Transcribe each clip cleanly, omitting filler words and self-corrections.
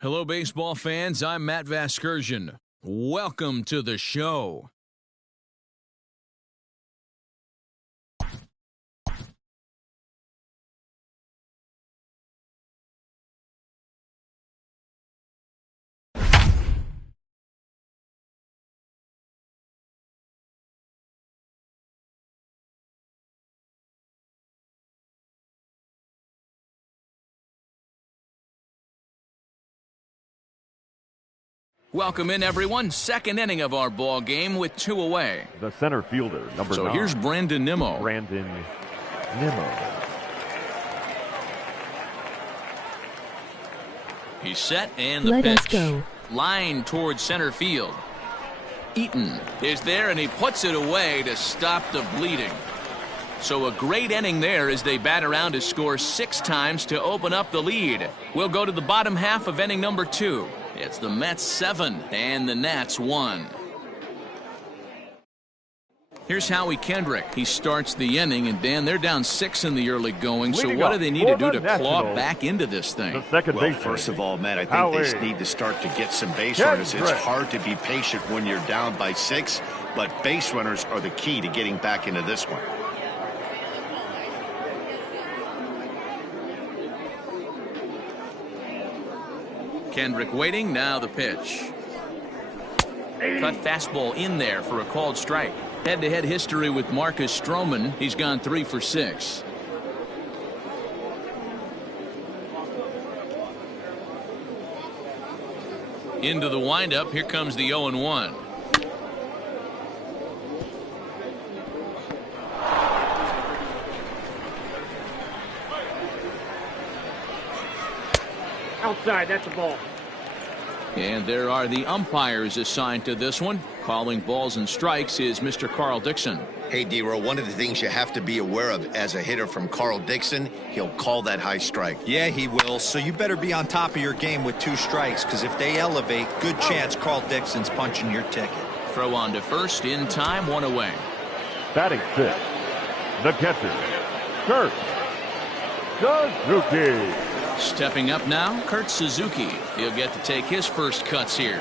Hello, baseball fans. I'm Matt Vasgersian. Welcome to the show. Welcome in, everyone. Second inning of our ball game with 2 away. The center fielder, number 9. So here's Brandon Nimmo. He's set, and the pitch. Let us go. Line towards center field. Eaton is there, and he puts it away to stop the bleeding. So a great inning there as they bat around to score 6 times to open up the lead. We'll go to the bottom half of inning number 2. It's the Mets 7 and the Nats 1. Here's Howie Kendrick. He starts the inning, and Dan, they're down 6 in the early going. So what do they need to do to claw back into this thing? Well, first of all, Matt, I think they just need to start to get some base runners. It's hard to be patient when you're down by 6, but base runners are the key to getting back into this one. Kendrick waiting, now the pitch. Cut fastball in there for a called strike. Head-to-head history with Marcus Stroman. He's gone 3 for 6. Into the windup, here comes the 0-1. Outside, that's a ball. And there are the umpires assigned to this one. Calling balls and strikes is Mr. Carl Dixon. Hey, D-Row, one of the things you have to be aware of as a hitter from Carl Dixon, he'll call that high strike. Yeah, he will. So you better be on top of your game with 2 strikes, because if they elevate, good chance Carl Dixon's punching your ticket. Throw on to first in time, 1 away. Batting 5th, the catcher, Kurt Suzuki. Stepping up now, Kurt Suzuki. He'll get to take his first cuts here.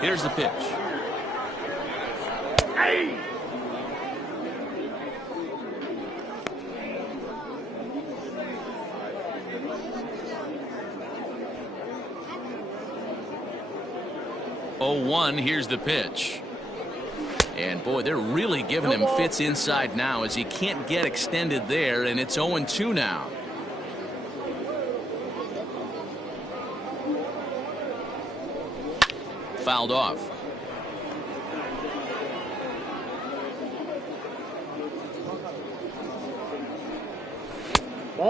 Here's the pitch. Hey! Oh, 1, here's the pitch. And boy, they're really giving him fits inside now as he can't get extended there, and it's 0-2 now. Fouled off.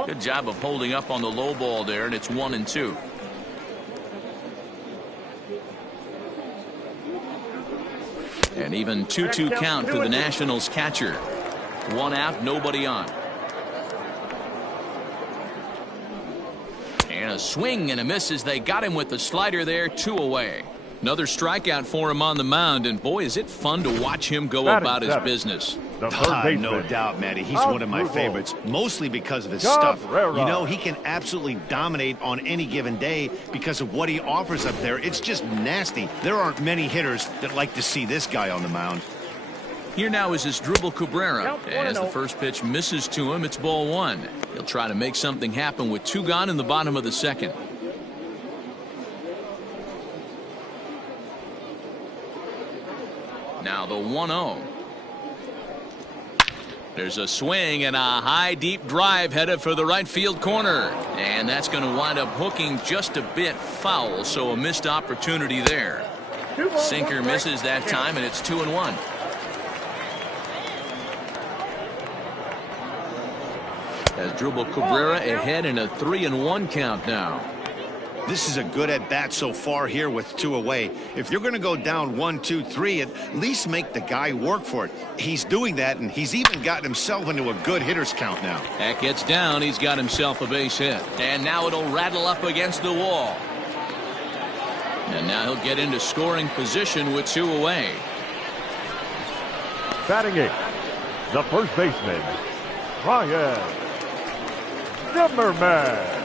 Good job of holding up on the low ball there, and it's 1-2. And even 2-2 count to the Nationals catcher. 1 out, nobody on. And a swing and a miss as they got him with the slider there, 2 away. Another strikeout for him on the mound, and boy, is it fun to watch him go about his business. No doubt, Matty. He's one of my favorites, mostly because of his stuff. You know, he can absolutely dominate on any given day because of what he offers up there. It's just nasty. There aren't many hitters that like to see this guy on the mound. Here now is Asdrubal Cabrera. As the first pitch misses to him, it's ball 1. He'll try to make something happen with 2 gone in the bottom of the 2nd. Now the 1-0. There's a swing and a high deep drive headed for the right field corner, and that's going to wind up hooking just a bit foul, so a missed opportunity there. Sinker misses that time, and it's 2-1. Asdrubal Cabrera ahead in a 3-1 count now. This is a good at-bat so far here with 2 away. If you're going to go down 1, 2, 3, at least make the guy work for it. He's doing that, and he's even gotten himself into a good hitter's count now. That gets down. He's got himself a base hit. And now it'll rattle up against the wall. And now he'll get into scoring position with 2 away. Batting 8th, the first baseman, Ryan Zimmerman.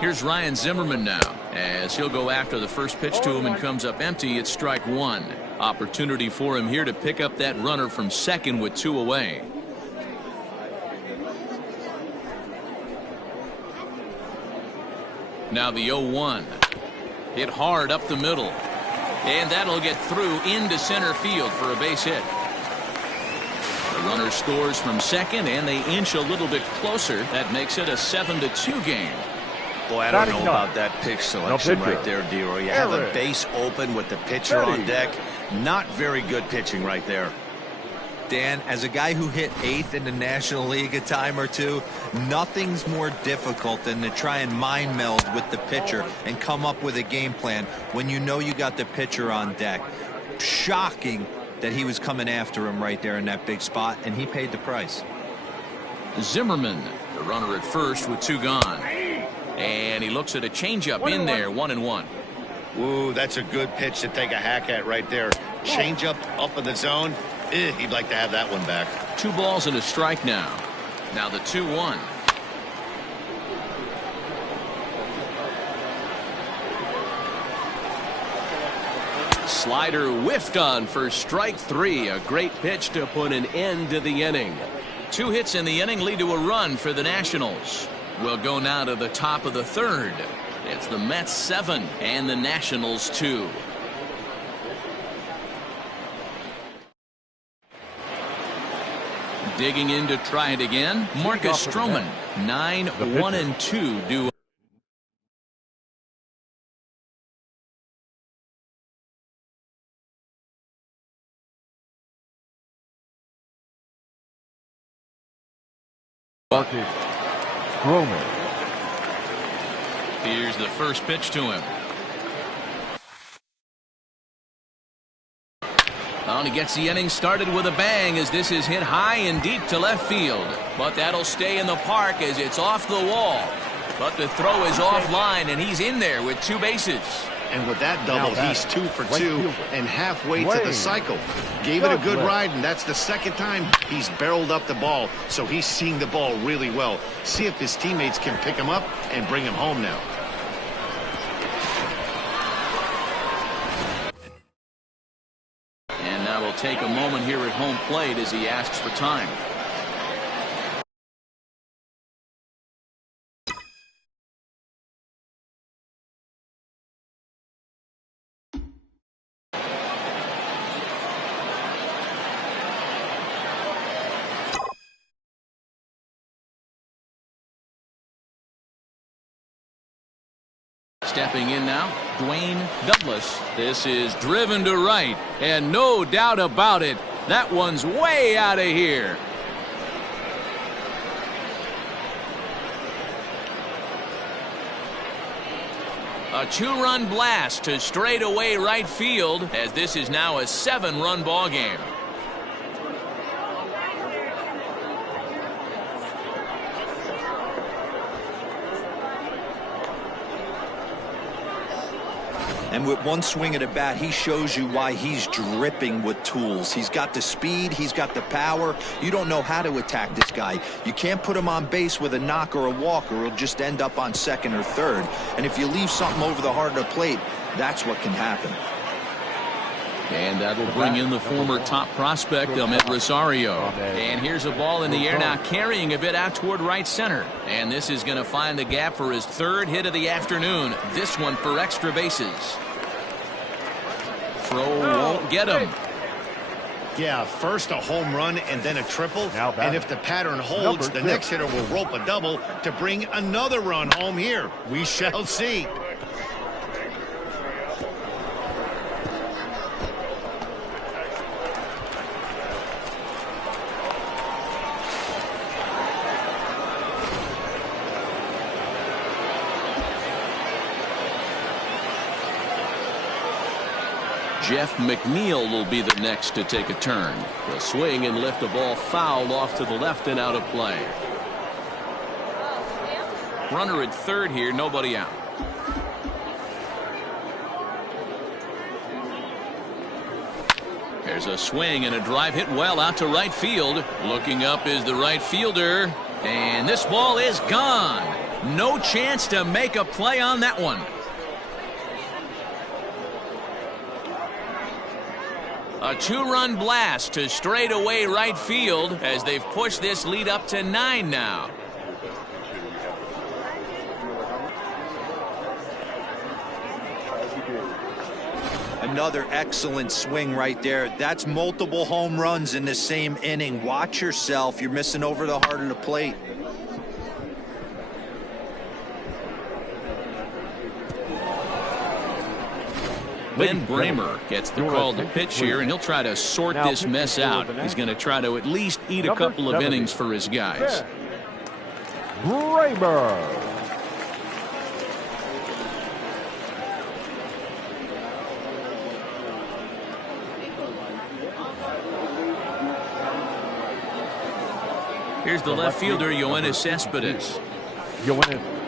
Here's Ryan Zimmerman now, as he'll go after the first pitch to him and comes up empty. It's strike one. Opportunity for him here to pick up that runner from second with 2 away. Now the 0-1. Hit hard up the middle. And that'll get through into center field for a base hit. The runner scores from second, and they inch a little bit closer. That makes it a 7-2 game. Boy, I don't know about that pitch selection right there, D-Roy. You have a base open with the pitcher on deck. Not very good pitching right there. Dan, as a guy who hit 8th in the National League a time or two, nothing's more difficult than to try and mind meld with the pitcher and come up with a game plan when you know you got the pitcher on deck. Shocking that he was coming after him right there in that big spot, and he paid the price. Zimmerman, the runner at first with 2 gone. And he looks at a changeup in there, 1-1. Ooh, that's a good pitch to take a hack at right there. Changeup up in the zone. He'd like to have that one back. 2 balls and a strike now. Now the 2-1. Slider whiffed on for strike 3. A great pitch to put an end to the inning. 2 hits in the inning lead to a run for the Nationals. We'll go now to the top of the 3rd. It's the Mets 7 and the Nationals 2. Digging in to try it again. Marcus Stroman. 9-1-2 do. Artic. Here's the first pitch to him. Oh, and he gets the inning started with a bang as this is hit high and deep to left field. But that'll stay in the park as it's off the wall. But the throw is offline, and he's in there with 2 bases. And with that double, he's 2 for 2 and halfway to the cycle. Gave it a good ride, and that's the 2nd time he's barreled up the ball. So he's seeing the ball really well. See if his teammates can pick him up and bring him home now. And now we'll take a moment here at home plate as he asks for time. Stepping in now, Dwayne Douglas. This is driven to right, and no doubt about it, that one's way out of here. A 2-run blast to straightaway right field, as this is now a 7-run ball game. And with one swing of the bat, he shows you why he's dripping with tools. He's got the speed. He's got the power. You don't know how to attack this guy. You can't put him on base with a knock or a walk, or he'll just end up on 2nd or 3rd. And if you leave something over the heart of the plate, that's what can happen. And that'll bring in the former top prospect, Ahmed Rosario. And here's a ball in the air now, carrying a bit out toward right center. And this is going to find the gap for his 3rd hit of the afternoon. This one for extra bases. Throw won't get him. Yeah, first a home run and then a triple. And if the pattern holds, the next hitter will rope a double to bring another run home here. We shall see. Jeff McNeil will be the next to take a turn. He'll swing and lift a ball foul off to the left and out of play. Runner at 3rd here, nobody out. There's a swing and a drive hit well out to right field. Looking up is the right fielder. And this ball is gone. No chance to make a play on that one. A 2-run blast to straightaway right field as they've pushed this lead up to 9 now. Another excellent swing right there. That's multiple home runs in the same inning. Watch yourself. You're missing over the heart of the plate. Ben Bramer gets the call to pitch here, and he'll try to sort this mess out. He's going to try to at least eat a couple of innings for his guys. Bramer. Here's the left fielder, Yoenis Cespedes.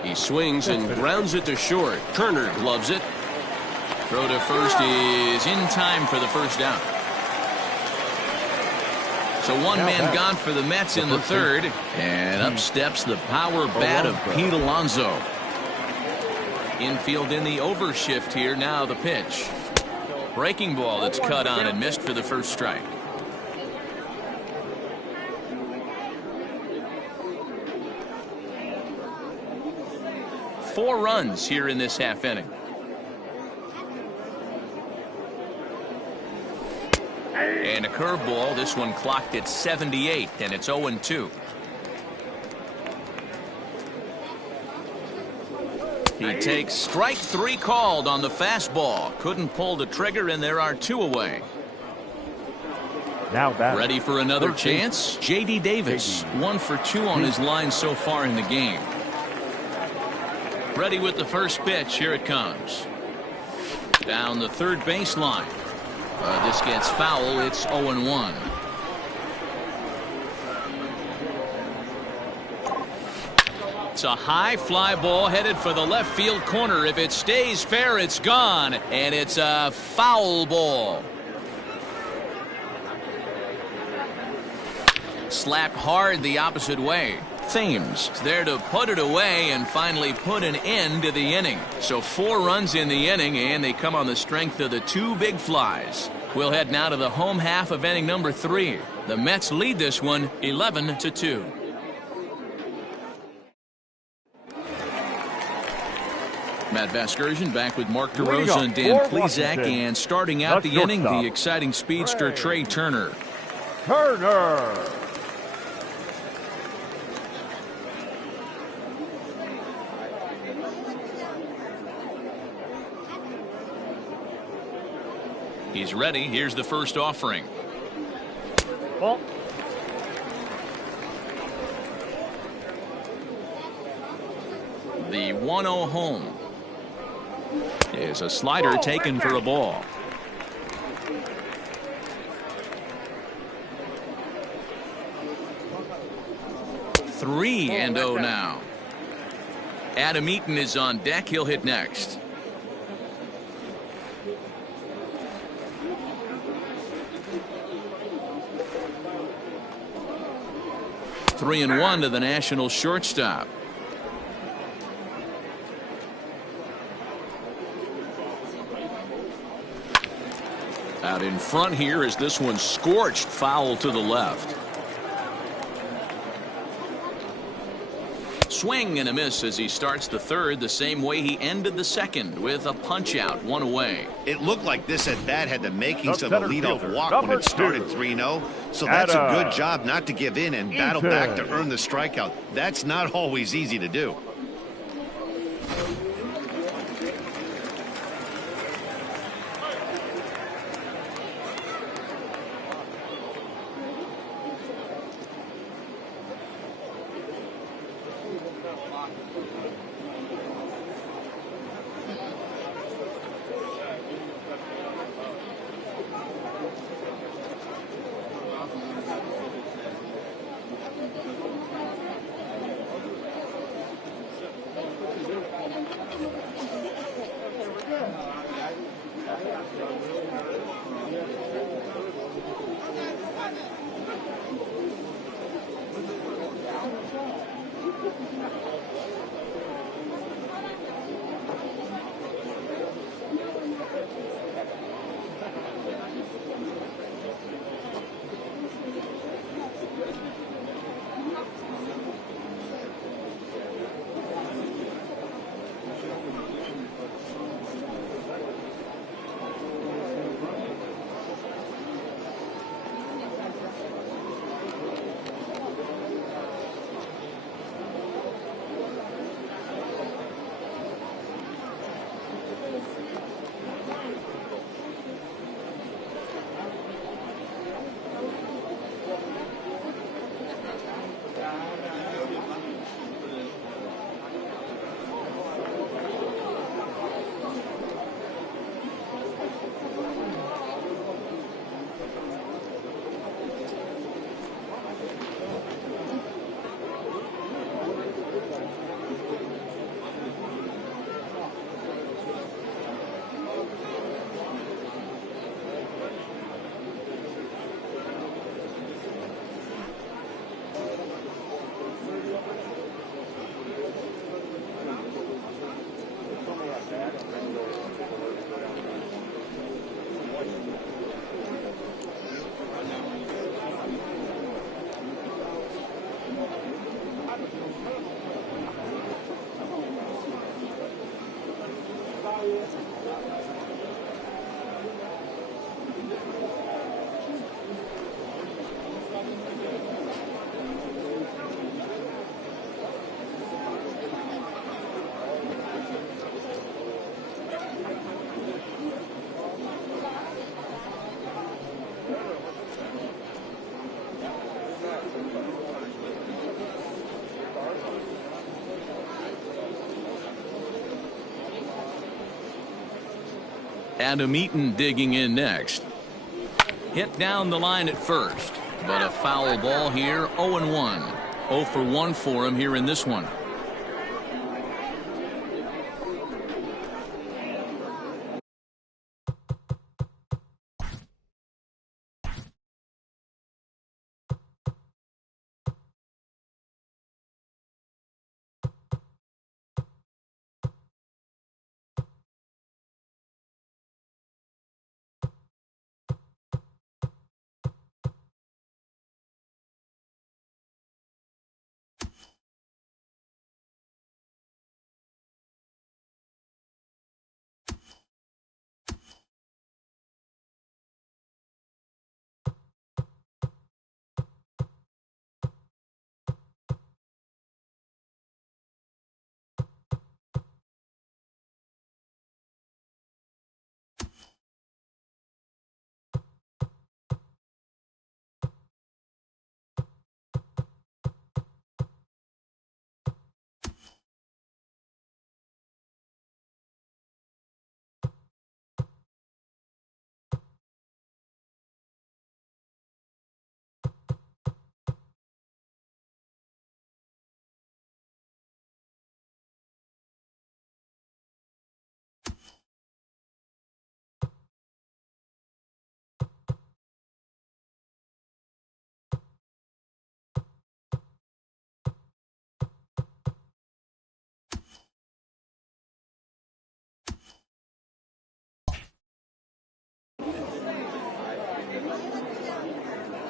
He swings and grounds it to short. Turner gloves it. Throw to first is in time for the first down. So one man gone for the Mets in the third. And up steps the power bat of Pete Alonso. Infield in the overshift here. Now the pitch. Breaking ball that's cut on and missed for the first strike. Four runs here in this half inning. And a curveball. This one clocked at 78, and it's 0-2. He takes strike 3 called on the fastball. Couldn't pull the trigger, and there are 2 away. Now back. Ready for another chance? J.D. Davis, 1 for 2 on his line so far in the game. Ready with the first pitch. Here it comes. Down the third baseline. This gets foul. It's 0-1. It's a high fly ball headed for the left field corner. If it stays fair, it's gone. And it's a foul ball. Slapped hard the opposite way. Thames there to put it away and finally put an end to the inning. So 4 runs in the inning, and they come on the strength of the 2 big flies. We'll head now to the home half of inning number 3. The Mets lead this one 11-2. Matt Vasgersian back with Mark DeRosa and Dan Plesac, and starting out the inning, the exciting speedster Trey Turner. He's ready. Here's the first offering. Ball. The 1-0 home is a slider taken for a ball. Three and 0 now. Adam Eaton is on deck. He'll hit next. Three and 1 to the National shortstop. Out in front here is this one scorched foul to the left. Swing and a miss as he starts the third the same way he ended the second, with a punch out, 1 away. It looked like this at bat had the makings of a leadoff walk when it started 3-0. So that's a good job not to give in and battle back to earn the strikeout. That's not always easy to do. Adam Eaton digging in next. Hit down the line at first, but a foul ball here. 0-1. 0 for 1 for him here in this one.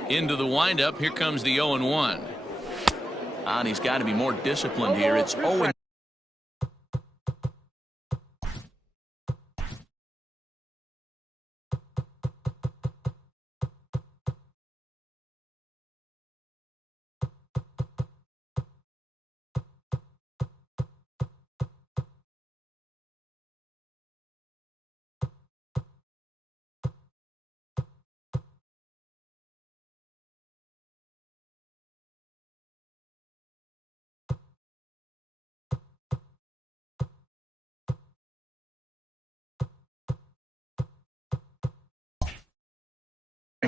Into the windup. Here comes the 0-1. And he's got to be more disciplined here. It's 0-.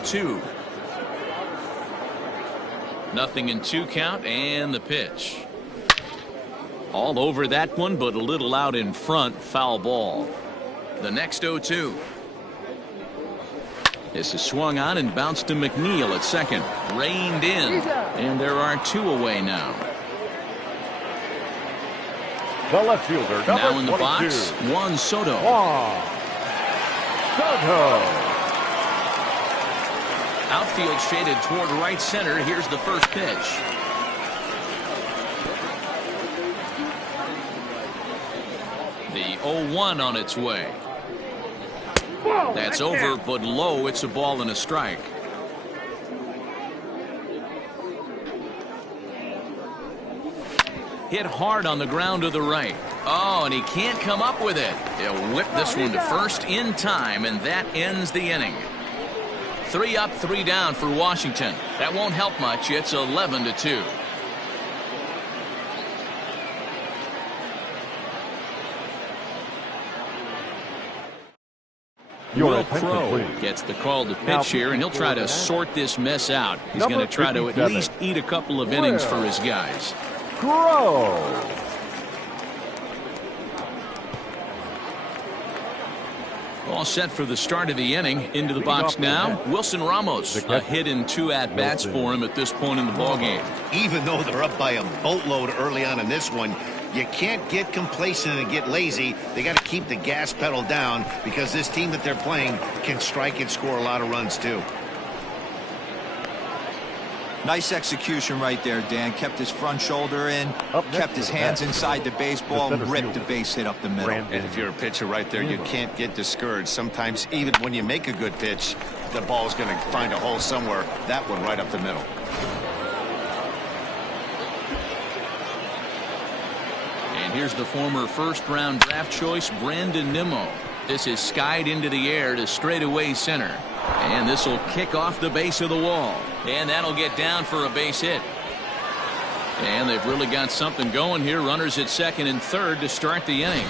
Two. Nothing in 2 count, and the pitch. All over that one, but a little out in front. Foul ball. The next 0-2. This is swung on and bounced to McNeil at second. Reined in, and there are 2 away now. The left fielder, now in the 22. box, Juan Soto. Juan Soto. Outfield shaded toward right center. Here's the first pitch. The 0-1 on its way. That's over, but low. It's a ball and a strike. Hit hard on the ground to the right. Oh, and he can't come up with it. He'll whip this one to first in time, and that ends the inning. 3 up, 3 down for Washington. That won't help much. It's 11-2. Will Crow gets the call to pitch here, and he'll try to sort this mess out. He's going to try to at least eat a couple of innings for his guys. Crow. All set for the start of the inning. Into the box now, Wilson Ramos. A hit in 2 at-bats for him at this point in the ballgame. Even though they're up by a boatload early on in this one, you can't get complacent and get lazy. They got to keep the gas pedal down because this team that they're playing can strike and score a lot of runs too. Nice execution right there, Dan. Kept his front shoulder in, kept his hands inside the baseball, and ripped the base hit up the middle. And if you're a pitcher right there, you can't get discouraged. Sometimes even when you make a good pitch, the ball's going to find a hole somewhere. That one right up the middle. And here's the former first-round draft choice, Brandon Nimmo. This is skied into the air to straightaway center. And this will kick off the base of the wall. And that'll get down for a base hit. And they've really got something going here. Runners at second and third to start the inning.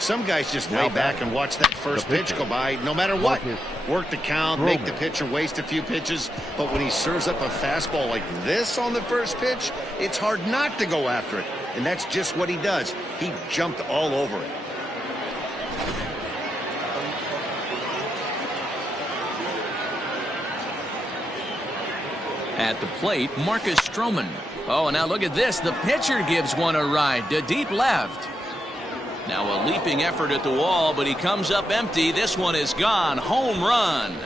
Some guys just lay back and watch that first pitch go by no matter what. Work the count, make the pitcher waste a few pitches. But when he serves up a fastball like this on the first pitch, it's hard not to go after it. And that's just what he does. He jumped all over it. At the plate, Marcus Stroman. Oh, and now look at this. The pitcher gives one a ride to deep left. Now a leaping effort at the wall, but he comes up empty. This one is gone. Home run.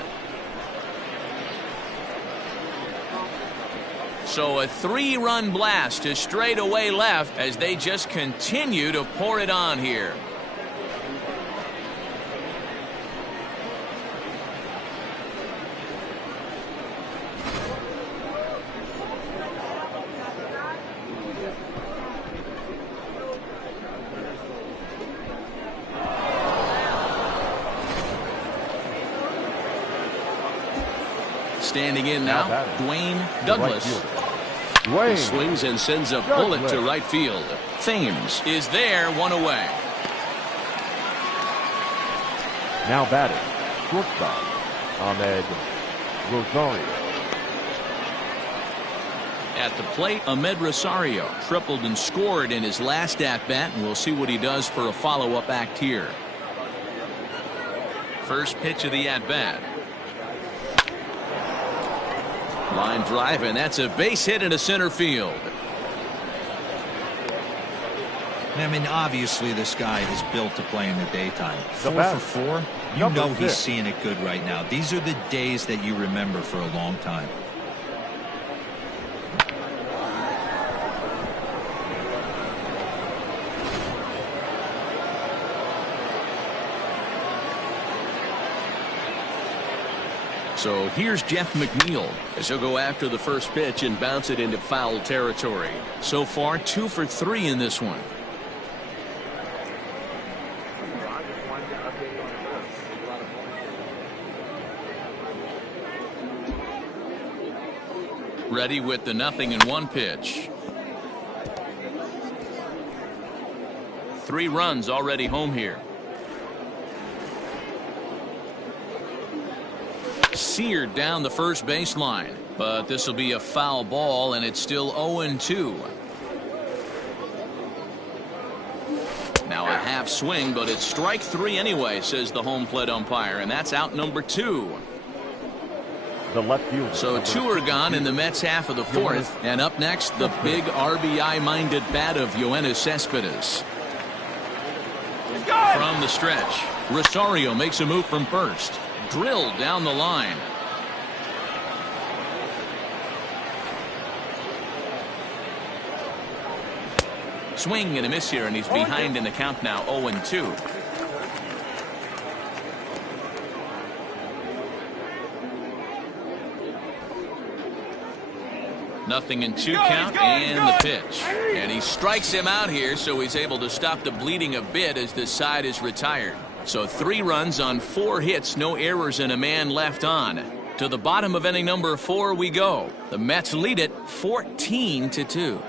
So a 3-run blast to straightaway left as they just continue to pour it on here. Standing in now, Dwayne Douglas. He swings and sends a bullet to right field. Thames is there, one away. Now batting, shortstop, Ahmed Rosario. At the plate, Ahmed Rosario tripled and scored in his last at-bat, and we'll see what he does for a follow-up act here. First pitch of the at-bat. Line drive, and that's a base hit into center field. I mean, obviously this guy is built to play in the daytime. 4 for 4, you know he's seeing it good right now. These are the days that you remember for a long time. So here's Jeff McNeil as he'll go after the first pitch and bounce it into foul territory. So far 2 for 3 in this one. Ready with the 0-1 pitch. 3 runs already home here. Seared down the first baseline, but this will be a foul ball, and it's still 0-2. Now a half swing, but it's strike 3 anyway, says the home plate umpire, and that's out number 2. The left field. So 2 are gone in the Mets half of the 4th, and up next the big RBI-minded bat of Yoenis Cespedes. From the stretch, Rosario makes a move from first. Drilled down the line. Swing and a miss here, and he's behind in the count now, 0-2. Nothing in 2 count, and the pitch. And he strikes him out here, so he's able to stop the bleeding a bit as this side is retired. So 3 runs on 4 hits, no errors, and a man left on. To the bottom of inning number 4 we go. The Mets lead it 14-2.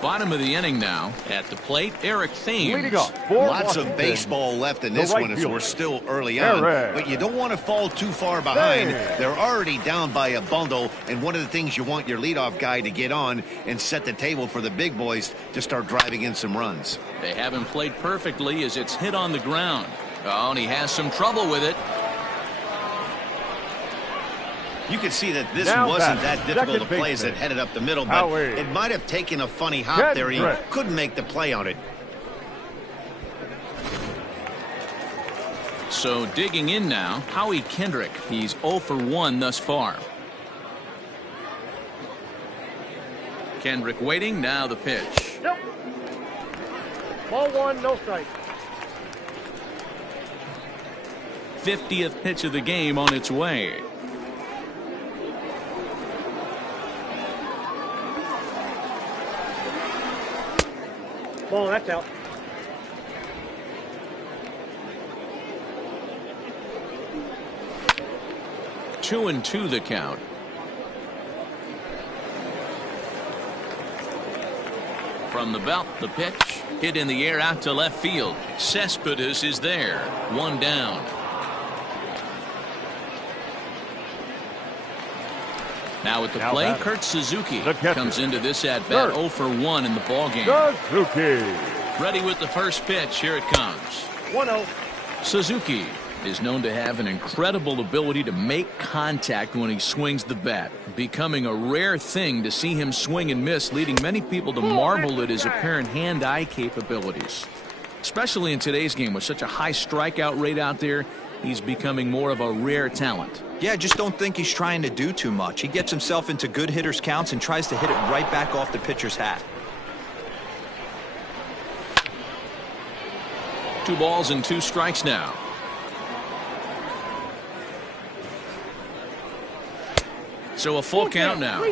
Bottom of the inning now. At the plate, Eric Thames. Lots of baseball left in this one as we're still early on. But you don't want to fall too far behind. They're already down by a bundle, and one of the things you want your leadoff guy to get on and set the table for the big boys to start driving in some runs. They haven't played perfectly as it's hit on the ground. Oh, and he has some trouble with it. You can see that this wasn't that difficult to play as it headed up the middle, but it might have taken a funny hop there. He couldn't make the play on it. So digging in now, Howie Kendrick. He's 0 for 1 thus far. Kendrick waiting, now the pitch. Nope. Ball 1, no strike. 50th pitch of the game on its way. Ball, that's out. Two and 2 the count. From the belt, the pitch hit in the air out to left field. Cespedes is there. One down. Now at the plate, Kurt Suzuki comes into this at bat 0 for 1 in the ballgame. Suzuki. Ready with the first pitch. Here it comes. 1-0. Suzuki is known to have an incredible ability to make contact when he swings the bat, becoming a rare thing to see him swing and miss, leading many people to marvel at his apparent hand-eye capabilities. Especially in today's game with such a high strikeout rate out there, he's becoming more of a rare talent. Yeah, I just don't think he's trying to do too much. He gets himself into good hitters' counts and tries to hit it right back off the pitcher's hat. 2 balls and 2 strikes now. So a full count now.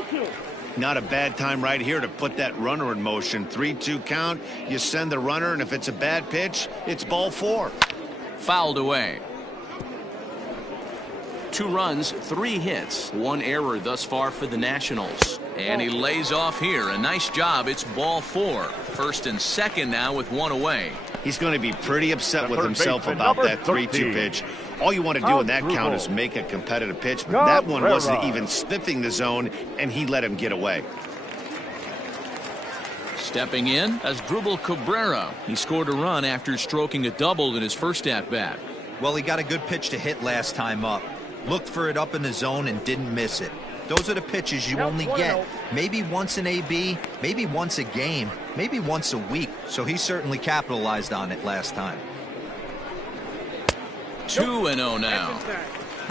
Not a bad time right here to put that runner in motion. 3-2 count. You send the runner, and if it's a bad pitch, it's ball 4. Fouled away. 2 runs, 3 hits, 1 error thus far for the Nationals. And he lays off here. A nice job. It's ball 4. First and second now with 1 away. He's going to be pretty upset with himself about that 3-2 pitch. All you want to do in that count is make a competitive pitch. But that one wasn't even sniffing the zone, and he let him get away. Stepping in as Drupal Cabrera. He scored a run after stroking a double in his first at-bat. Well, he got a good pitch to hit last time up. Looked for it up in the zone and didn't miss it. Those are the pitches you only get maybe once in AB, maybe once a game, maybe once a week. So he certainly capitalized on it last time. 2-0 now.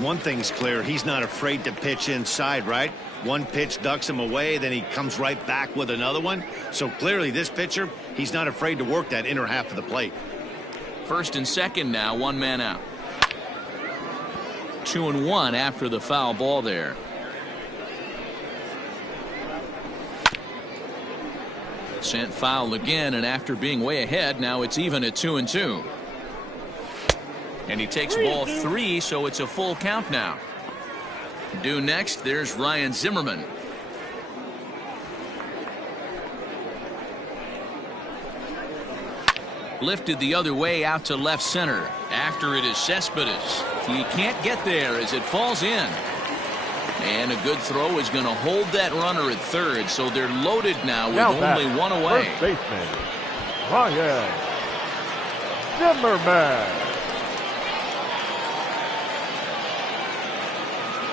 One thing's clear, he's not afraid to pitch inside, right? One pitch ducks him away, then he comes right back with another one. So clearly this pitcher, he's not afraid to work that inner half of the plate. First and second now, 1 man out. 2-1 after the foul ball there. Sent foul again, and after being way ahead, now it's even at 2-2. And he takes ball 3, so it's a full count now. Due next, there's Ryan Zimmerman. Lifted the other way out to left center. After it is Cespedes. He can't get there as it falls in. And a good throw is going to hold that runner at third, so they're loaded now with only 1 away. First baseman, Ryan Zimmerman.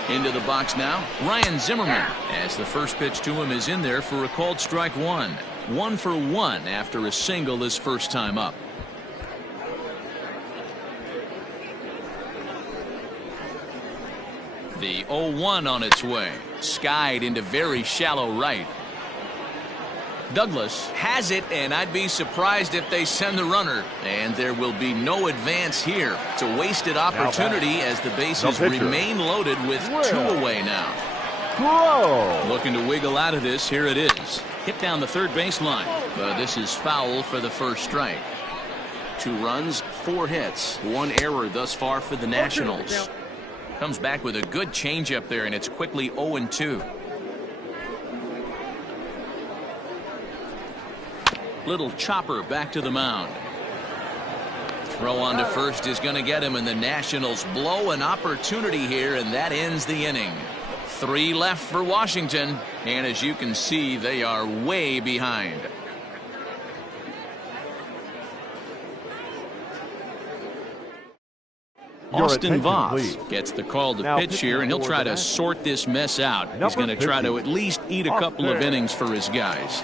Into the box now, Ryan Zimmerman, as the first pitch to him is in there for a called strike 1. 1 for 1 after a single his first time up. The 0-1 on its way. Skied into very shallow right. Douglas has it, and I'd be surprised if they send the runner. And there will be no advance here. It's a wasted opportunity as the bases remain loaded with 2 away now. Looking to wiggle out of this. Here it is. Hit down the third baseline. But this is foul for the first strike. 2 runs, 4 hits, 1 error thus far for the Nationals. Comes back with a good changeup there, and it's quickly 0-2. Little chopper back to the mound. Throw on to first is going to get him, and the Nationals blow an opportunity here, and that ends the inning. 3 left for Washington, and as you can see, they are way behind. Austin Voss gets the call to pitch here, and he'll try to sort this mess out. He's going to try to at least eat a couple of innings for his guys.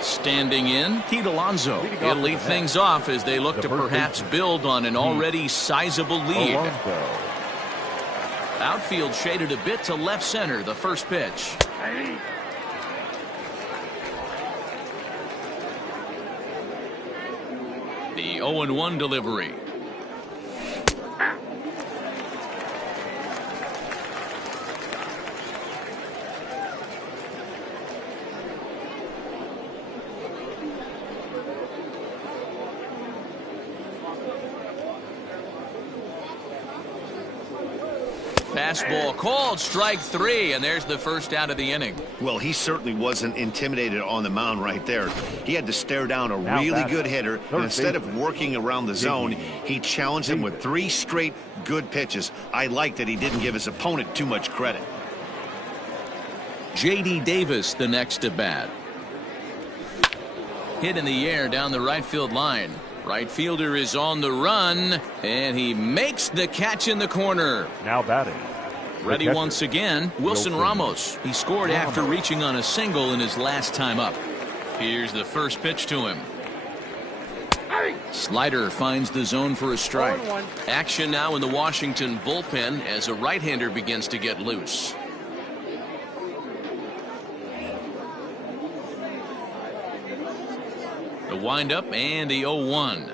Standing in, Pete Alonso. He'll lead things off as they look to perhaps build on an already sizable lead. Outfield shaded a bit to left center, the first pitch. The 0-1 delivery. Fastball called, strike 3, and there's the first out of the inning. Well, he certainly wasn't intimidated on the mound right there. He had to stare down a really good hitter, and instead of working around the zone, he challenged him with 3 straight good pitches. I like that he didn't give his opponent too much credit. J.D. Davis, the next at bat. Hit in the air down the right field line. Right fielder is on the run, and he makes the catch in the corner. Now batting. Ready once again, Wilson Ramos. He scored after reaching on a single in his last time up. Here's the first pitch to him. Slider finds the zone for a strike. Action now in the Washington bullpen as a right-hander begins to get loose. The windup and the 0-1.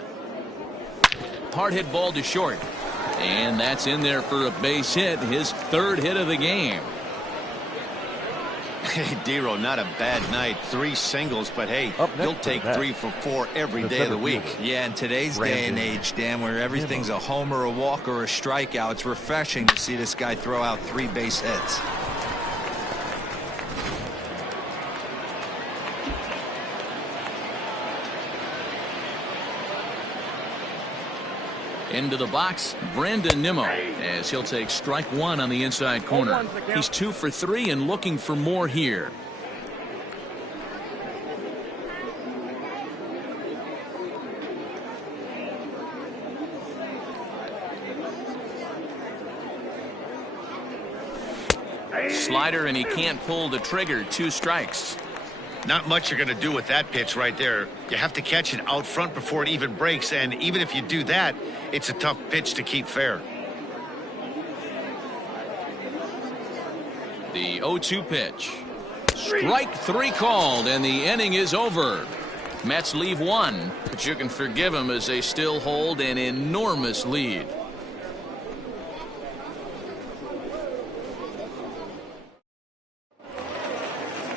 Hard hit ball to short. And that's in there for a base hit, his 3rd hit of the game. Hey, Dero, not a bad night. 3 singles, but hey, you'll take 3 for 4 every day of the week. Yeah, in today's day and age, Dan, where everything's a homer, a walk, or a strikeout, it's refreshing to see this guy throw out 3 base hits. Into the box, Brandon Nimmo, as he'll take strike 1 on the inside corner. He's 2 for 3 and looking for more here. Slider, and he can't pull the trigger. 2 strikes. Not much you're going to do with that pitch right there. You have to catch it out front before it even breaks, and even if you do that, it's a tough pitch to keep fair. The 0-2 pitch. Strike 3 called, and the inning is over. Mets leave 1, but you can forgive them as they still hold an enormous lead.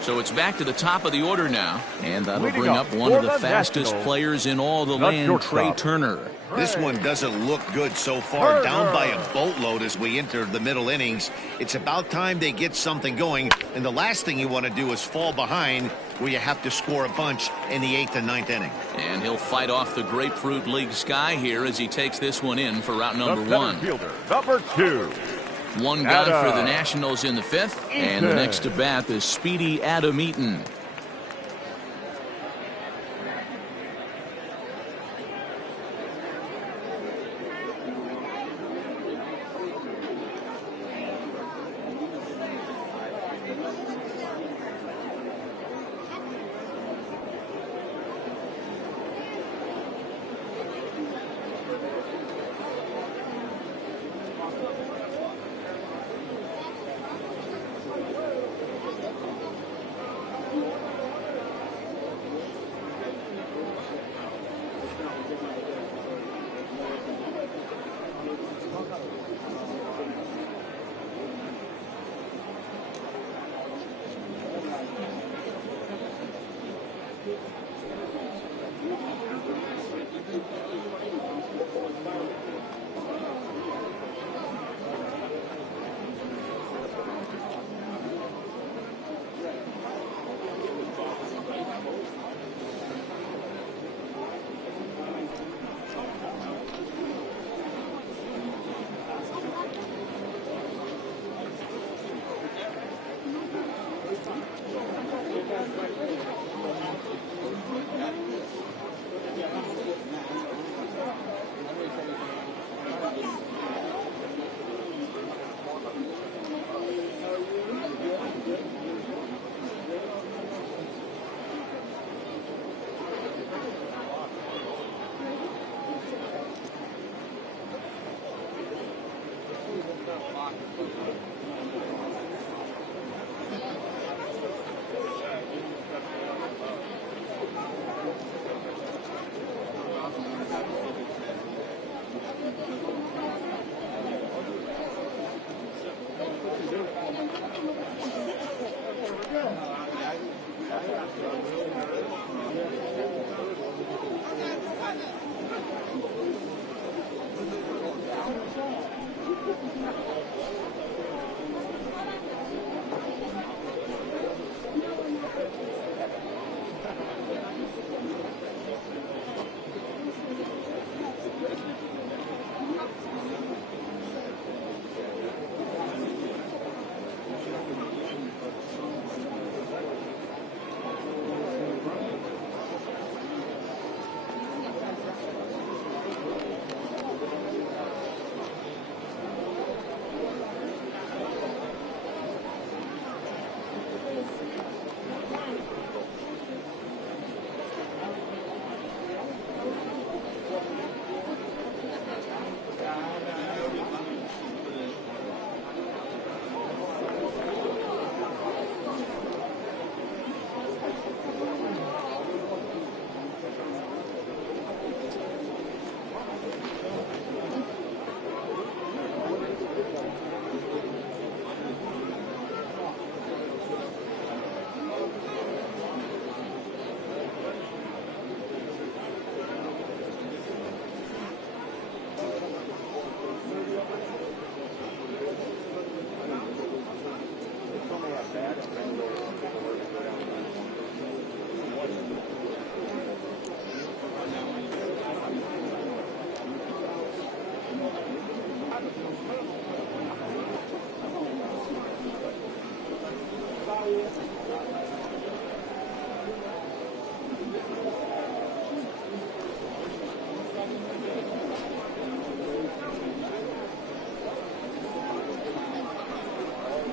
So it's back to the top of the order now, and that'll bring up one of the fastest players in all the land, Trey Turner. This one doesn't look good so far. Down by a boatload as we enter the middle innings. It's about time they get something going, and the last thing you want to do is fall behind where you have to score a bunch in the 8th and 9th inning. And he'll fight off the Grapefruit League sky here as he takes this one in for route number 1. Fielder, number 2. One gone for the Nationals in the 5th, and the next to bat is speedy Adam Eaton.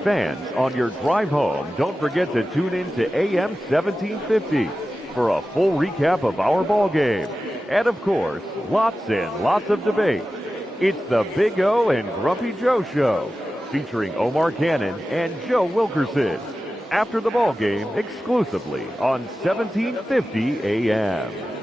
Fans, on your drive home, don't forget to tune in to AM 1750 for a full recap of our ball game. And of course, lots and lots of debate. It's the Big O and Grumpy Joe Show, featuring Omar Cannon and Joe Wilkerson. After the ball game, exclusively on 1750 AM.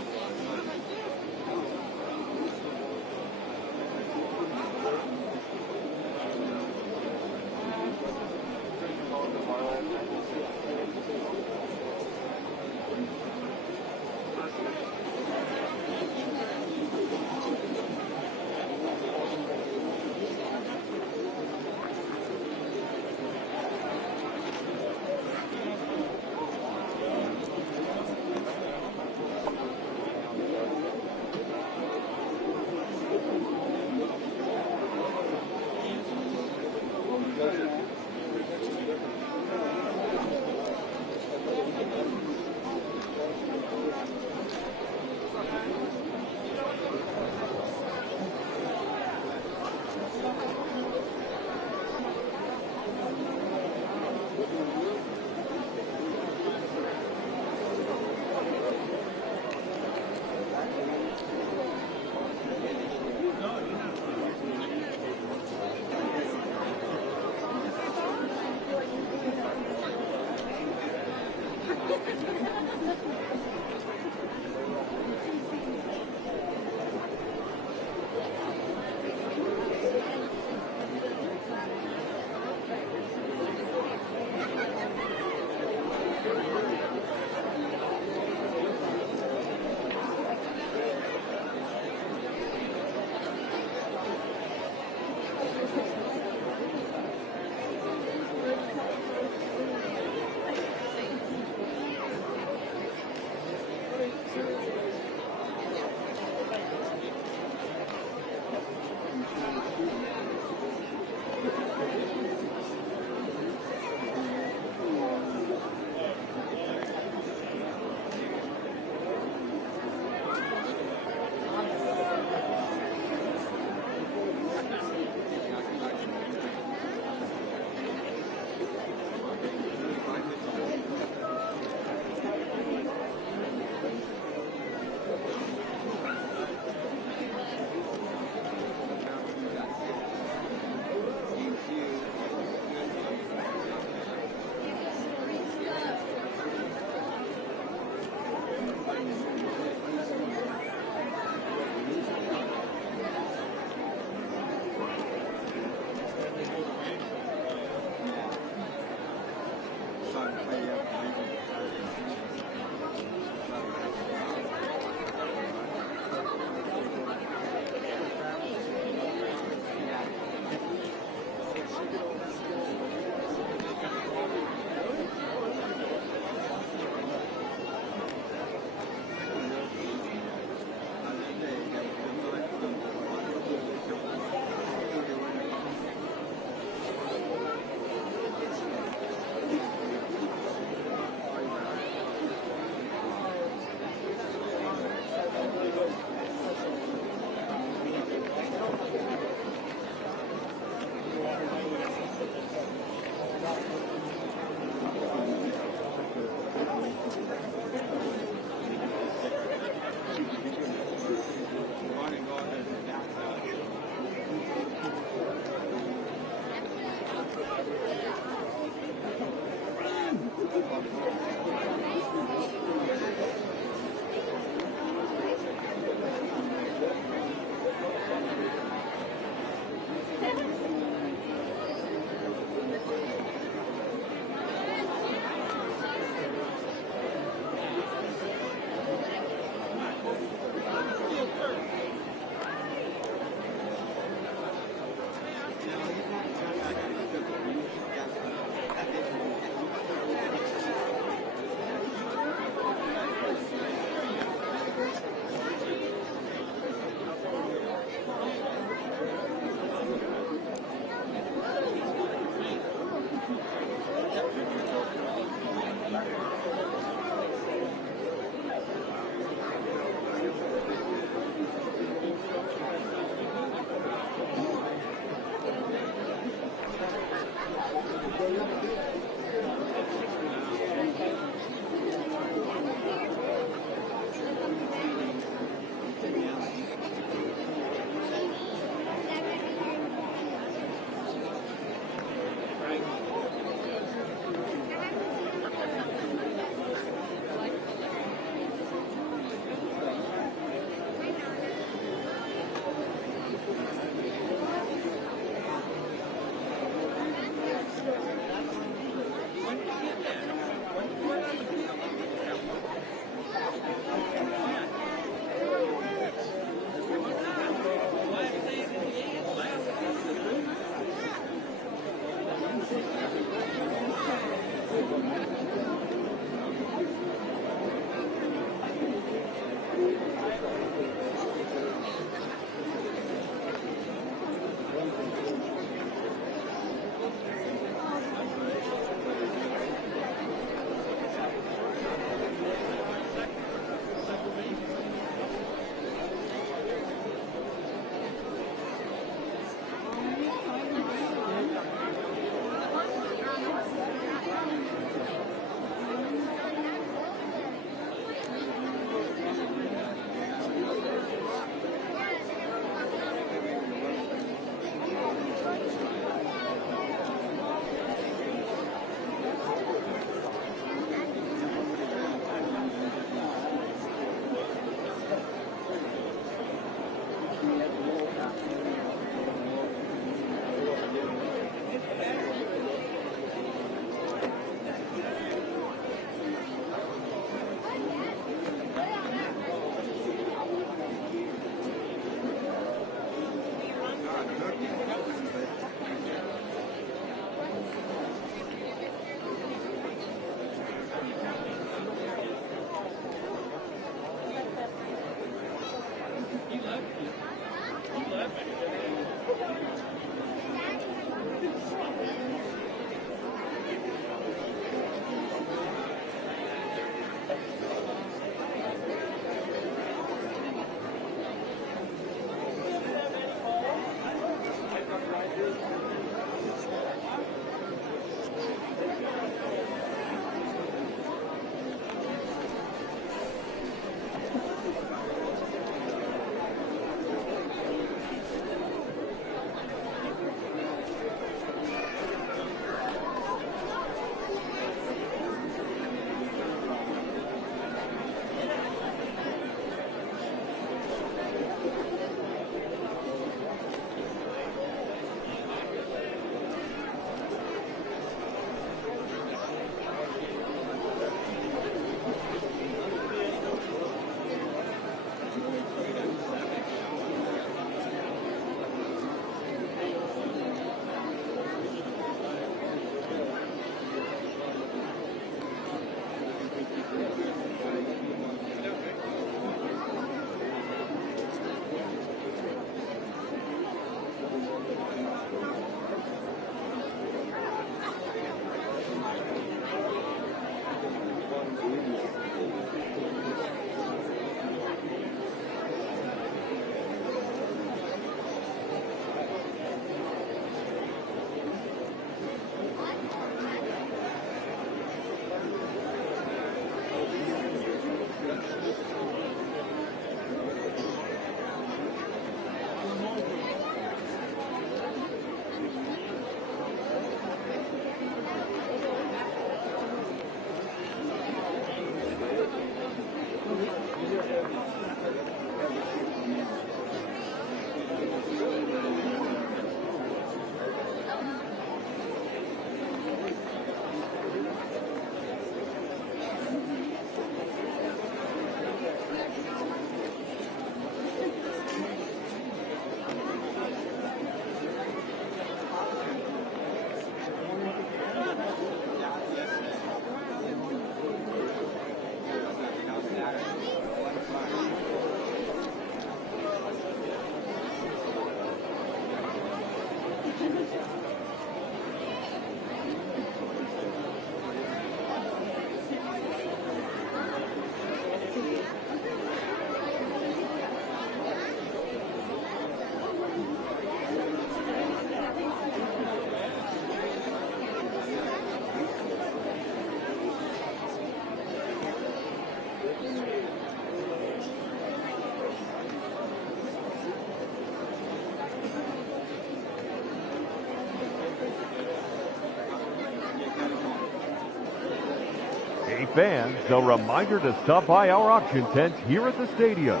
Hey fans, a reminder to stop by our auction tent here at the stadium.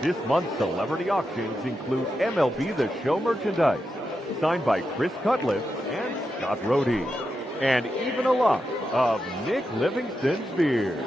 This month's celebrity auctions include MLB The Show merchandise, signed by Chris Cutlass and Scott Rohde, and even a lot of Nick Livingston's beer.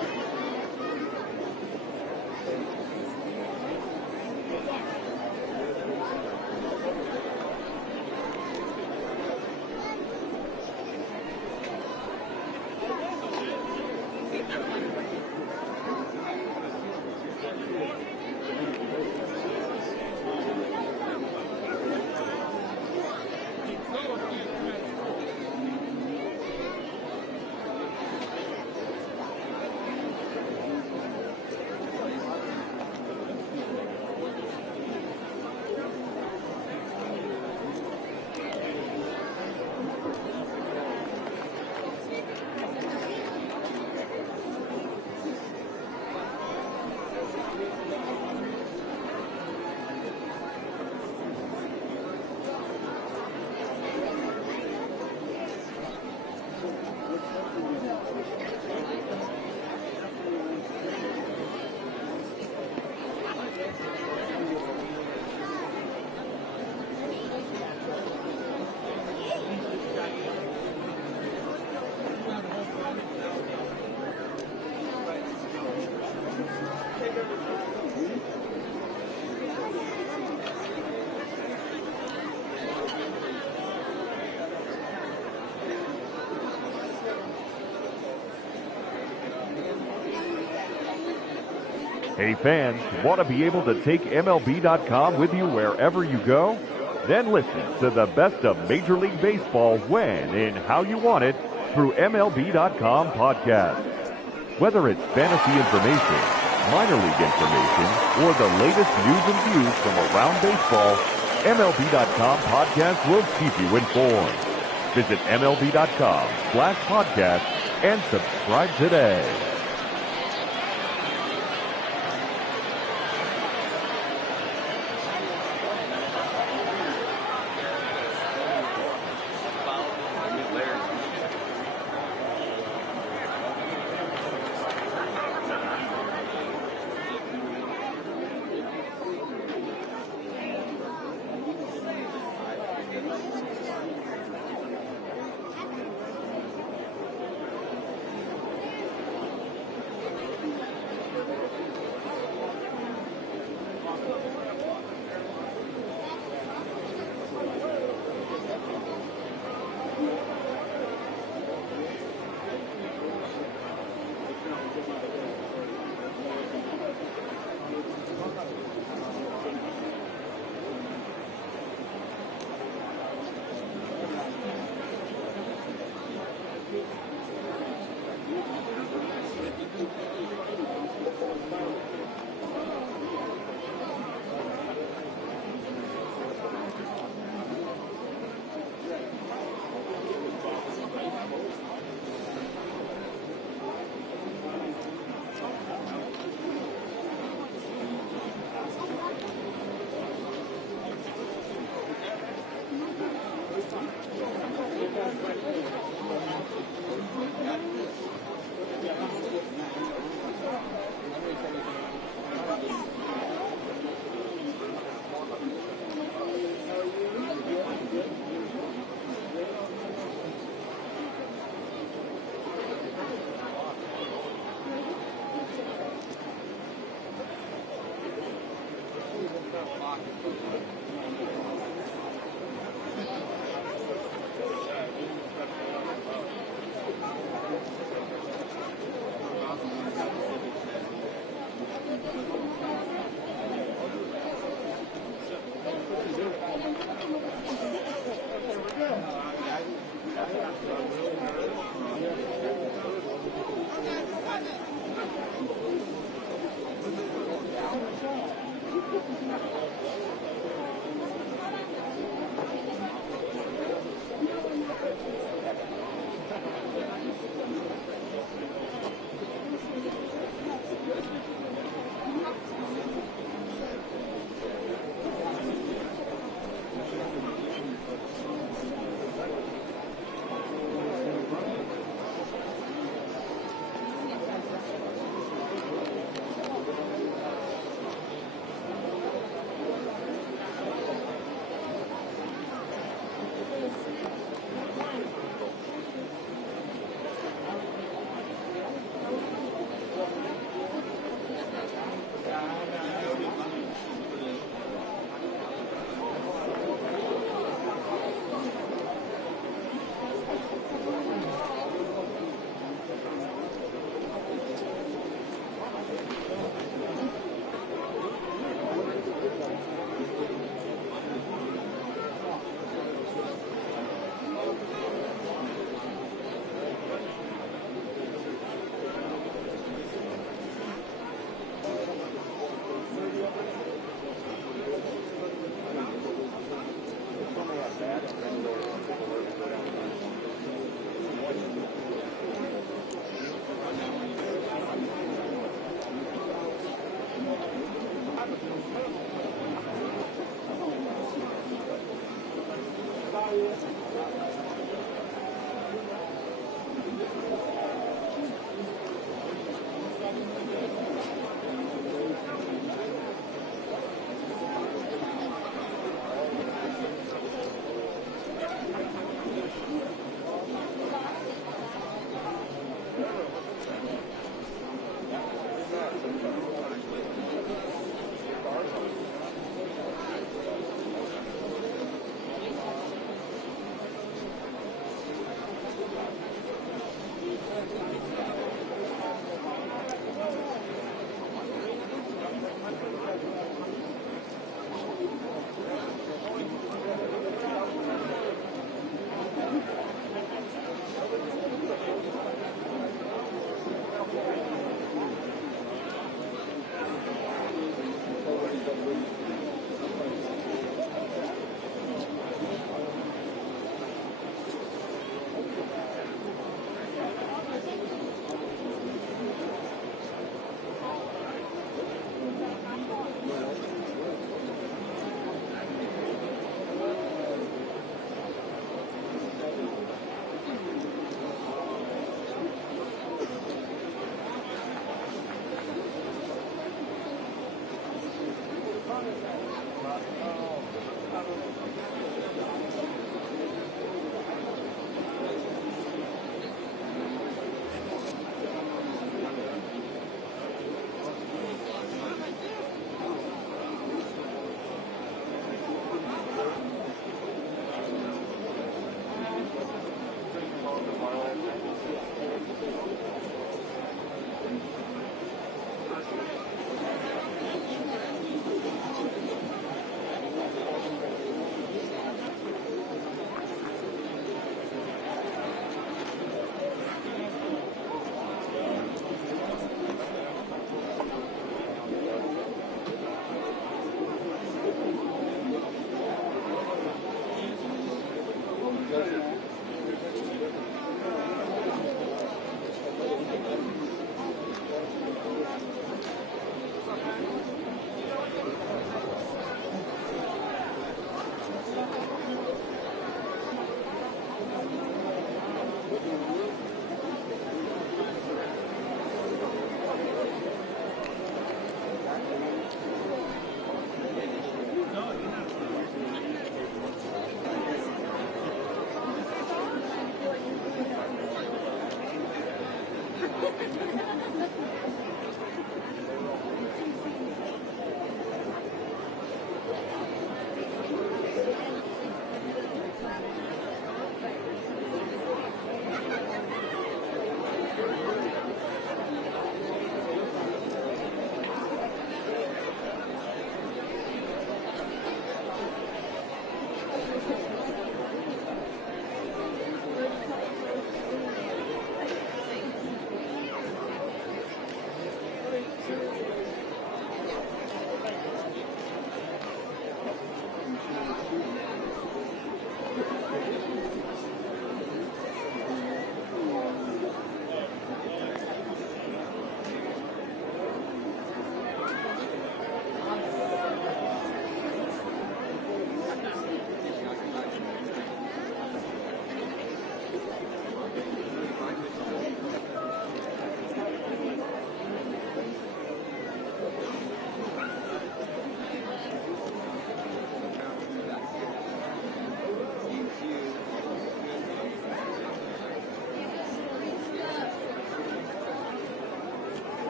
Hey fans, want to be able to take MLB.com with you wherever you go? Then listen to the best of Major League Baseball when and how you want it through MLB.com podcast. Whether it's fantasy information, minor league information, or the latest news and views from around baseball, MLB.com podcast will keep you informed. Visit MLB.com/podcast and subscribe today.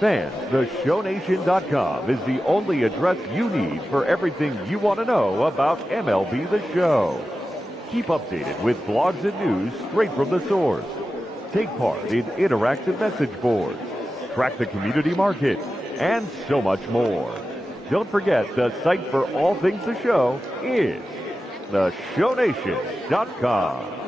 Fans, theshownation.com is the only address you need for everything you want to know about MLB The Show. Keep updated with blogs and news straight from the source. Take part in interactive message boards, track the community market, and so much more. Don't forget, the site for all things The Show is theshownation.com.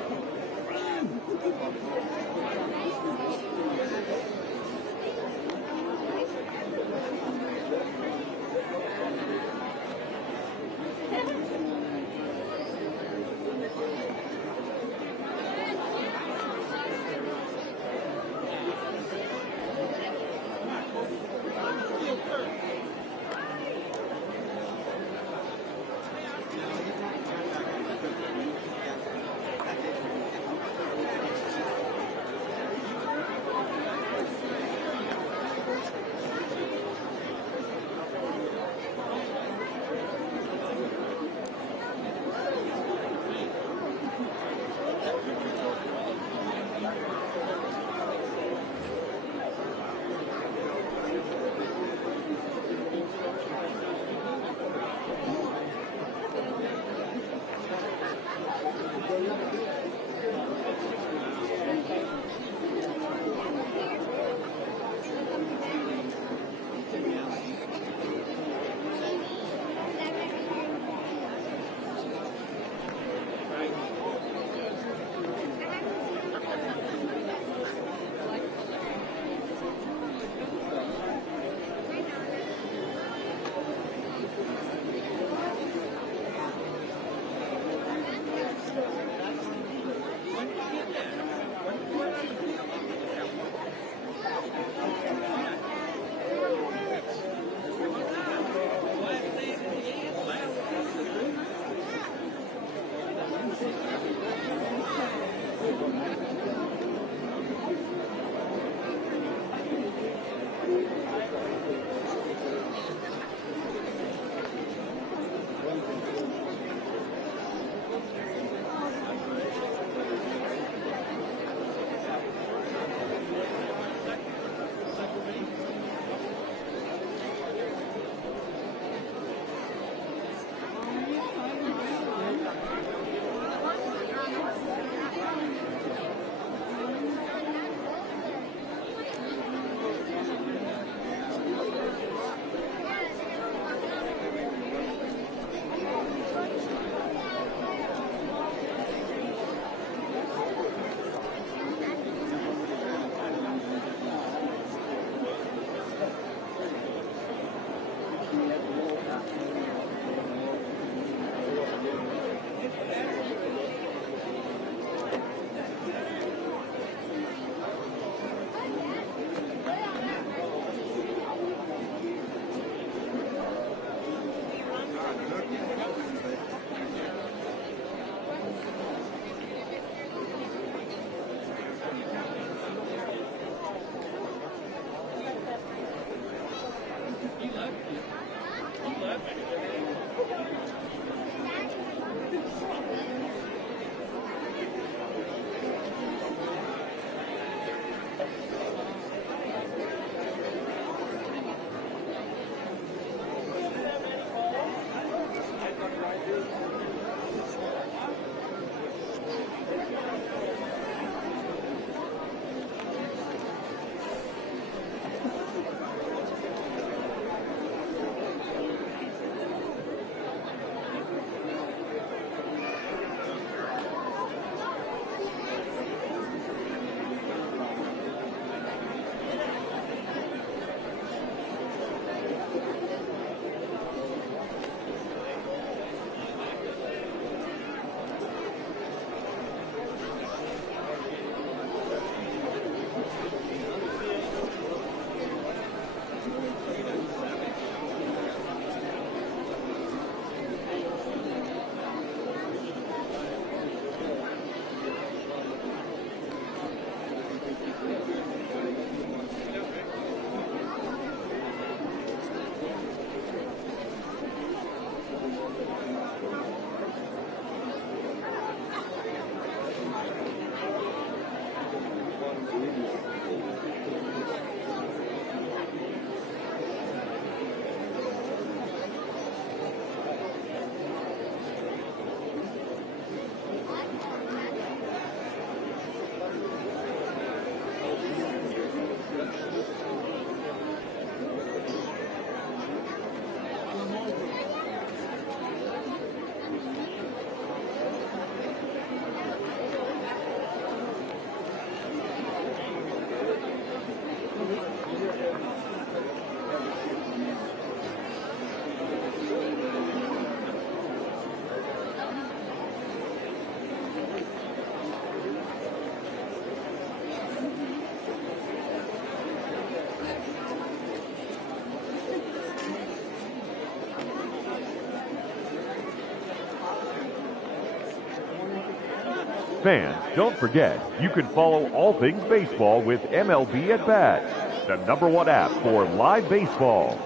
Fans, don't forget, you can follow all things baseball with MLB At Bat, the #1 app for live baseball.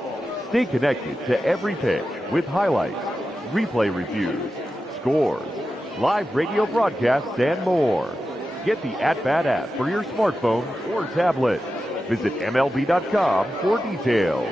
Stay connected to every pitch with highlights, replay reviews, scores, live radio broadcasts, and more. Get the At Bat app for your smartphone or tablet. Visit MLB.com for details.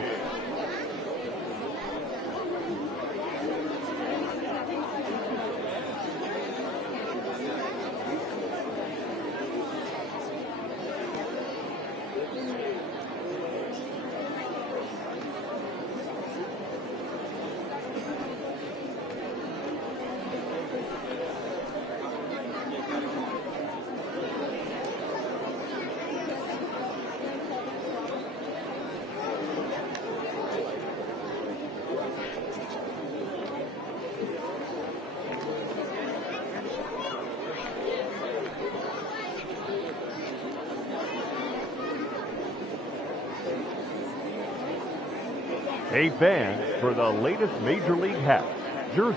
Hey fans, for the latest Major League hats, jerseys,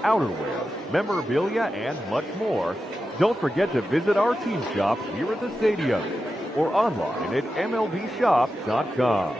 outerwear, memorabilia, and much more, don't forget to visit our team shop here at the stadium or online at MLBshop.com.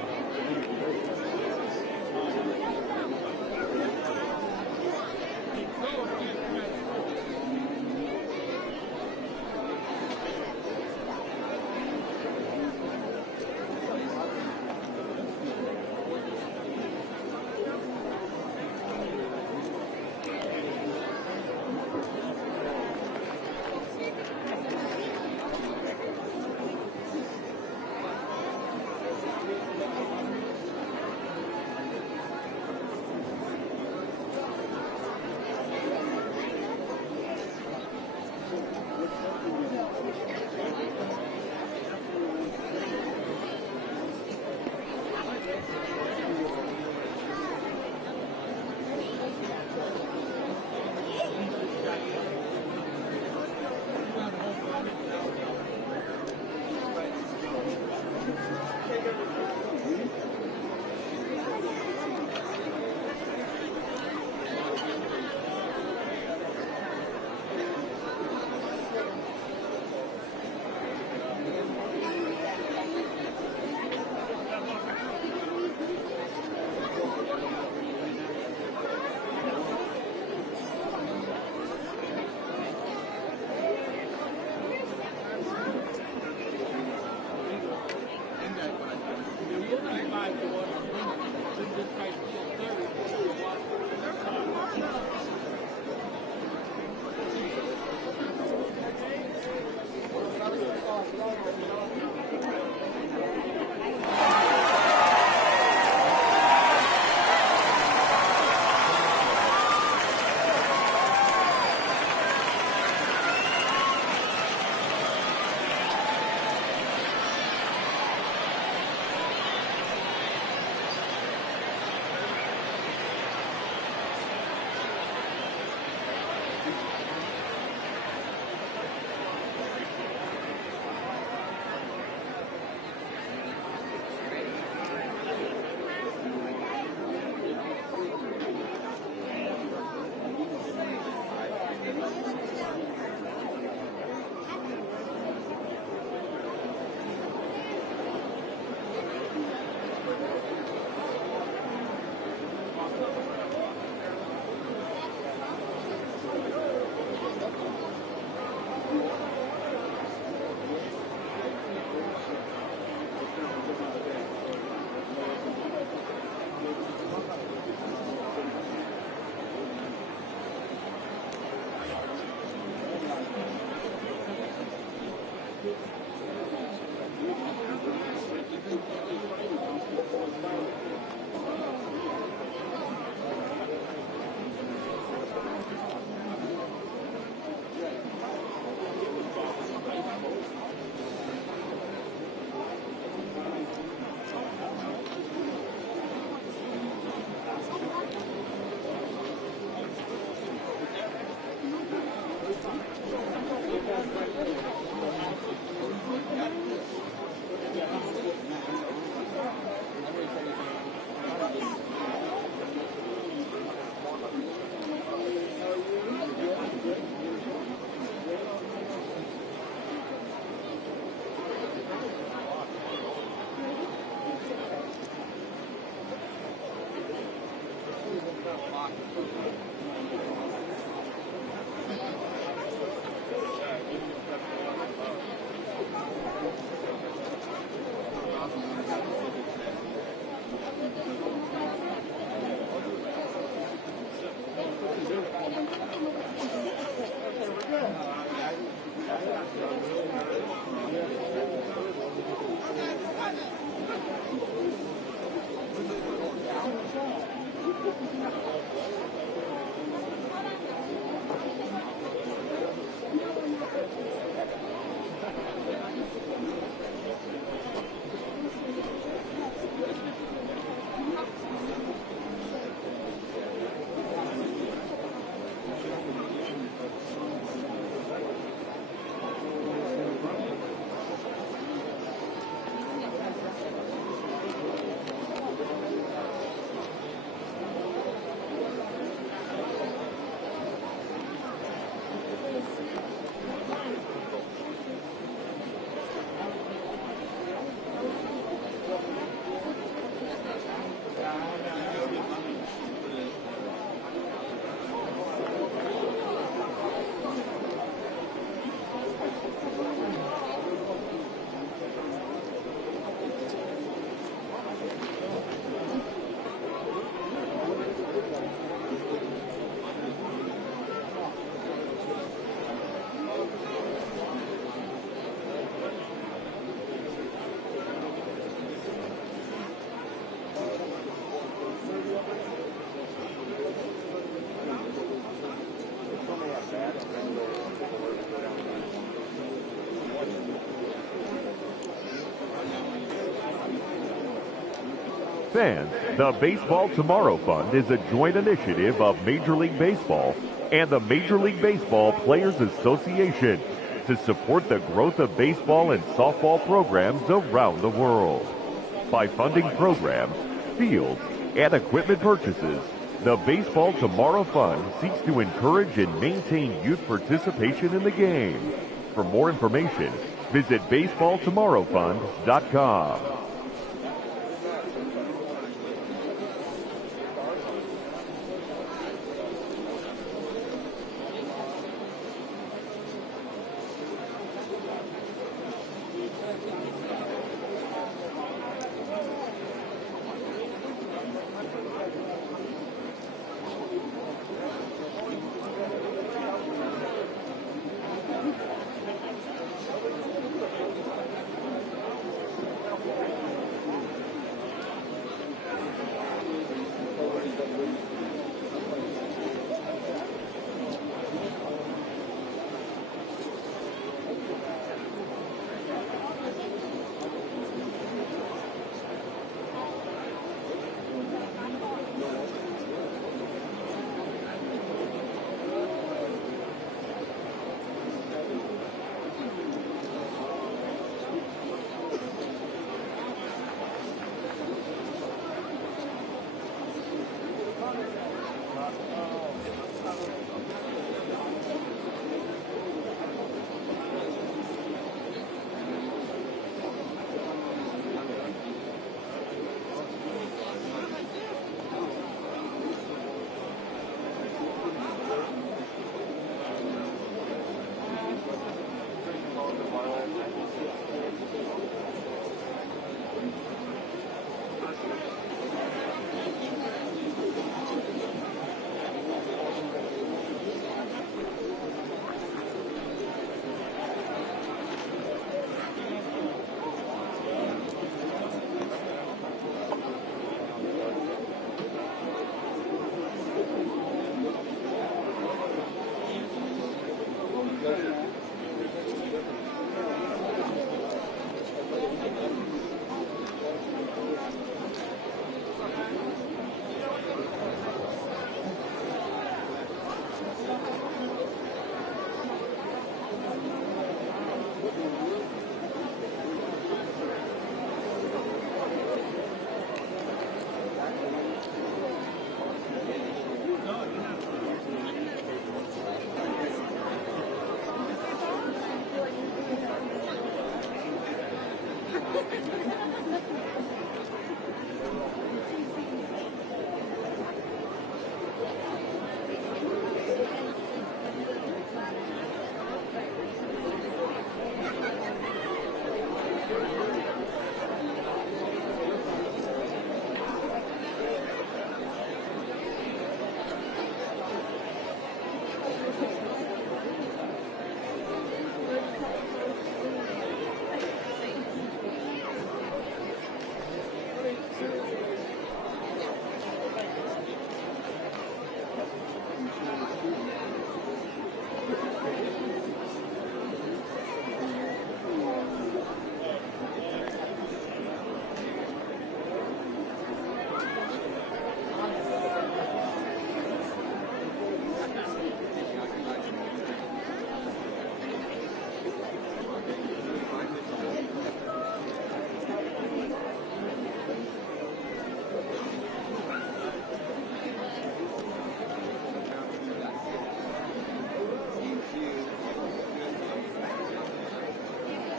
Fans, the Baseball Tomorrow Fund is a joint initiative of Major League Baseball and the Major League Baseball Players Association to support the growth of baseball and softball programs around the world. By funding programs, fields, and equipment purchases, the Baseball Tomorrow Fund seeks to encourage and maintain youth participation in the game. For more information, visit baseballtomorrowfund.com.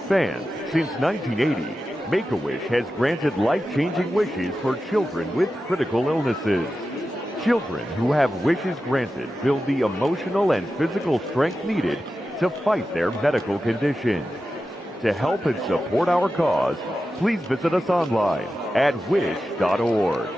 Fans, since 1980, Make-A-Wish has granted life-changing wishes for children with critical illnesses. Children who have wishes granted build the emotional and physical strength needed to fight their medical condition. To help and support our cause, please visit us online at wish.org.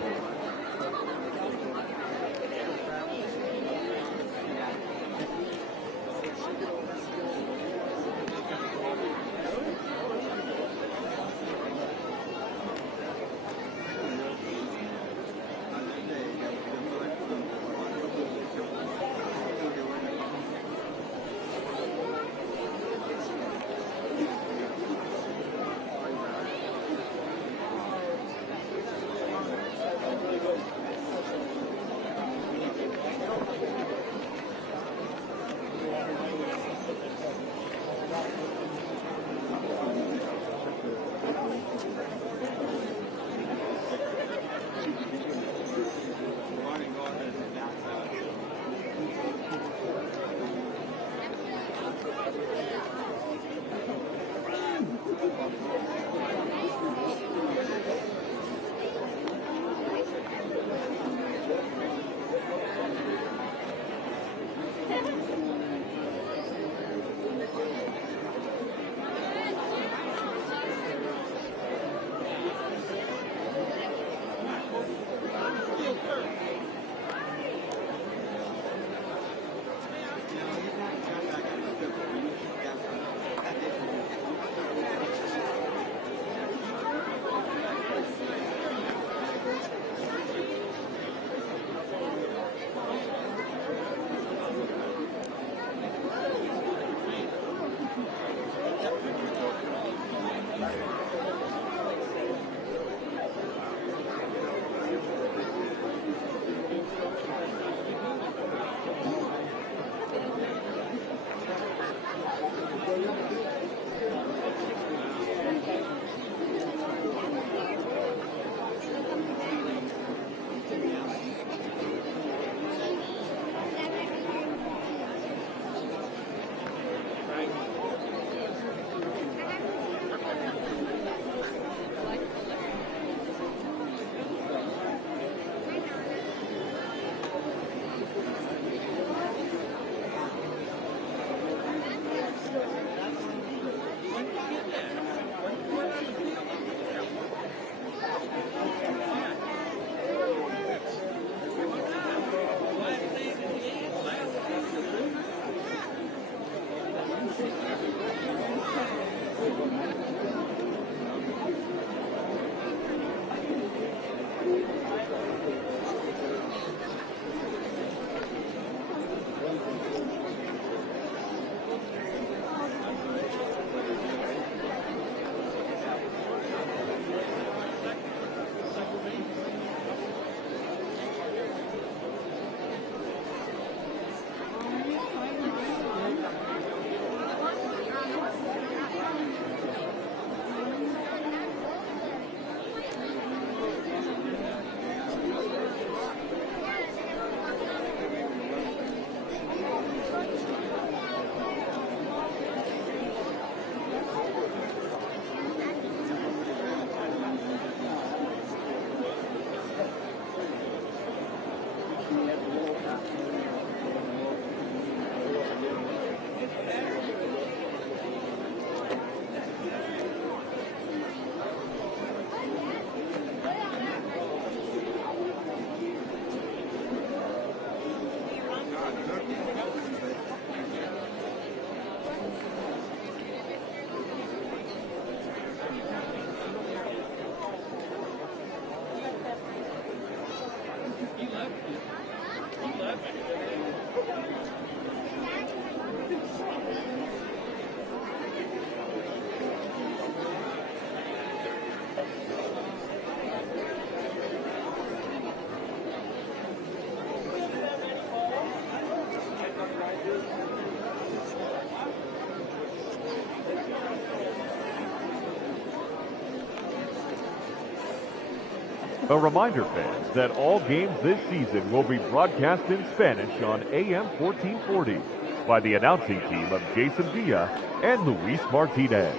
A reminder, fans, that all games this season will be broadcast in Spanish on AM 1440 by the announcing team of Jason Villa and Luis Martinez.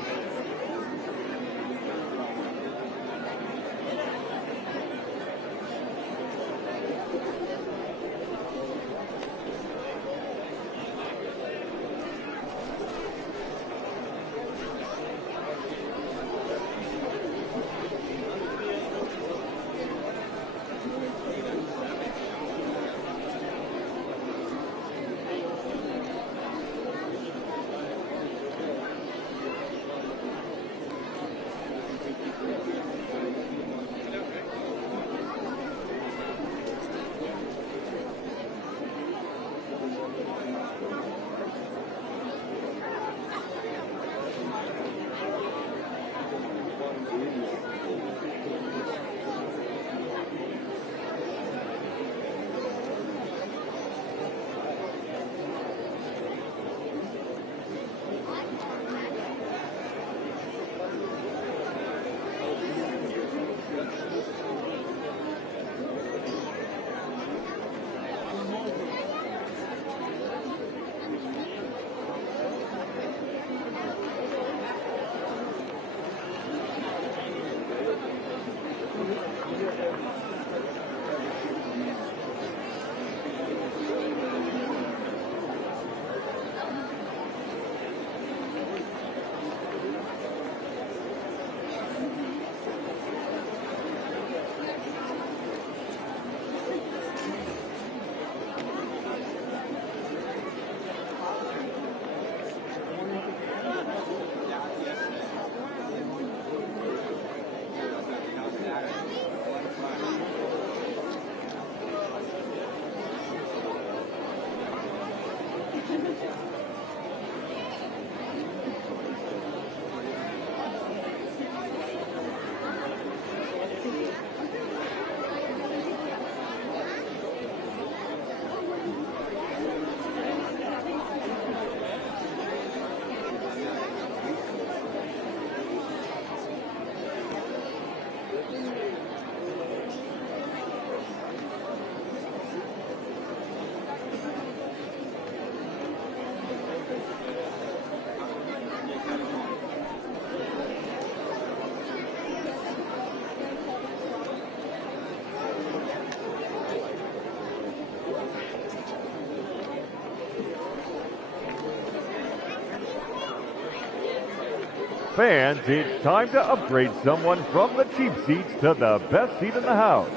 Fans, it's time to upgrade someone from the cheap seats to the best seat in the house,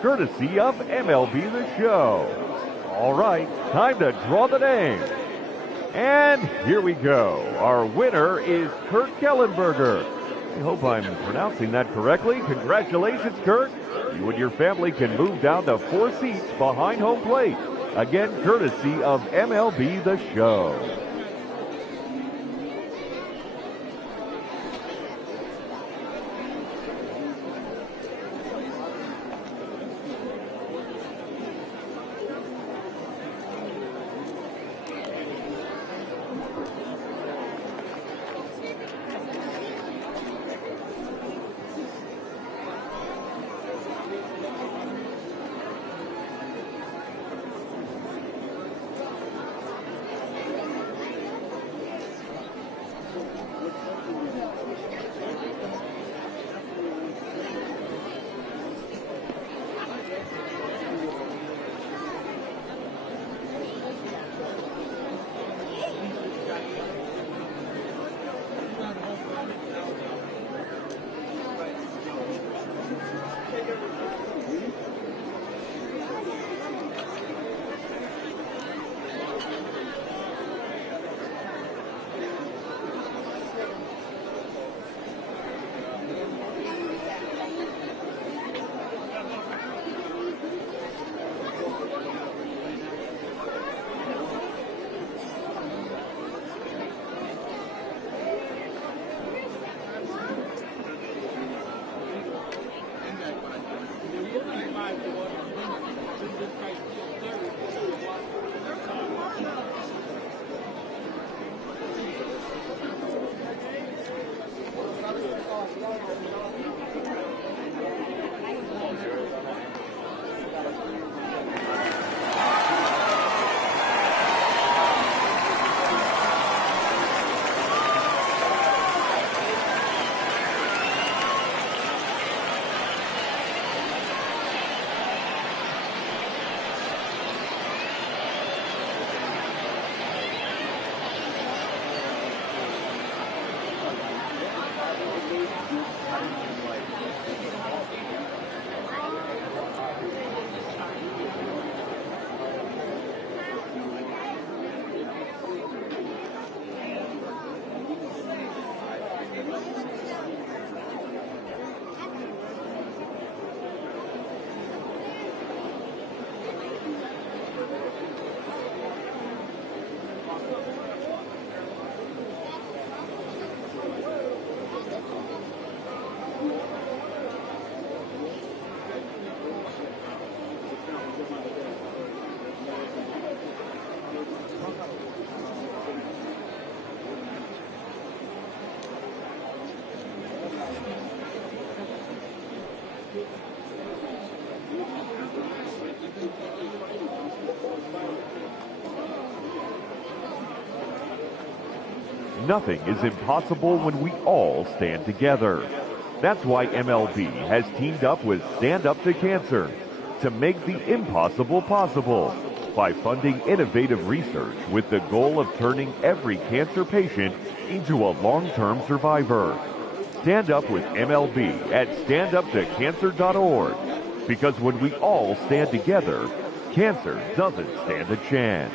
courtesy of MLB The Show. All right, time to draw the name. And here we go. Our winner is Kurt Kellenberger. I hope I'm pronouncing that correctly. Congratulations, Kurt. You and your family can move down to 4 seats behind home plate. Again, courtesy of MLB The Show. Nothing is impossible when we all stand together. That's why MLB has teamed up with Stand Up to Cancer to make the impossible possible by funding innovative research with the goal of turning every cancer patient into a long-term survivor. Stand up with MLB at standuptocancer.org, because when we all stand together, cancer doesn't stand a chance.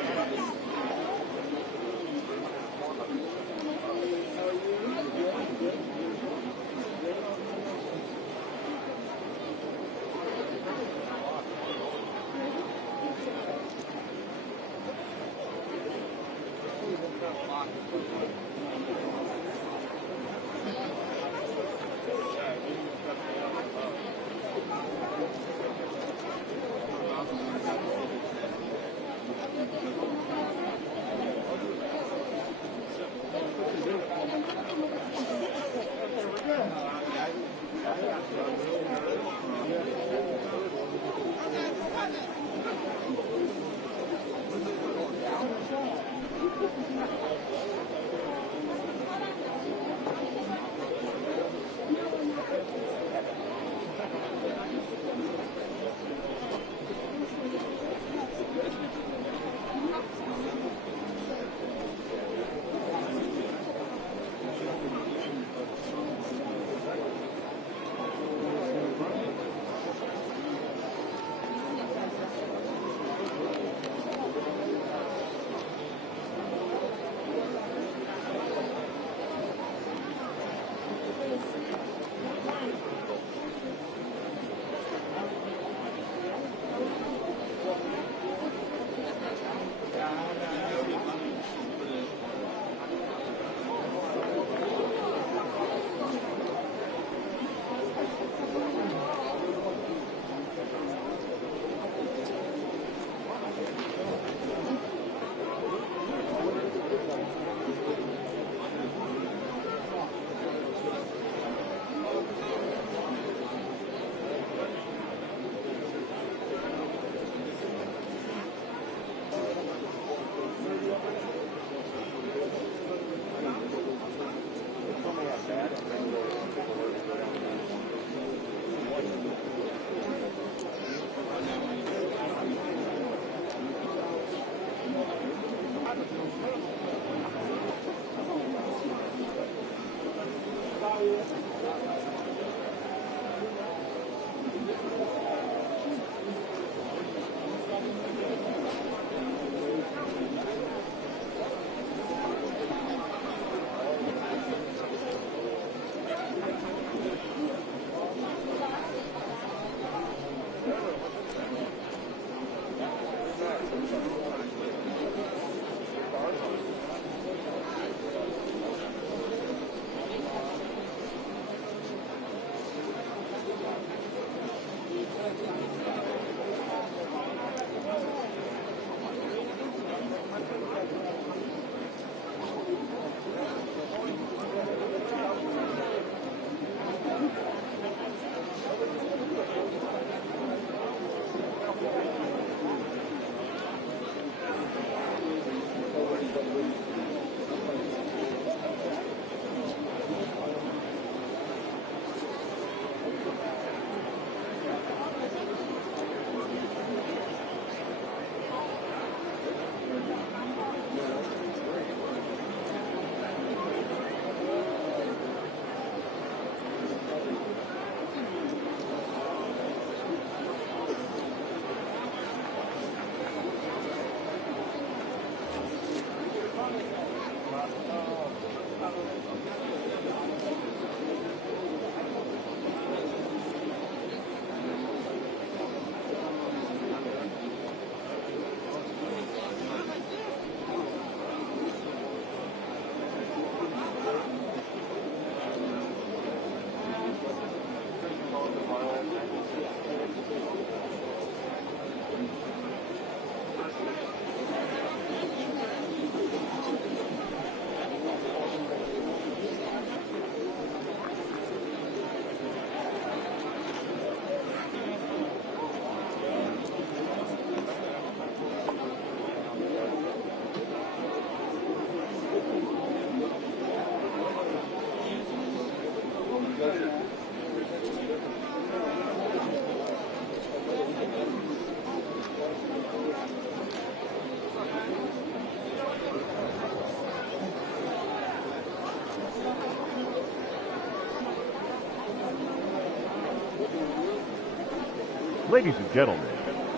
Ladies and gentlemen,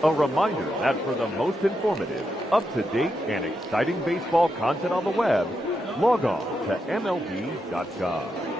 a reminder that for the most informative, up-to-date, and exciting baseball content on the web, log on to MLB.com.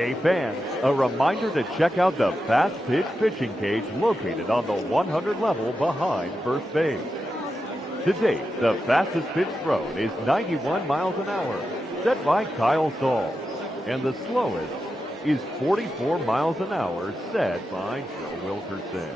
Hey fans, a reminder to check out the Fast Pitch pitching cage located on the 100 level behind first base. To date, the fastest pitch thrown is 91 miles an hour, set by Kyle Saul, and the slowest is 44 miles an hour, set by Joe Wilkerson.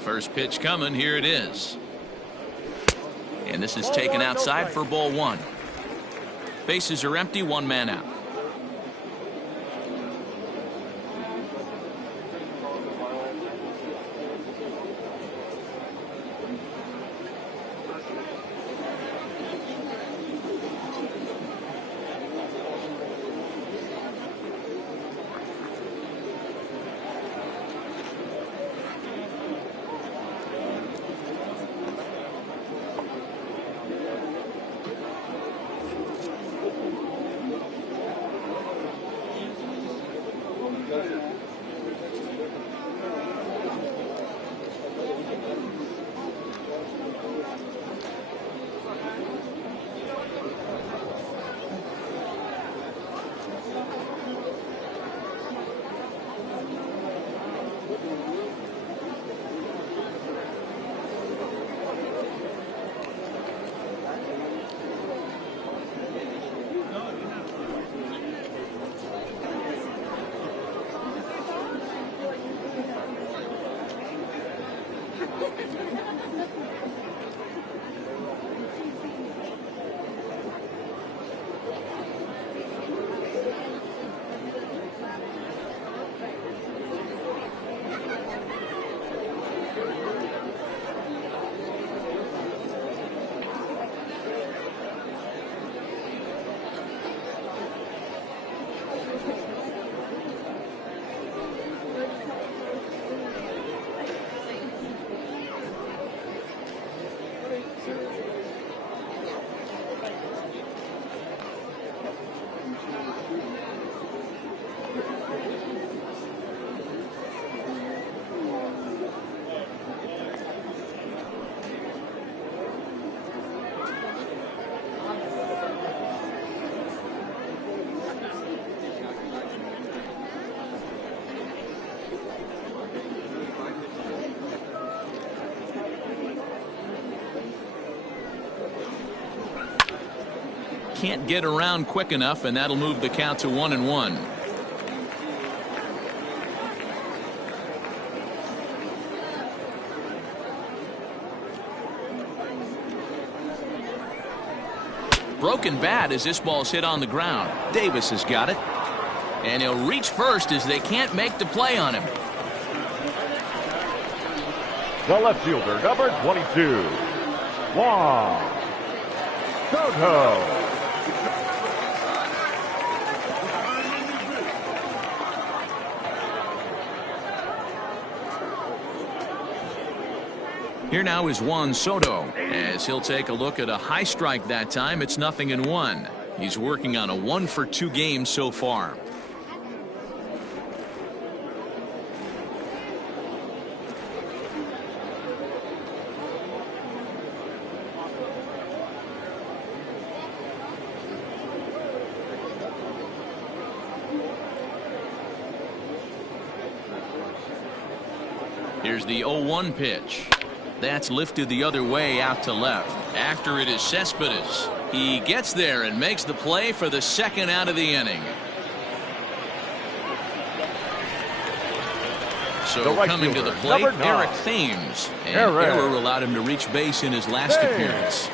First pitch coming. Here it is. And this is taken outside for ball one. Bases are empty, one man out. Can't get around quick enough, and that'll move the count to 1-1. Broken bat as this ball's hit on the ground. Davis has got it. And he'll reach first as they can't make the play on him. The left fielder, number 22, Juan Soto. Here now is Juan Soto as he'll take a look at a high strike that time. It's 0-1. He's working on a 1-for-2 game so far. Here's the 0-1 pitch. That's lifted the other way out to left. After it is Cespedes. He gets there and makes the play for the second out of the inning. So coming to the plate, Eric Thames. And error allowed him to reach base in his last appearance.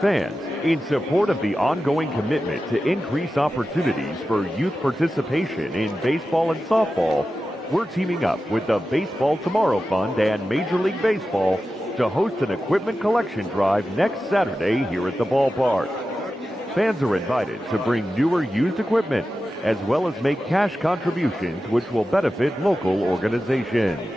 Fans, in support of the ongoing commitment to increase opportunities for youth participation in baseball and softball, we're teaming up with the Baseball Tomorrow Fund and Major League Baseball to host an equipment collection drive next Saturday here at the ballpark. Fans are invited to bring newer used equipment, as well as make cash contributions which will benefit local organizations.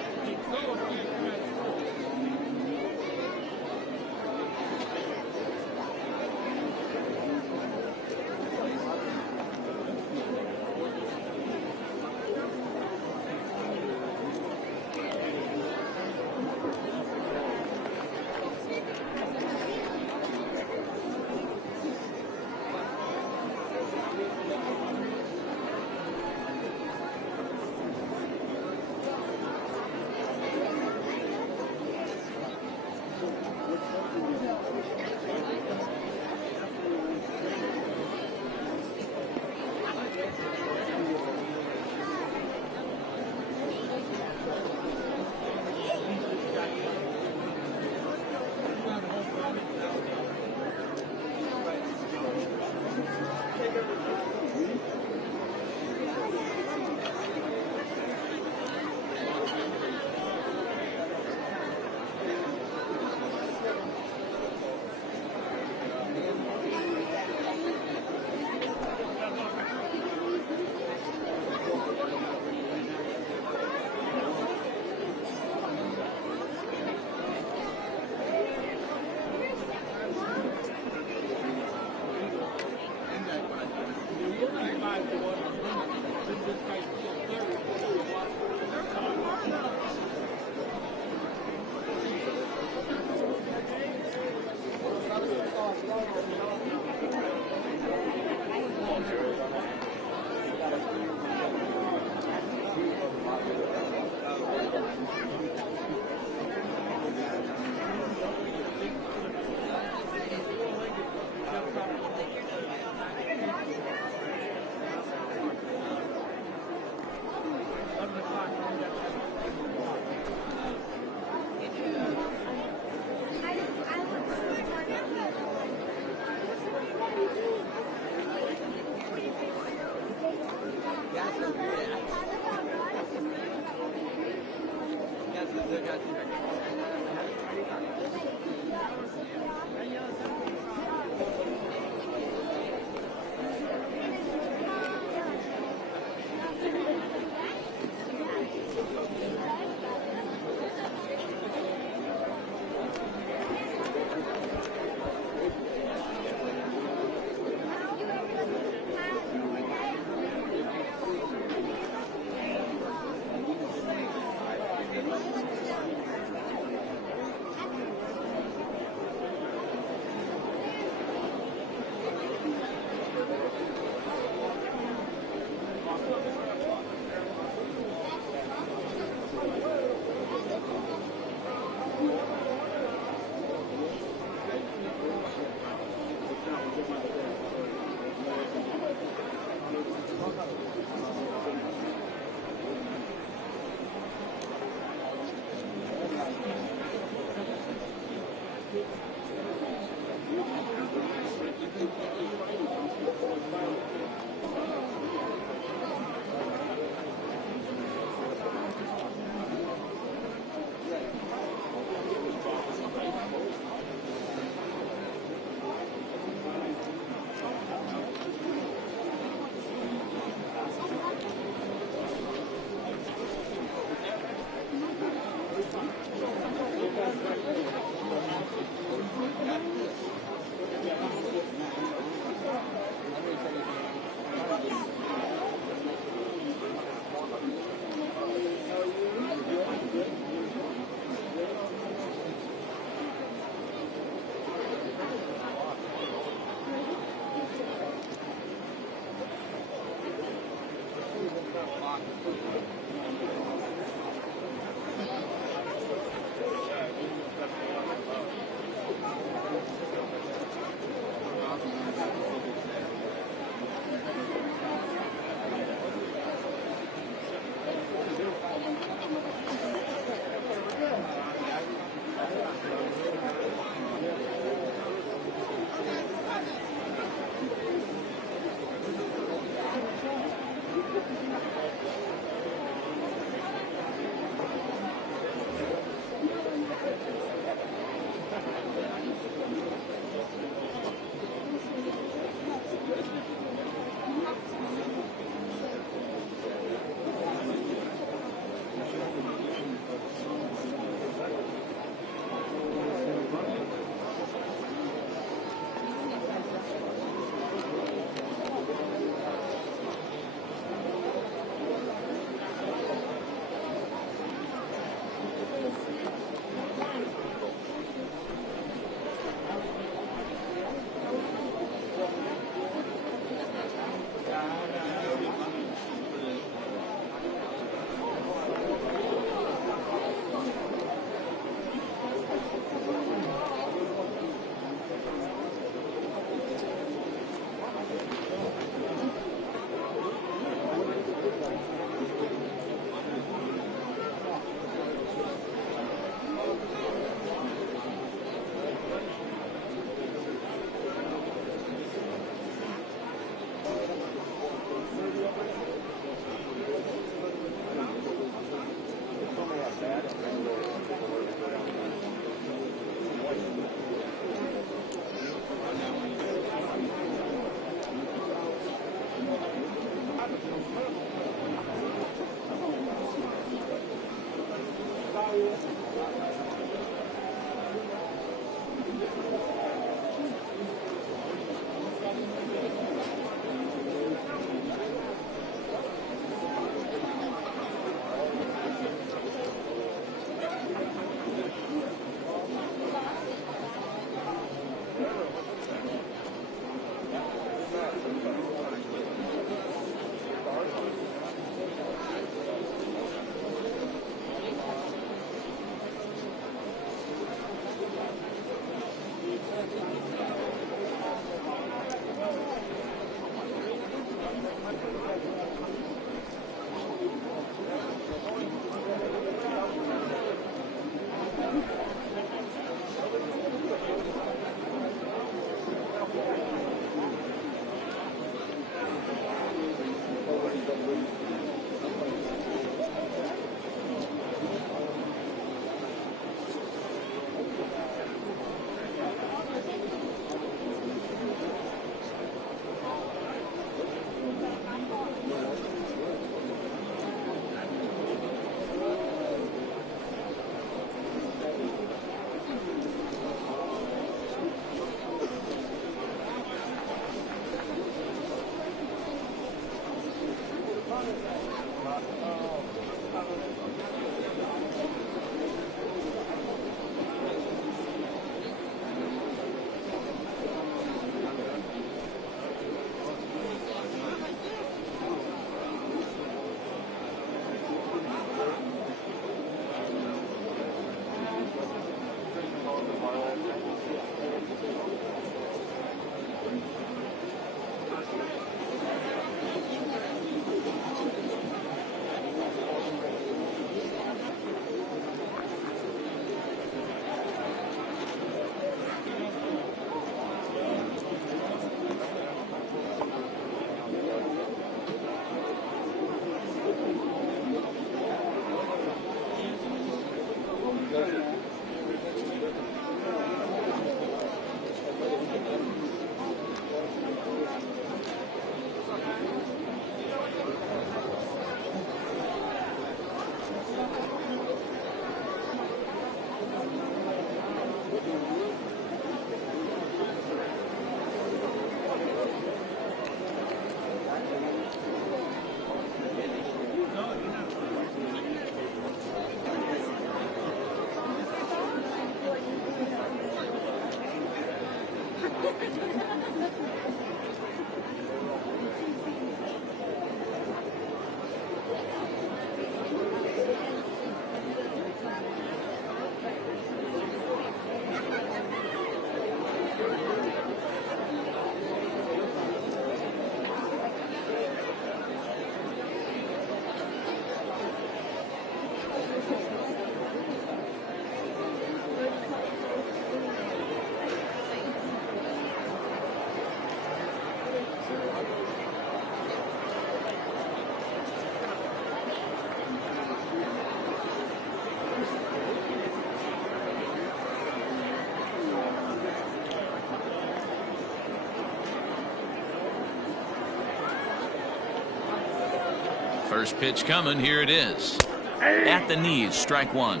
First pitch coming. Here it is. At the knees, strike one.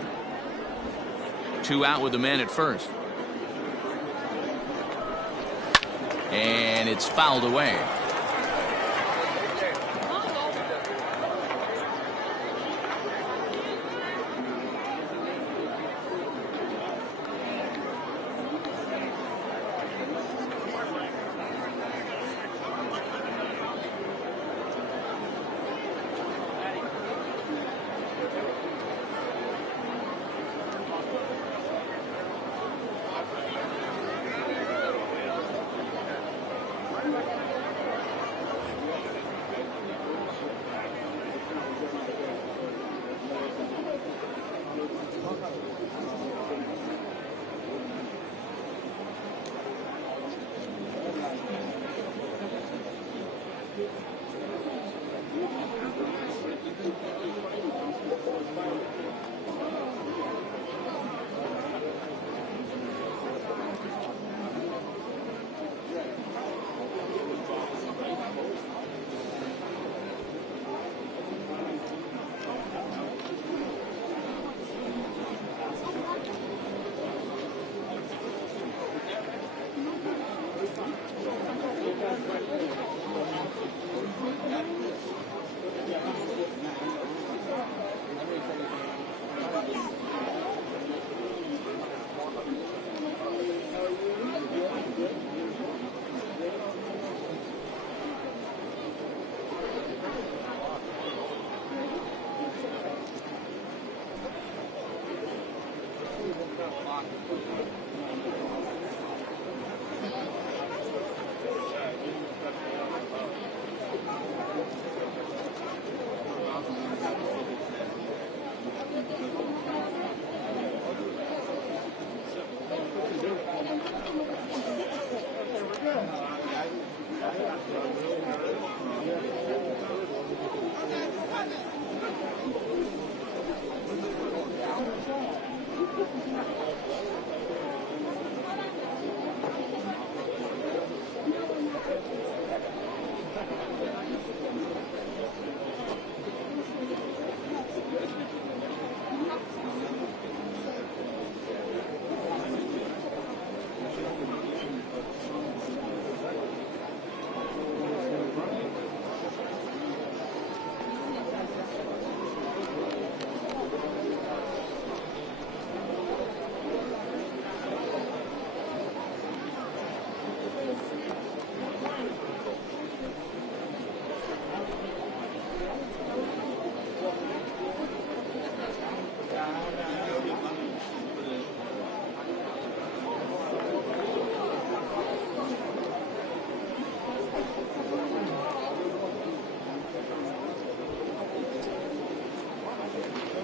2 out with the man at first. And it's fouled away.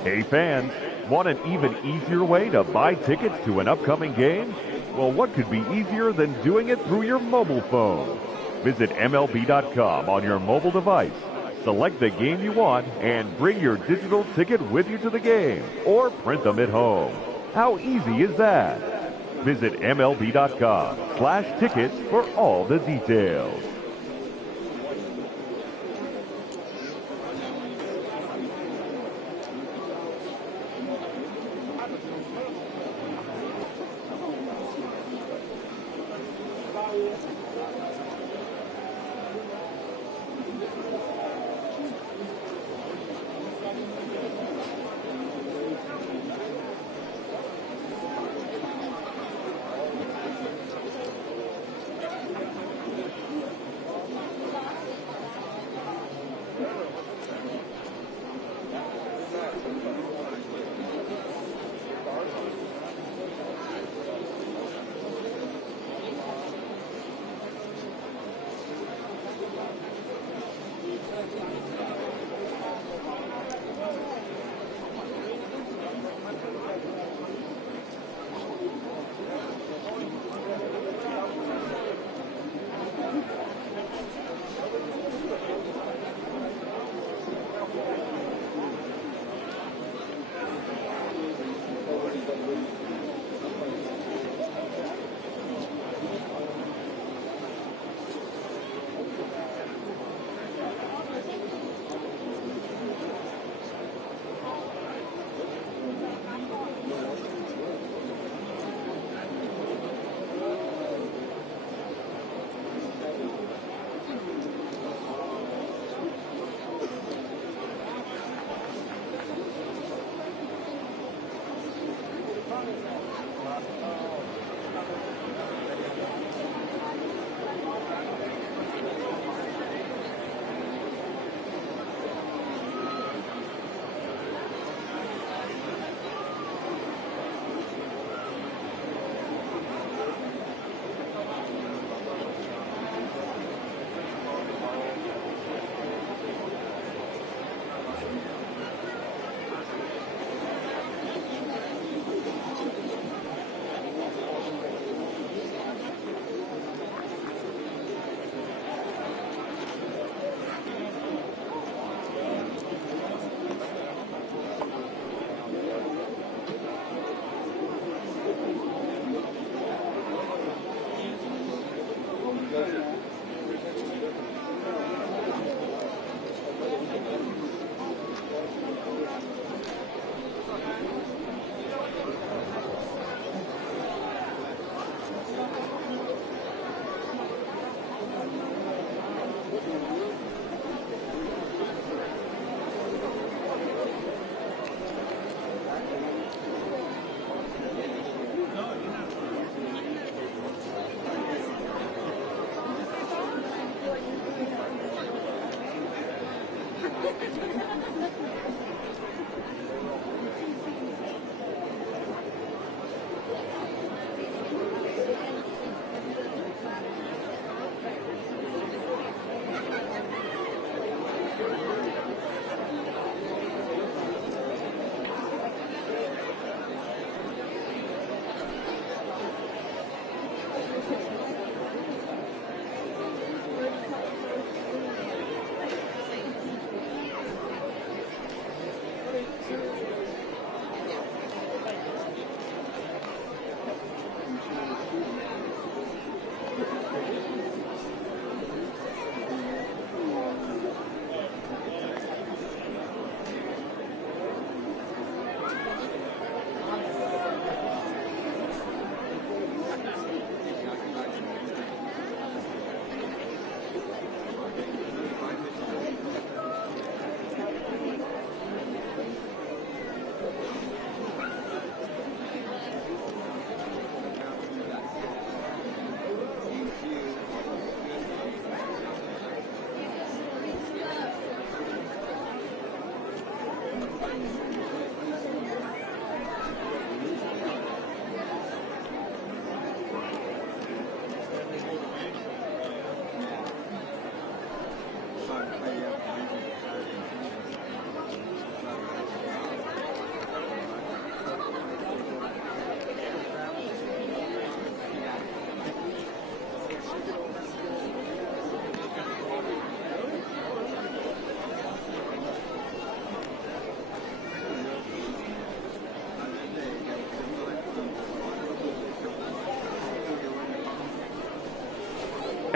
Hey fans, want an even easier way to buy tickets to an upcoming game? Well, what could be easier than doing it through your mobile phone? Visit MLB.com on your mobile device. Select the game you want and bring your digital ticket with you to the game or print them at home. How easy is that? Visit MLB.com/tickets for all the details.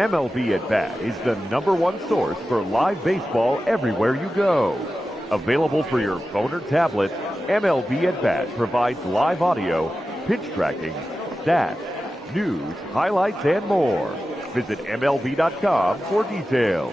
MLB At Bat is the #1 source for live baseball everywhere you go. Available for your phone or tablet, MLB At Bat provides live audio, pitch tracking, stats, news, highlights, and more. Visit MLB.com for details.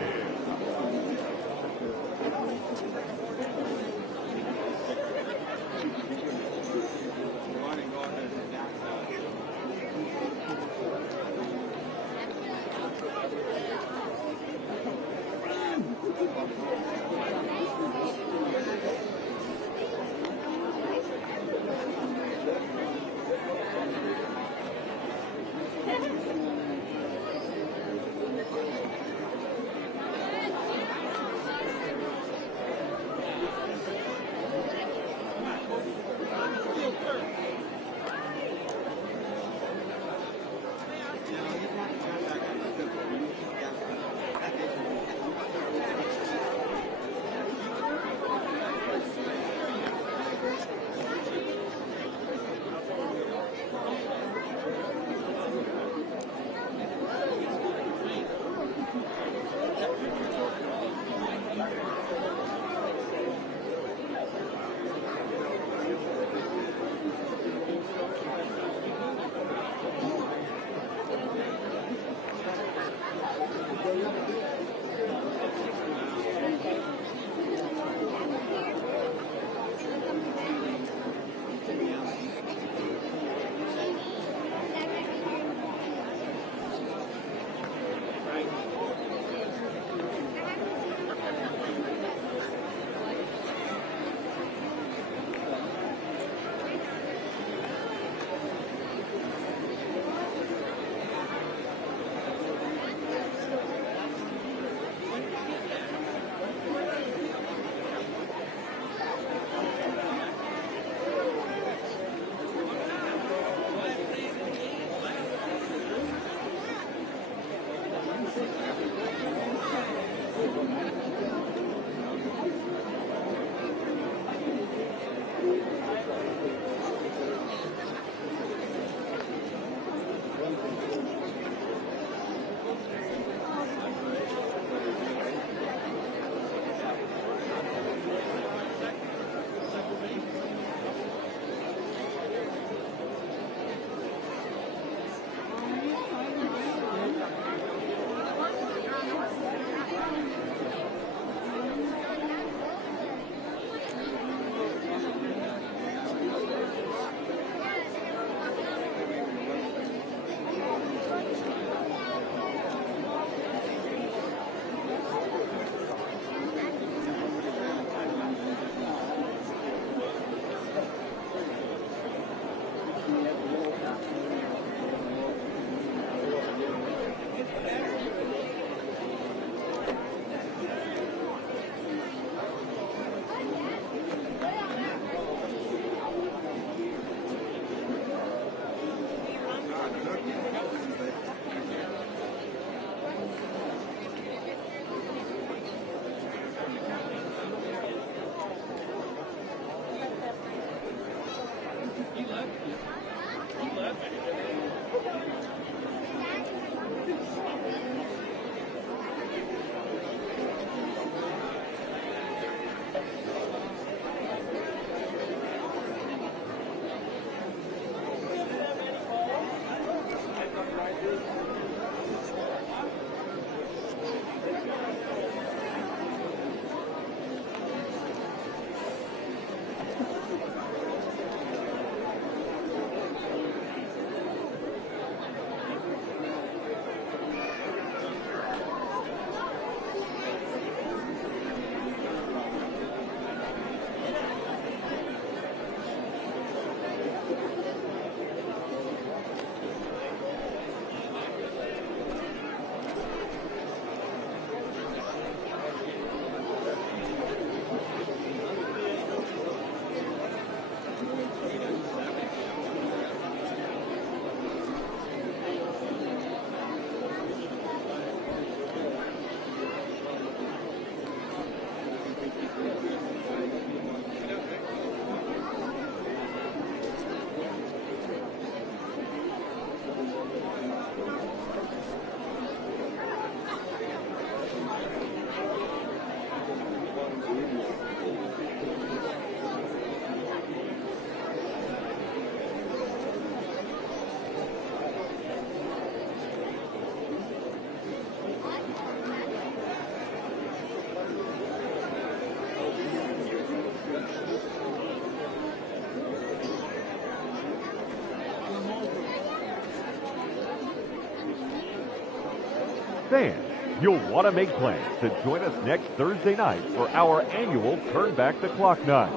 Fans, you'll want to make plans to join us next Thursday night for our annual Turn Back the Clock night.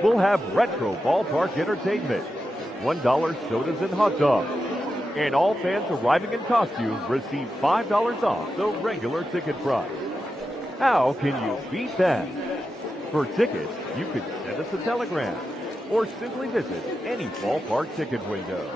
We'll have retro ballpark entertainment, $1 sodas and hot dogs, and all fans arriving in costume receive $5 off the regular ticket price. How can you beat that? For tickets, you can send us a telegram or simply visit any ballpark ticket window.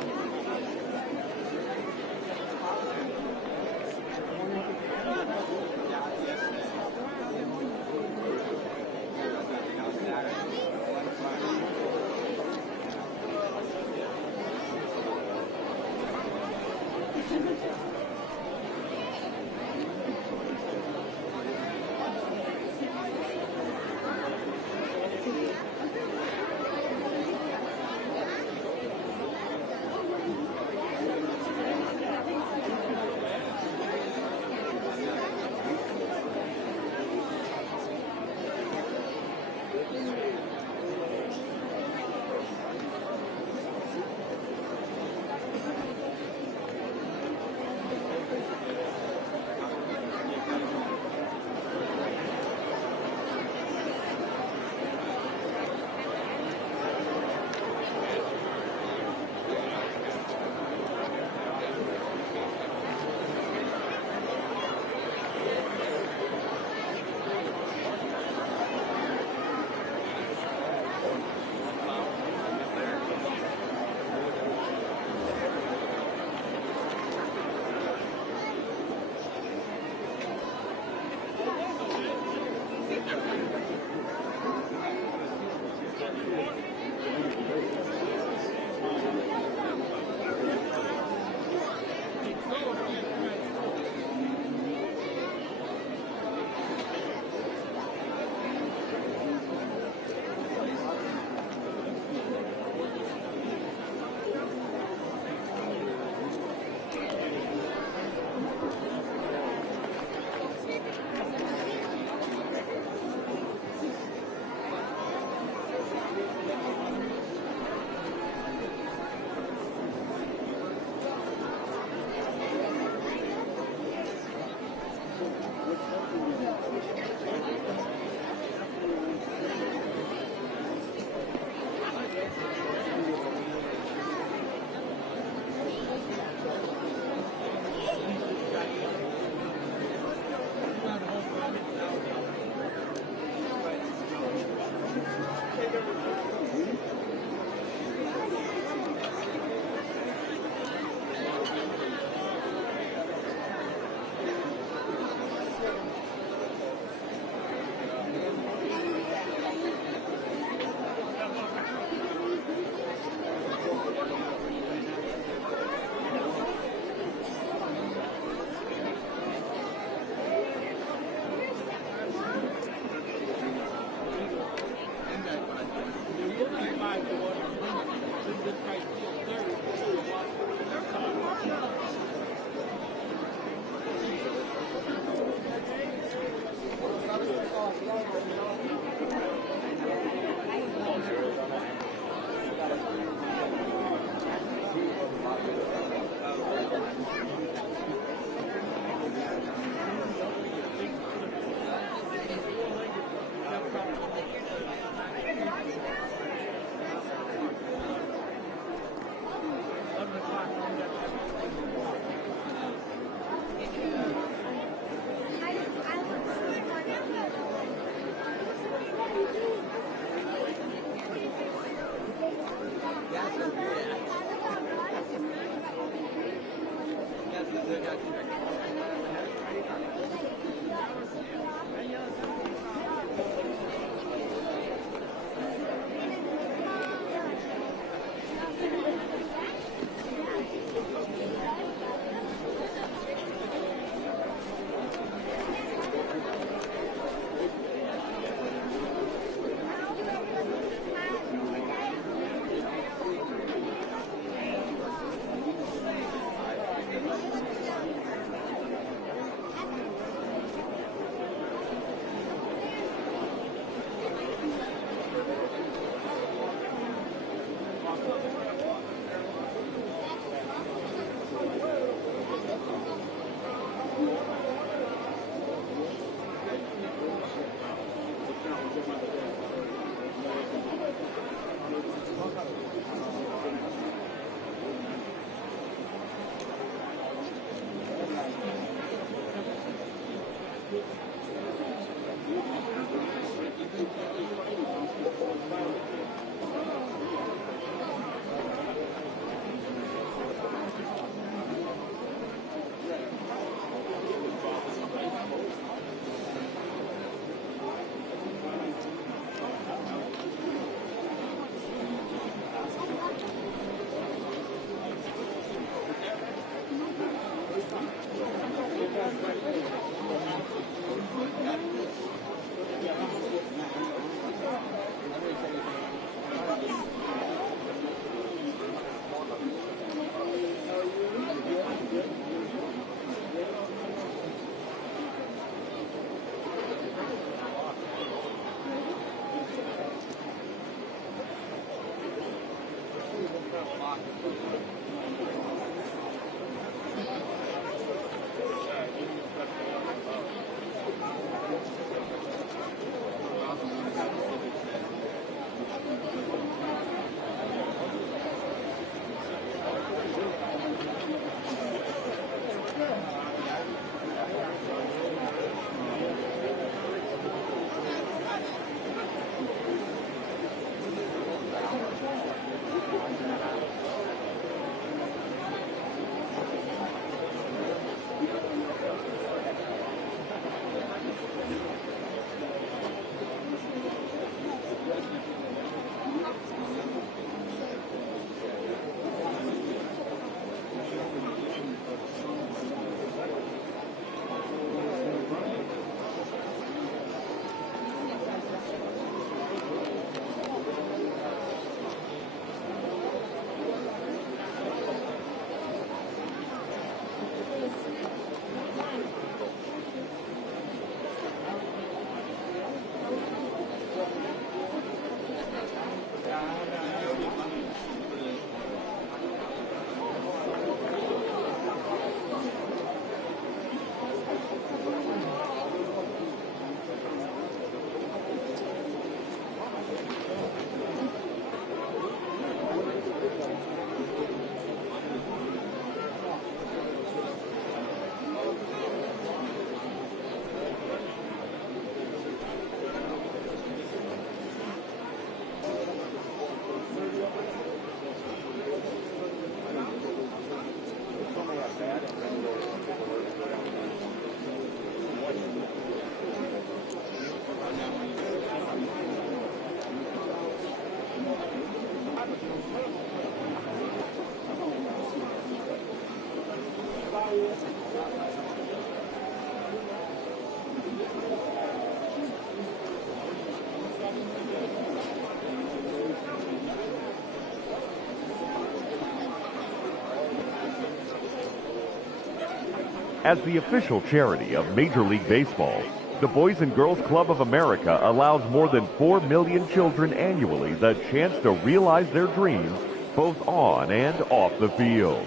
As the official charity of Major League Baseball, the Boys and Girls Club of America allows more than 4 million children annually the chance to realize their dreams both on and off the field.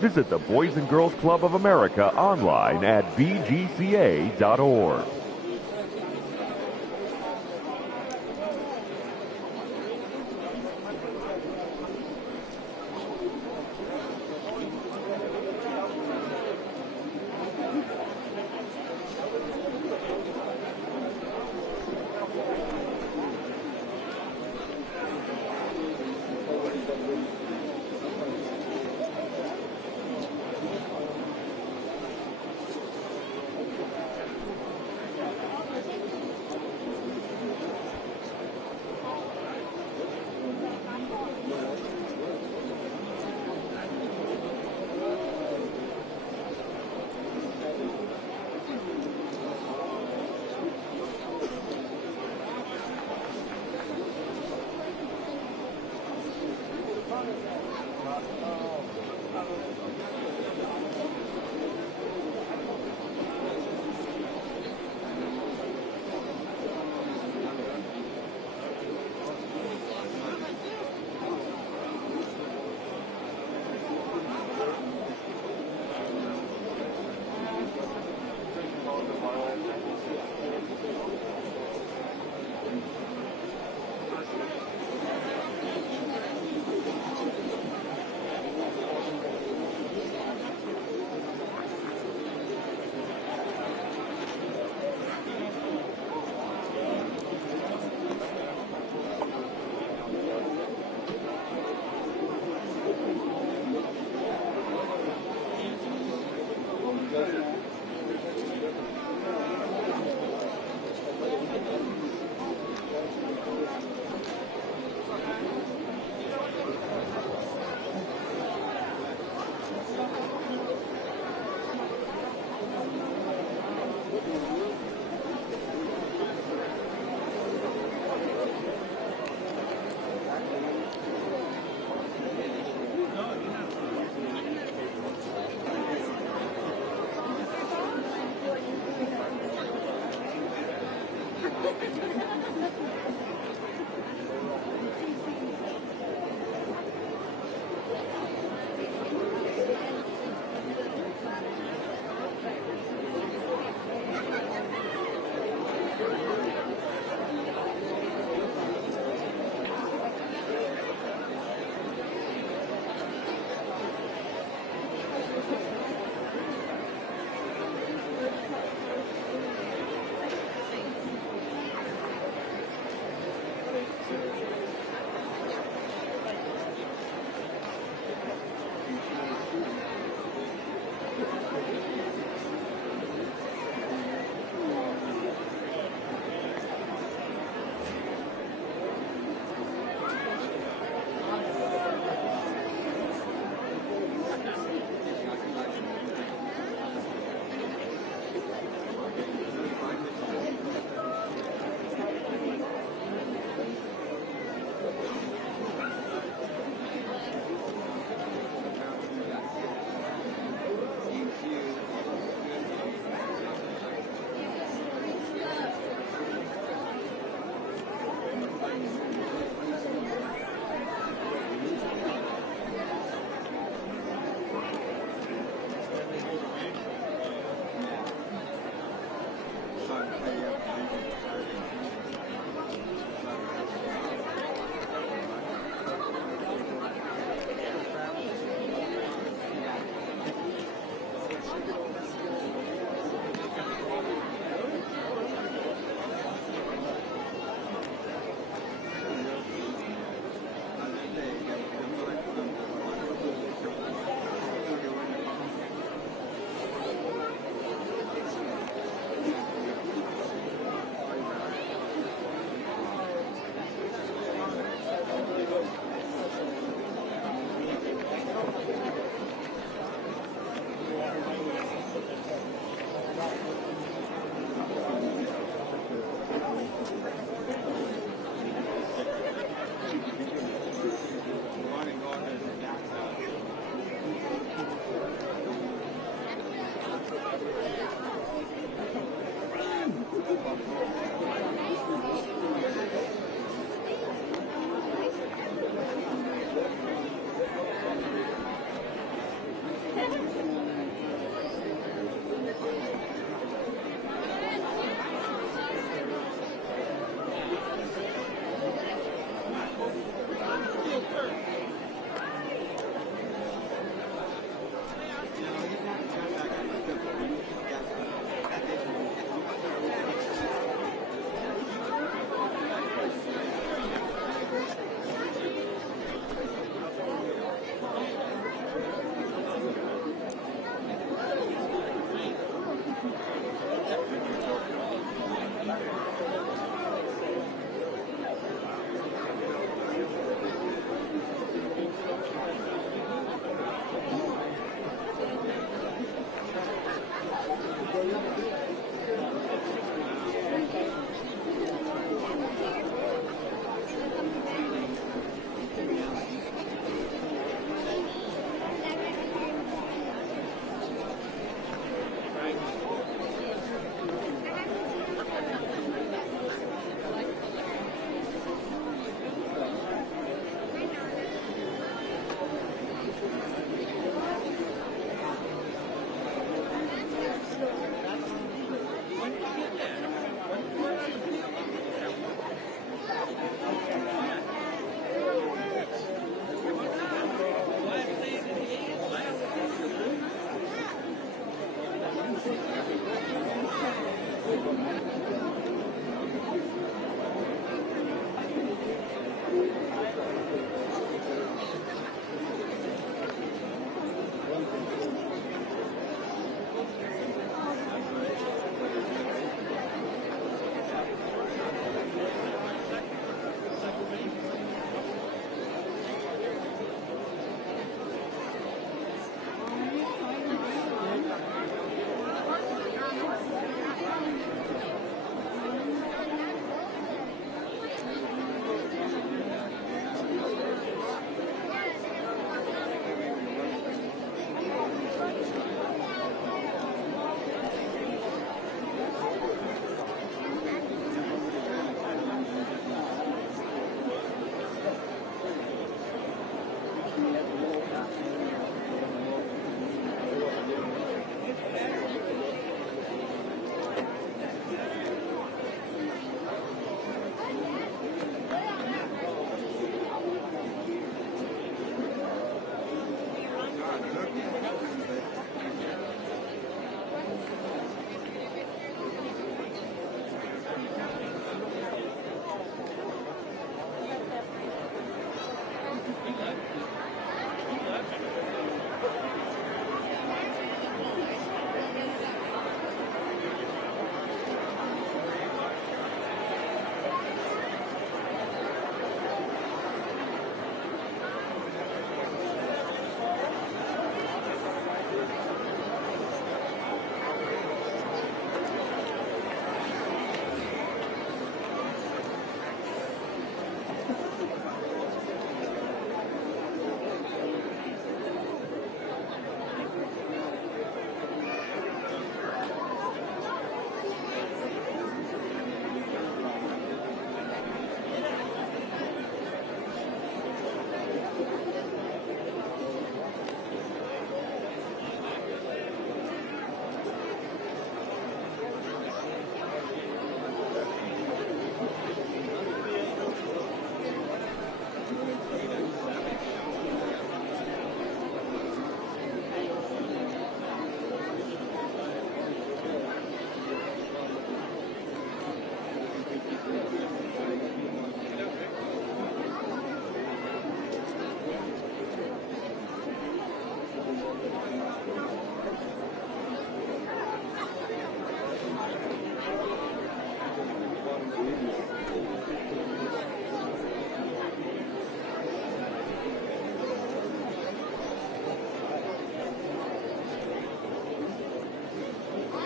Visit the Boys and Girls Club of America online at bgca.org.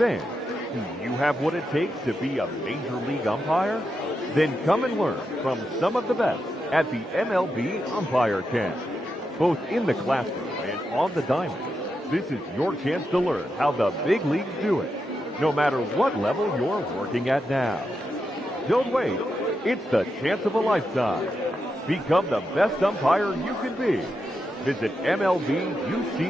fans, do you have what it takes to be a major league umpire? Then come and learn from some of the best at the MLB Umpire Camp. Both in the classroom and on the diamond, this is your chance to learn how the big leagues do it, no matter what level you're working at now. Don't wait. It's the chance of a lifetime. Become the best umpire you can be. Visit MLBUC.com.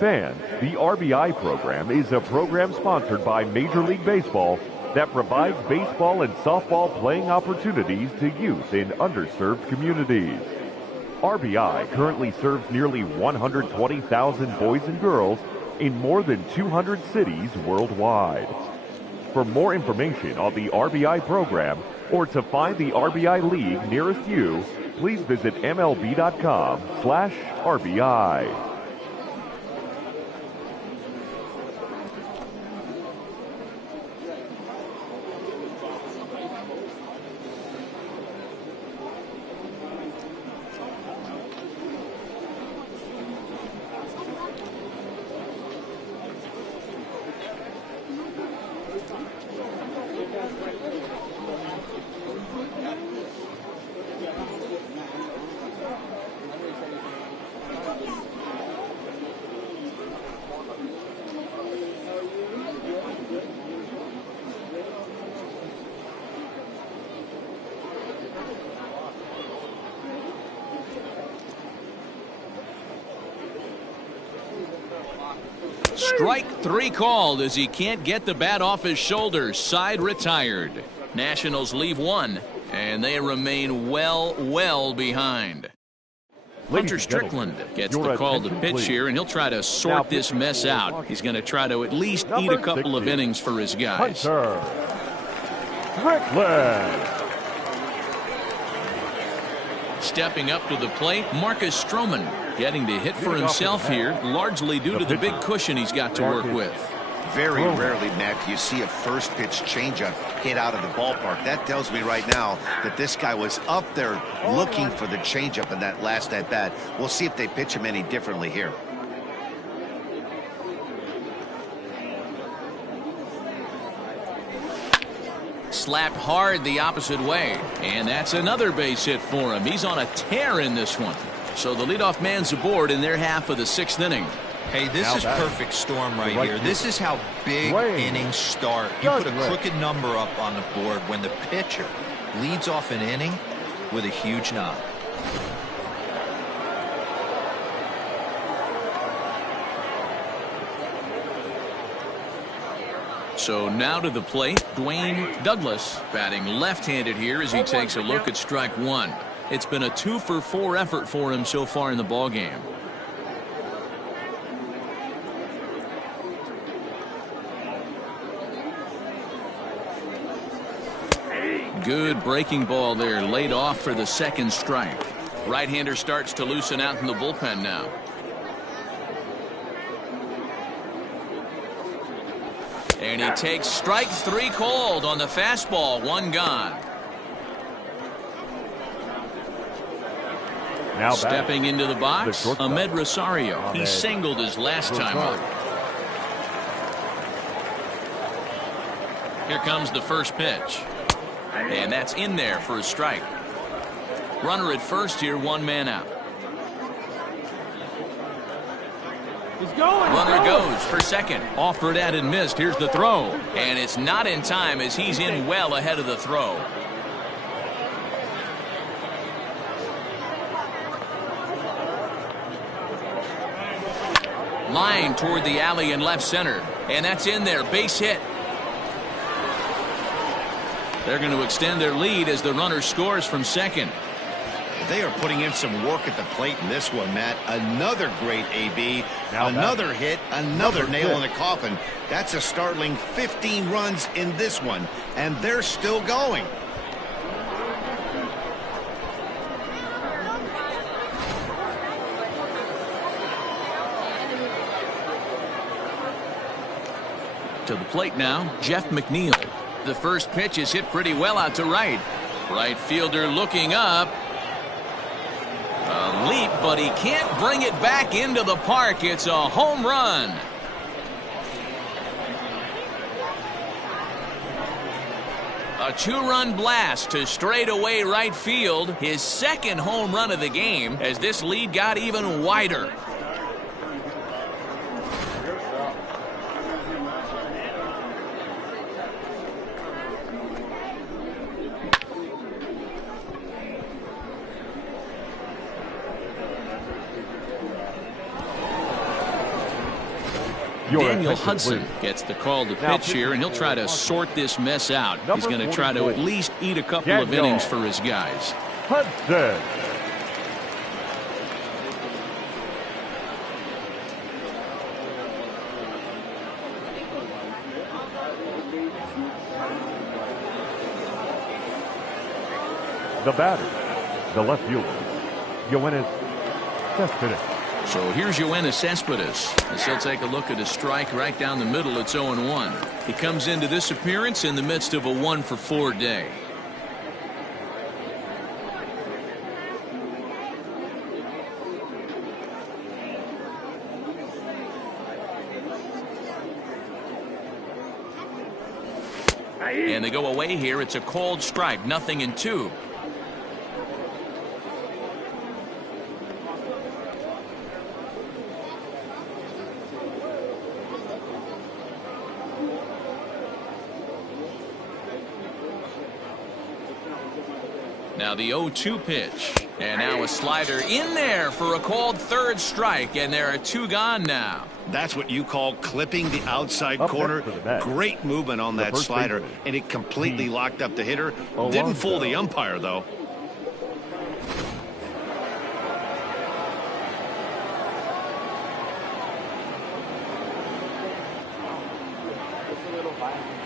Fans, the RBI program is a program sponsored by Major League Baseball that provides baseball and softball playing opportunities to youth in underserved communities. RBI currently serves nearly 120,000 boys and girls in more than 200 cities worldwide. For more information on the RBI program or to find the RBI League nearest you, please visit MLB.com/RBI. Strike 3 called as he can't get the bat off his shoulders. Side retired. Nationals leave 1, and they remain well behind. Hunter Strickland gets the call to pitch here, and he'll try to sort this mess out. He's going to try to at least eat a couple of innings for his guys. Hunter Strickland. Stepping up to the plate, Marcus Stroman getting to hit for himself here, largely due to the big cushion he's got to work with. Very rarely, Matt, do you see a first pitch changeup hit out of the ballpark. That tells me right now that this guy was up there looking for the changeup in that last at bat. We'll see if they pitch him any differently here. Slapped hard the opposite way, and that's another base hit for him. He's on a tear in this one. So the leadoff man's aboard in their half of the 6th inning. Hey, this is perfect storm right here. This is how big innings start. You put a crooked number up on the board when the pitcher leads off an inning with a huge knock. So now to the plate, Dwayne Douglas batting left-handed here as he takes a look at strike 1. It's been a 2-for-4 effort for him so far in the ballgame. Good breaking ball there, laid off for the 2nd strike. Right-hander starts to loosen out in the bullpen now. And he takes strike 3 called on the fastball, 1 gone. Now stepping into the box, Ahmed Rosario. He singled his last time up. Here comes the first pitch. And that's in there for a strike. Runner at first here, 1 man out. Runner goes for second. Offered at and missed. Here's the throw. And it's not in time as he's in well ahead of the throw. Line toward the alley in left center. And that's in there. Base hit. They're going to extend their lead as the runner scores from second. They are putting in some work at the plate in this one, Matt. Another great AB, another hit, another nail in the coffin. That's a startling 15 runs in this one, and they're still going. To the plate now, Jeff McNeil. The first pitch is hit pretty well out to right. Right fielder looking up. A leap, but he can't bring it back into the park. It's a home run. A 2-run blast to straightaway right field. His 2nd home run of the game as this lead got even wider. Daniel Hudson gets the call to pitch here, and he'll try to sort this mess out. He's going to try to at least eat a couple of innings for his guys. Hudson. The batter, the left fielder, Yoenis Cespedes. So here's Yoenis Cespedes as he'll take a look at a strike right down the middle. It's 0-1. He comes into this appearance in the midst of a 1-for-4 day. And they go away here. It's a called strike, 0-2. Now the 0-2 pitch. And now a slider in there for a called third strike. And there are 2 gone now. That's what you call clipping the outside corner. Great movement on that slider, and it completely locked up the hitter. Didn't fool the umpire, though.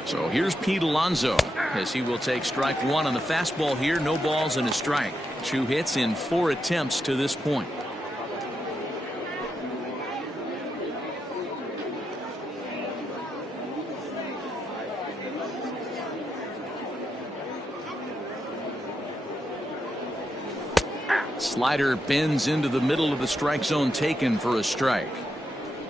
So here's Pete Alonso as he will take strike 1 on the fastball here. No balls and a strike. 2 hits in 4 attempts to this point. Slider bends into the middle of the strike zone, taken for a strike.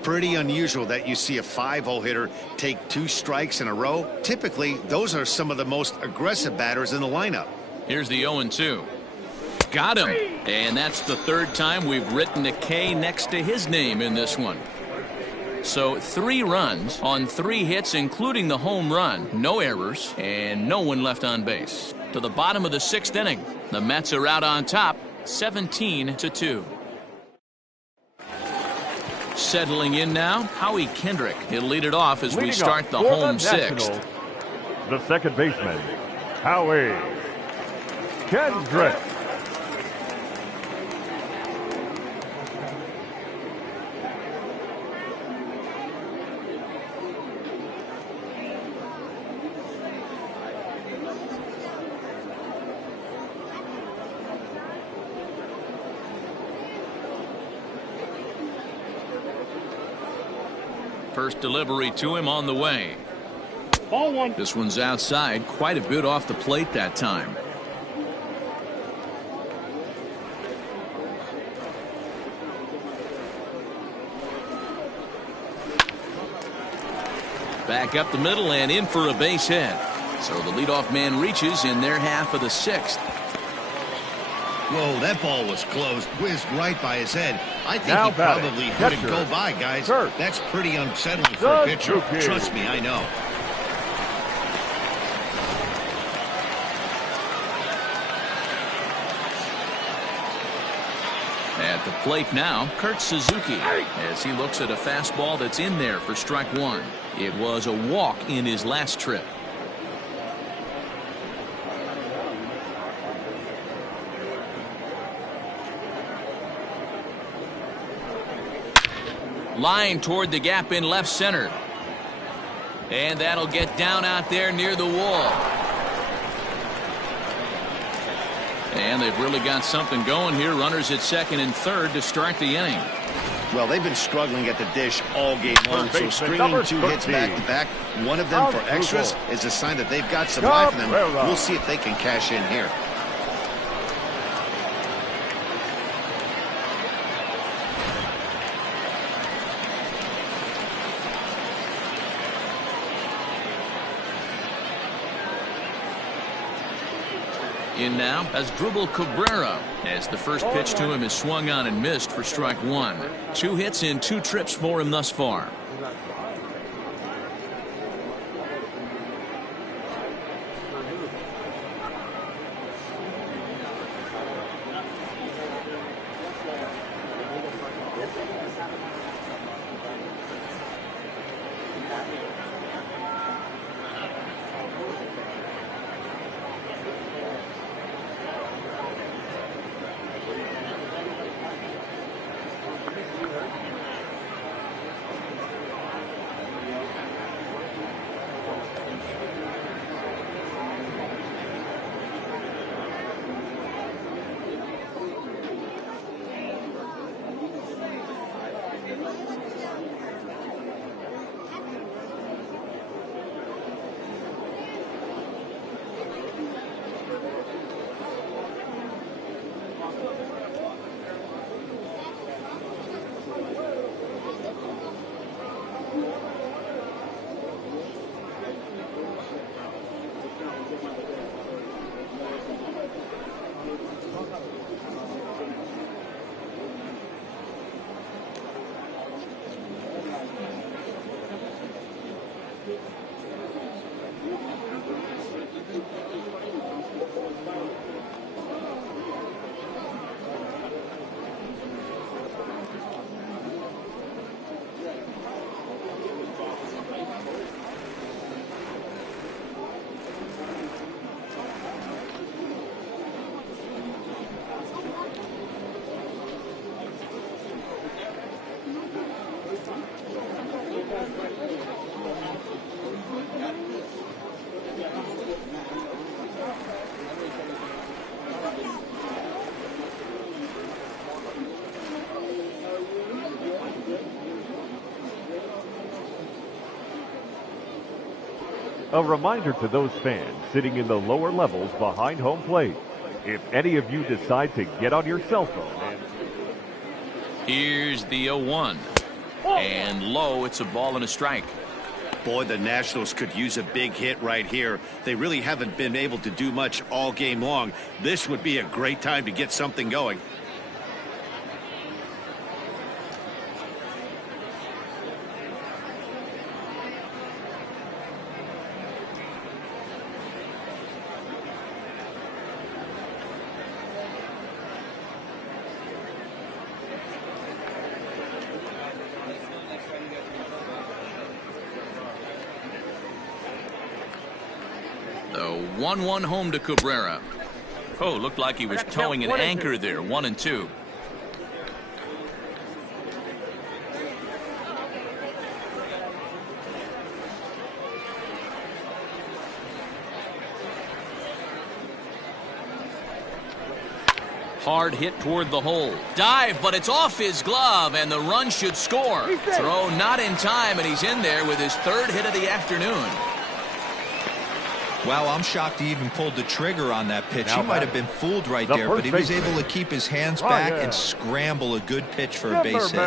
Pretty unusual that you see a 5-hole hitter take 2 strikes in a row. Typically, those are some of the most aggressive batters in the lineup. Here's the 0-2. Got him. And that's the 3rd time we've written a K next to his name in this one. So 3 runs on 3 hits, including the home run. No errors and no one left on base. To the bottom of the 6th inning. The Mets are out on top, 17-2. Settling in now, Howie Kendrick. He'll lead it off as we start the home 6th. The second baseman, Howie Kendrick. First delivery to him on the way. Ball 1. This one's outside, quite a bit off the plate that time. Back up the middle and in for a base hit. So the leadoff man reaches in their half of the 6th. Whoa, that ball was close. Whizzed right by his head. I think he probably let it go by, guys. That's pretty unsettling for a pitcher. Trust me, I know. At the plate now, Kurt Suzuki, as he looks at a fastball that's in there for strike 1. It was a walk in his last trip. Line toward the gap in left center. And that'll get down out there near the wall. And they've really got something going here. Runners at 2nd and 3rd to start the inning. Well, they've been struggling at the dish all game long, so stringing 2 hits back-to-back, one of them for extras, is a sign that they've got some life in them. We'll see if they can cash in here. In now as Drupal Cabrera, as the first pitch to him is swung on and missed for strike 1. 2 hits in 2 trips for him thus far. A reminder to those fans sitting in the lower levels behind home plate. If any of you decide to get on your cell phone and... Here's the 0-1. And low, it's a ball and a strike. Boy, the Nationals could use a big hit right here. They really haven't been able to do much all game long. This would be a great time to get something going. The 1-1 home to Cabrera. Oh, looked like he was towing an anchor there. 1-2. Hard hit toward the hole. Dive, but it's off his glove, and the run should score. Throw not in time, and he's in there with his third hit of the afternoon. Wow, I'm shocked he even pulled the trigger on that pitch. He might have been fooled right there, but he was able to keep his hands back and scramble a good pitch for a base hit.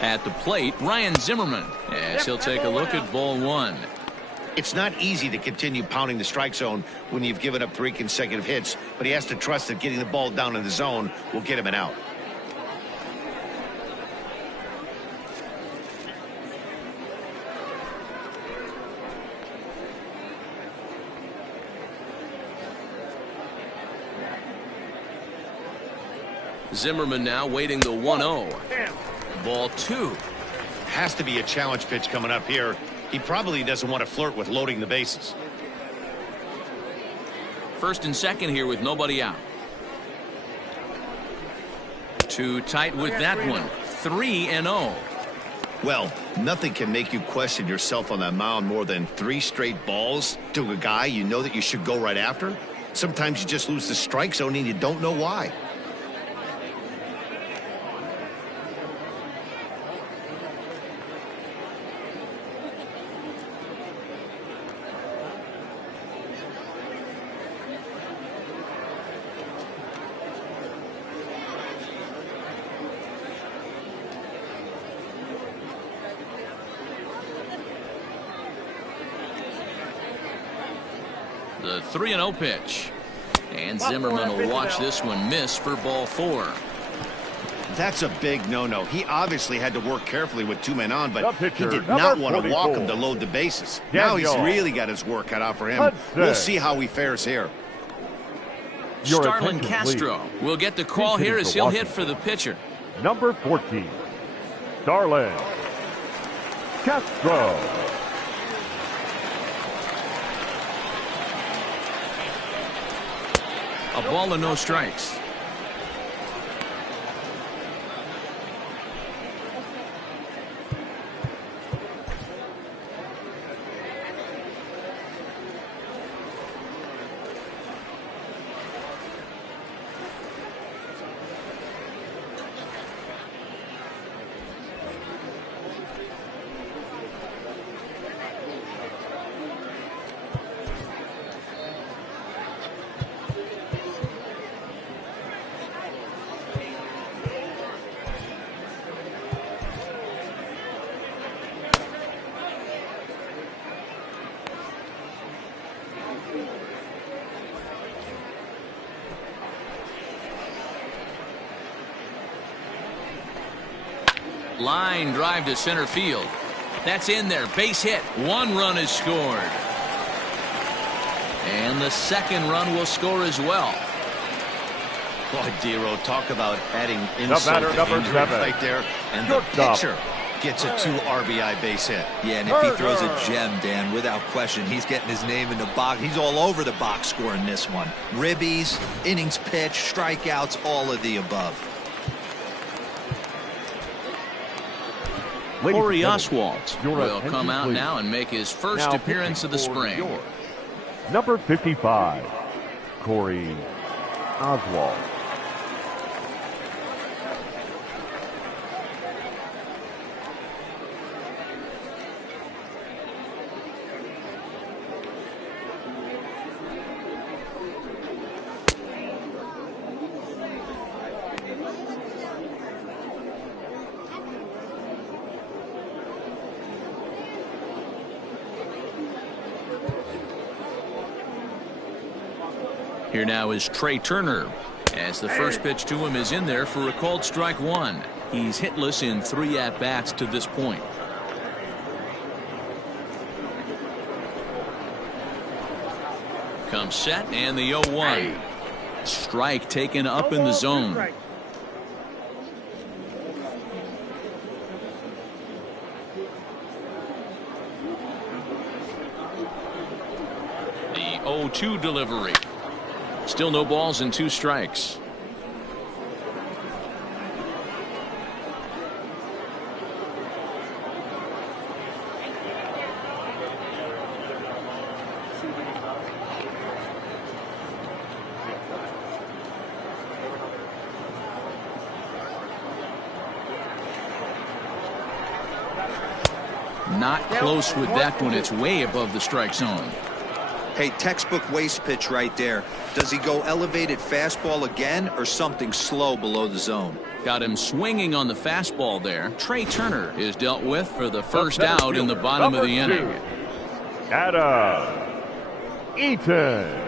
At the plate, Ryan Zimmerman. Yes, he'll take a look at ball one. It's not easy to continue pounding the strike zone when you've given up 3 consecutive hits, but he has to trust that getting the ball down in the zone will get him an out. Zimmerman now waiting the 1-0. Ball 2. Has to be a challenge pitch coming up here. He probably doesn't want to flirt with loading the bases. First and second here with nobody out. Too tight with that one. 3-0. Well, nothing can make you question yourself on that mound more than 3 straight balls to a guy you know that you should go right after. Sometimes you just lose the strike zone and you don't know why. The 3-0 pitch. And Zimmerman will watch this one miss for ball 4. That's a big no-no. He obviously had to work carefully with 2 men on, but he did not want to walk him to load the bases. Now he's really got his work cut out for him. We'll see how he fares here. Starlin Castro will get the call here as he'll hit for the pitcher. Number 14, Starlin Castro. A ball and no strikes. Line drive to center field. That's in there. Base hit. 1 run is scored. And the second run will score as well. Boy, Dero, talk about adding insult to number injury 7 right there. And the shortstop. pitcher gets a 2 RBI base hit. Yeah, and if he throws a gem, Dan, without question, he's getting his name in the box. He's all over the box score in this one. Ribbies, innings pitched, strikeouts, all of the above. Corey Oswalt will attention, come out please. now and make his first Now appearance of the pitching for spring. yours, number 55, Corey Oswalt. Here now is Trey Turner, as the first pitch to him is in there for a called strike 1. He's hitless in 3 at-bats to this point. Comes set, and the 0-1. Strike taken up in the zone. The 0-2 delivery. Still no balls and 2 strikes. Not close with that one. It's way above the strike zone. Hey, textbook waste pitch right there. Does he go elevated fastball again or something slow below the zone? Got him swinging on the fastball there. Trey Turner is dealt with for the first out in the bottom of the inning. Adam Eaton.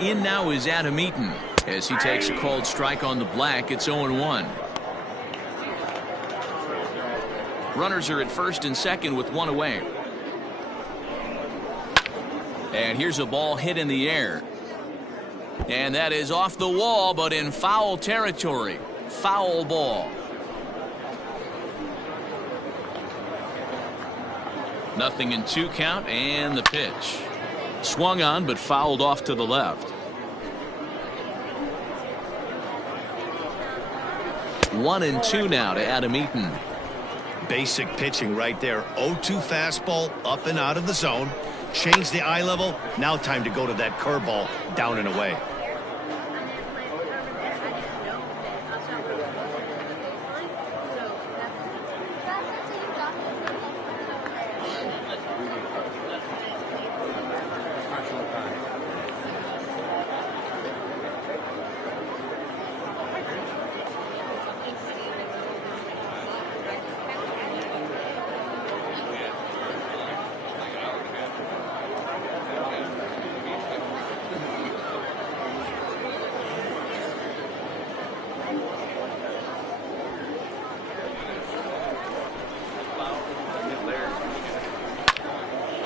In now is Adam Eaton as he takes a called strike on the black. It's 0-1. Runners are at first and second with 1 away. And here's a ball hit in the air. And that is off the wall, but in foul territory. Foul ball. Nothing in 2 count, and the pitch. Swung on, but fouled off to the left. 1-2 now to Adam Eaton. Basic pitching right there. 0-2 fastball up and out of the zone. Change the eye level. Now time to go to that curveball down and away.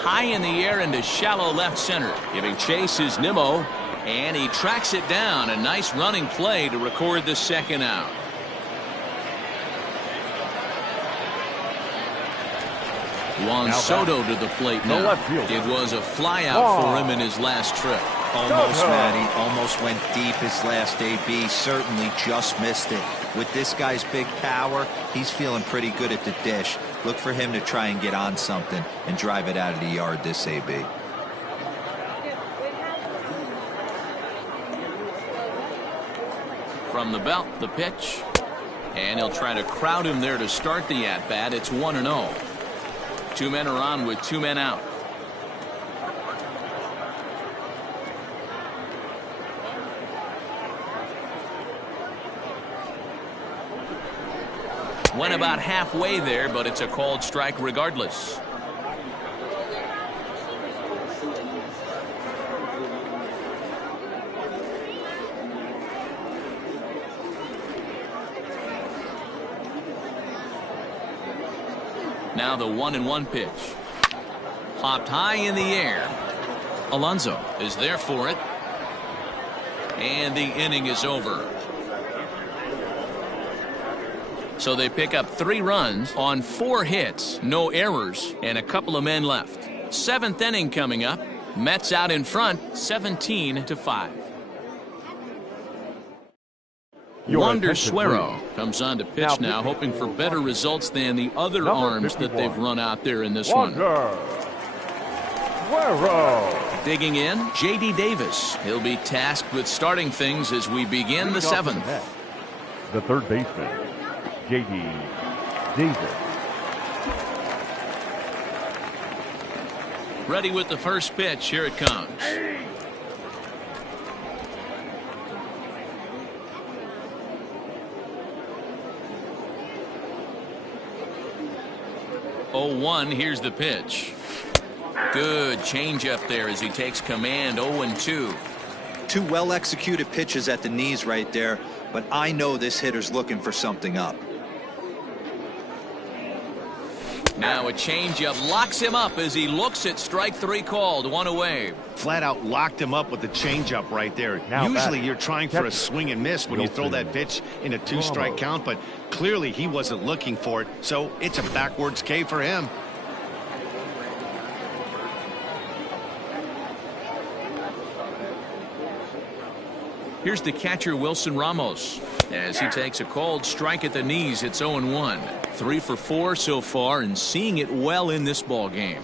High in the air into shallow left center. Giving chase is Nimmo, and he tracks it down. A nice running play to record the second out. Juan Soto to the plate now. It was a fly out for him in his last trip. Almost, Matty. Almost went deep his last AB. Certainly just missed it. With this guy's big power, he's feeling pretty good at the dish. Look for him to try and get on something and drive it out of the yard this AB. From the belt, the pitch. And he'll try to crowd him there to start the at-bat. It's 1-0. Two men are on with two men out. Went about halfway there, but it's a called strike regardless. Now the 1-1 pitch. Popped high in the air. Alonso is there for it. And the inning is over. So they pick up 3 runs on 4 hits, no errors, and a couple of men left. 7th inning coming up. Mets out in front, 17-5. Wander Suero comes on to pitch now, hoping for better results than the other arms that they've run out there in this one. Digging in, J.D. Davis. He'll be tasked with starting things as we begin the 7th. The third baseman, J.D. Davis. Ready with the first pitch. Here it comes. 0-1. Here's the pitch. Good changeup there as he takes command. 0-2. 2 well-executed pitches at the knees right there, but I know this hitter's looking for something up. Now a changeup locks him up as he looks at strike 3 called. 1 away. Flat out locked him up with the changeup right there. Usually you're trying for a swing and miss when you throw that pitch in a 2-strike count, but clearly he wasn't looking for it, so it's a backwards K for him. Here's the catcher, Wilson Ramos, as he takes a called strike at the knees. It's 0-1. 3 for 4 so far and seeing it well in this ball game.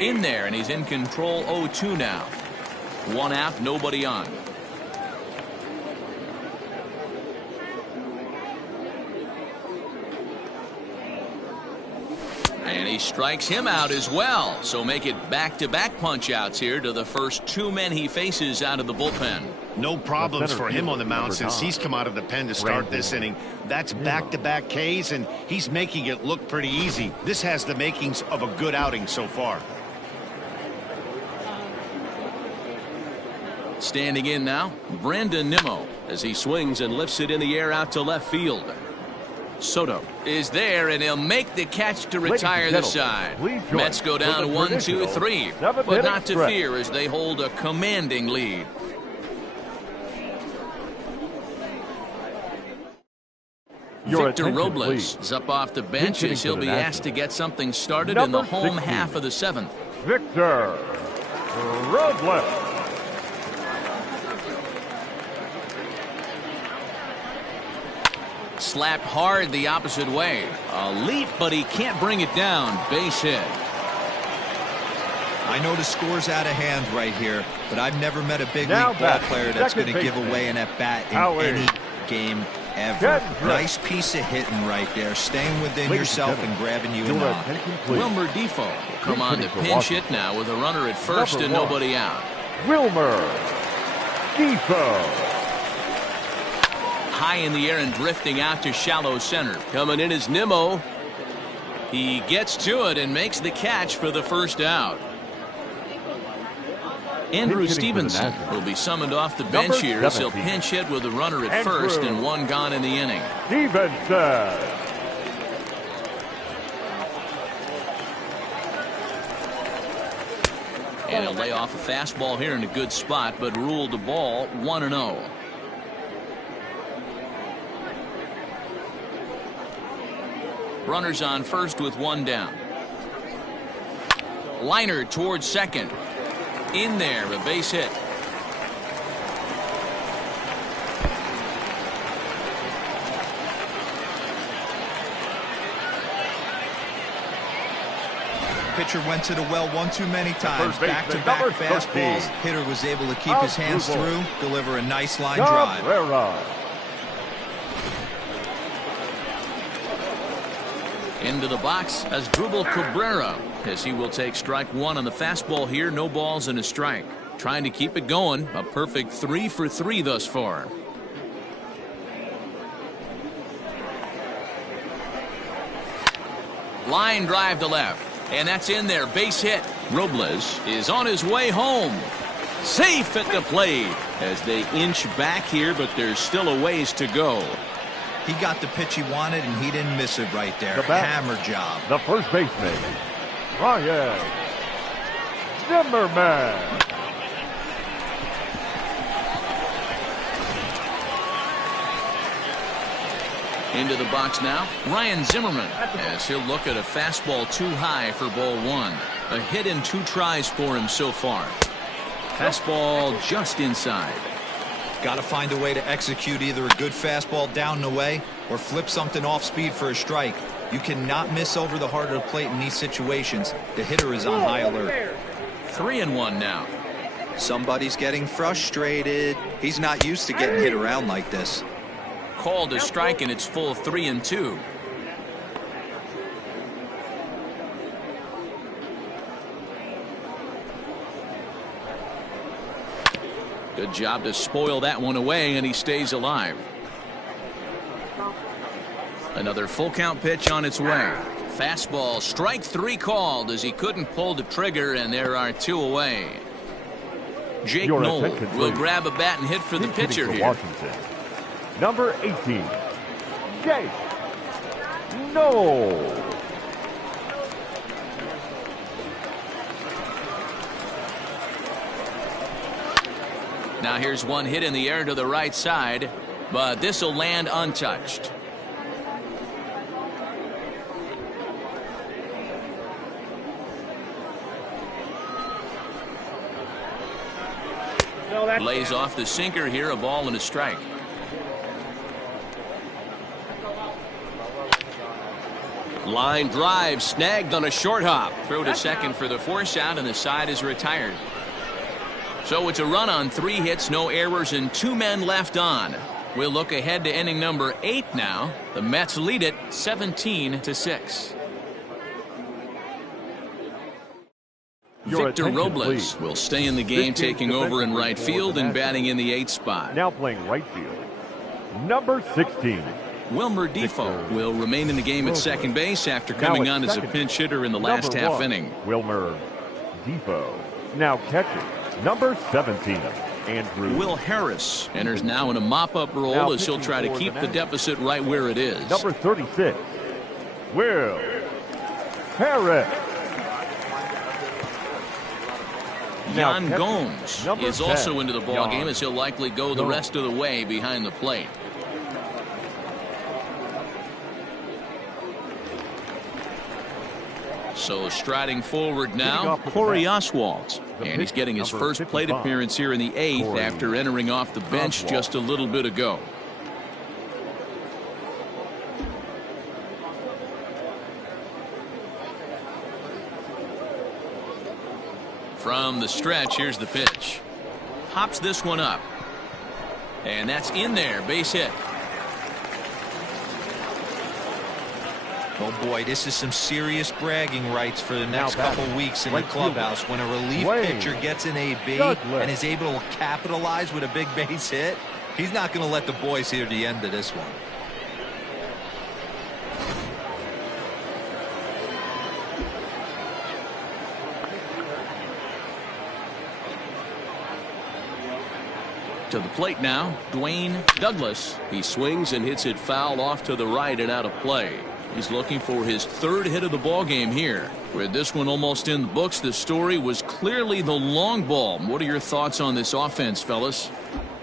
In there, and he's in control. 0-2 now. 1 out, nobody on. And he strikes him out as well. So make it back-to-back punch-outs here to the first 2 men he faces out of the bullpen. No problems for him on the mound since he's come out of the pen to start this inning. That's back-to-back Ks, and he's making it look pretty easy. This has the makings of a good outing so far. Standing in now, Brandon Nimmo, as he swings and lifts it in the air out to left field. Soto is there, and he'll make the catch to retire the side. Mets go down 1-2-3, but not to fear as they hold a commanding lead. Victor Robles is up off the bench as he'll be asked to get something started in the home half of the 7th. Victor Robles. Slapped hard the opposite way. A leap, but he can't bring it down. Base hit. I know the score's out of hand right here, but I've never met a big league ball player that's going to give away an at-bat in any game ever. Nice piece of hitting right there. Staying within yourself and grabbing you a knock. Wilmer Defoe will come on to pinch hit now with a runner at first and nobody out. Wilmer Defoe. High in the air and drifting out to shallow center. Coming in is Nimmo. He gets to it and makes the catch for the first out. Andrew Stevenson will be summoned off the bench here as he'll pinch hit with a runner at first and 1 gone in the inning. Stevenson. And he'll lay off a fastball here in a good spot, but ruled the ball 1-0. Runners on first with 1 down. Liner towards second. In there, a base hit. pitcher went to the well one too many times. Back-to-back number fastballs. 13. Hitter was able to keep his hands through, deliver a nice line drive. Into the box as Drupal Cabrera, as he will take strike one on the fastball here. No balls and a strike. Trying to keep it going. A perfect 3 for 3 thus far. Line drive to left. And that's in there. Base hit. Robles is on his way home. Safe at the plate as they inch back here, but there's still a ways to go. He got the pitch he wanted, and he didn't miss it right there. Hammer job. The first baseman, Ryan Zimmerman. Into the box now, Ryan Zimmerman, as he'll look at a fastball too high for ball one. A hit in 2 tries for him so far. Fastball just inside. Got to find a way to execute either a good fastball down the way or flip something off speed for a strike. You cannot miss over the heart of the plate in these situations. The hitter is on high alert. 3-1 now. Somebody's getting frustrated. He's not used to getting hit around like this. Called a strike, and it's full 3-2. Good job to spoil that one away, and he stays alive. Another full count pitch on its way. Fastball, strike 3 called as he couldn't pull the trigger, and there are 2 away. Jake Knoll will grab a bat and hit for the pitcher here. Washington. Number 18, Jake Knoll. Now here's one hit in the air to the right side, but this will land untouched. Lays off the sinker here, a ball and a strike. Line drive snagged on a short hop. Throw to second for the force out, and the side is retired. So it's a run on 3 hits, no errors, and 2 men left on. We'll look ahead to inning number 8 now. The Mets lead it 17-6. Victor Robles will stay in the game, taking over in right field and batting in the 8th spot. Now playing right field, number 16. Wilmer Defoe will remain in the game at second base after coming on as a pinch hitter in the last half inning. Wilmer Defoe now catching, number 17. Andrew Will Harris enters now in a mop-up role as he'll try to keep the deficit right where it is. Number 36, Will Harris. Yan Gomes is also into the ballgame as he'll likely go the rest of the way behind the plate. So striding forward now, Corey Oswalt. And he's getting his first plate appearance here in the 8th after entering off the bench just a little bit ago. From the stretch, here's the pitch. Pops this one up. And that's in there, base hit. Oh boy, this is some serious bragging rights for the next couple weeks in the clubhouse. When a relief pitcher gets an AB and is able to capitalize with a big base hit, he's not going to let the boys hear the end of this one. To the plate now, Dwayne Douglas. He swings and hits it foul off to the right and out of play. He's looking for his 3rd hit of the ball game here. With this one almost in the books, the story was clearly the long ball. What are your thoughts on this offense, fellas?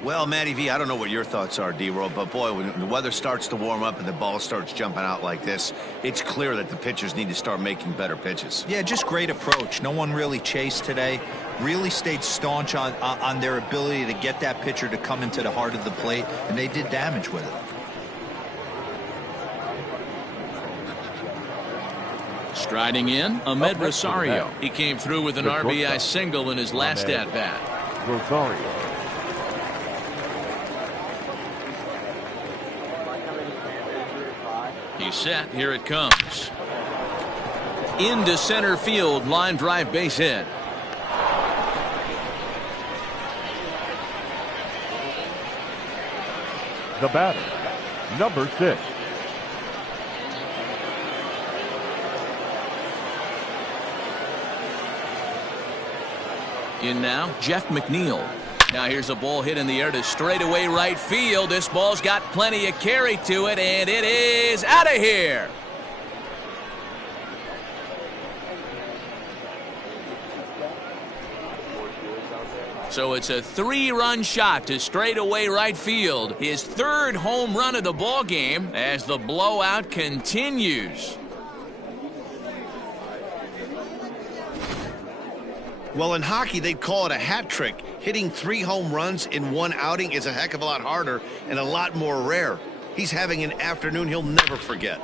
Well, Matty V, I don't know what your thoughts are, D-Roll, but boy, when the weather starts to warm up and the ball starts jumping out like this, it's clear that the pitchers need to start making better pitches. Yeah, just great approach. No one really chased today. Really stayed staunch on their ability to get that pitcher to come into the heart of the plate, and they did damage with it. Striding in, Ahmed Rosario. He came through with an RBI single in his last at-bat. Rosario. He's set. Here it comes. Into center field. Line drive base hit. The batter, number 6. In now, Jeff McNeil. Now here's a ball hit in the air to straightaway right field. This ball's got plenty of carry to it, and it is out of here. So it's a 3-run shot to straightaway right field. His 3rd home run of the ball game as the blowout continues. Well, in hockey, they'd call it a hat trick. Hitting 3 home runs in one outing is a heck of a lot harder and a lot more rare. He's having an afternoon he'll never forget.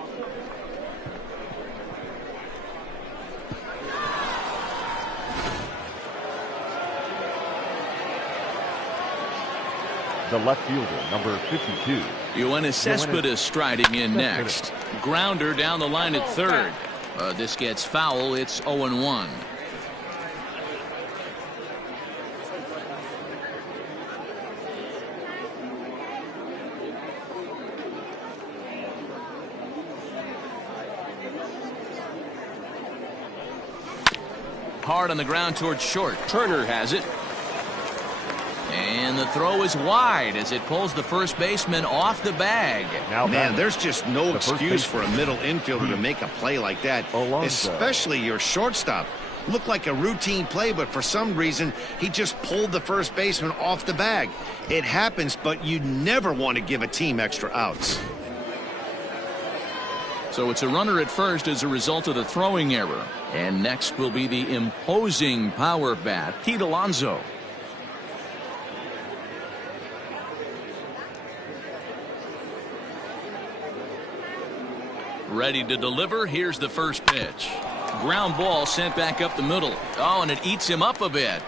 The left fielder, number 52. Yoenis Cespedes striding in next. Grounder down the line at 3rd. This gets foul. It's 0-1. Hard on the ground towards short. Turner has it. And the throw is wide as it pulls the first baseman off the bag. Now man, there's just no excuse for a middle infielder to make a play like that, especially your shortstop. Looked like a routine play, but for some reason, he just pulled the first baseman off the bag. It happens, but you never want to give a team extra outs. So it's a runner at first as a result of the throwing error. And next will be the imposing power bat, Pete Alonso. Ready to deliver. Here's the first pitch. Ground ball sent back up the middle. Oh, and it eats him up a bit.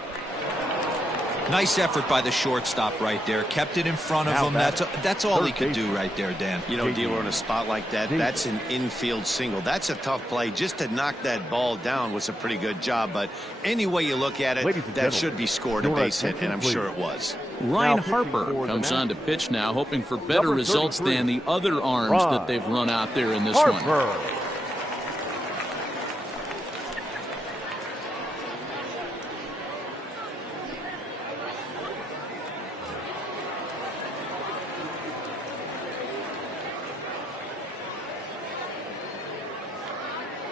Nice effort by the shortstop right there. Kept it in front of him. That's all he could do right there, Dan. You know, dealer in a spot like that, that's an infield single. That's a tough play. Just to knock that ball down was a pretty good job. But any way you look at it, that should be scored a base hit, and I'm sure it was. Ryan Harper comes on to pitch now, hoping for better results than the other arms that they've run out there in this one.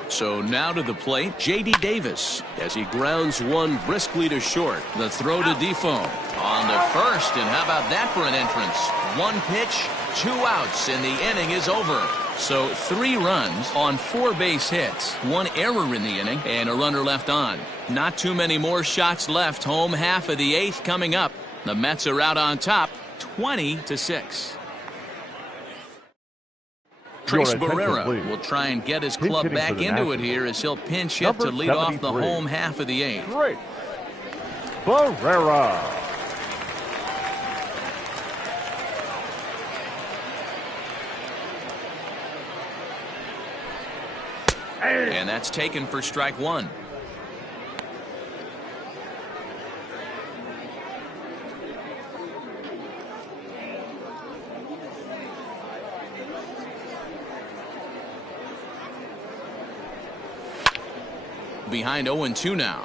So now to the plate, J.D. Davis as he grounds one briskly to short. The throw to Defoe on the first, and how about that for an entrance? 1 pitch, 2 outs, and the inning is over. So 3 runs on 4 base hits, 1 error in the inning, and a runner left on. Not too many more shots left. Home half of the 8th coming up. The Mets are out on top, 20-6. Trace Barrera will try and get his club back into it here as he'll pinch hit to lead off the home half of the 8th. Barrera. And that's taken for strike 1. Behind 0-2 now.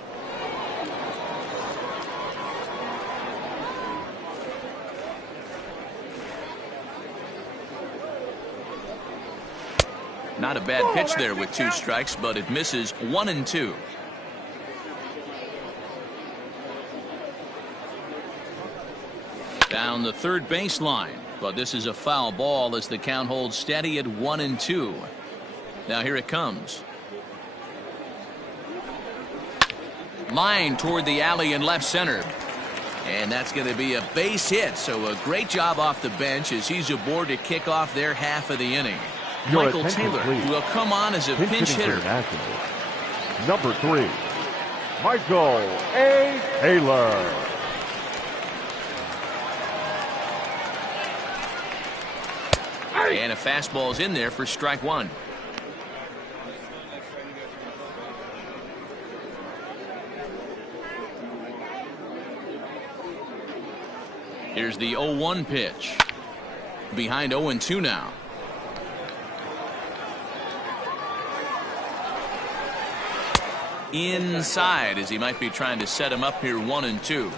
Not a bad pitch there with 2 strikes, but it misses 1-2. Down the third baseline, but this is a foul ball as the count holds steady at 1-2. Now here it comes. Line toward the alley in left center. And that's going to be a base hit. So a great job off the bench as he's aboard to kick off their half of the inning. Michael Taylor will come on as a pinch hitter. Number 3, Michael A. Taylor. And a fastball's in there for strike 1. Here's the 0-1 pitch. Behind 0-2 now. Inside, as he might be trying to set him up here 1-2.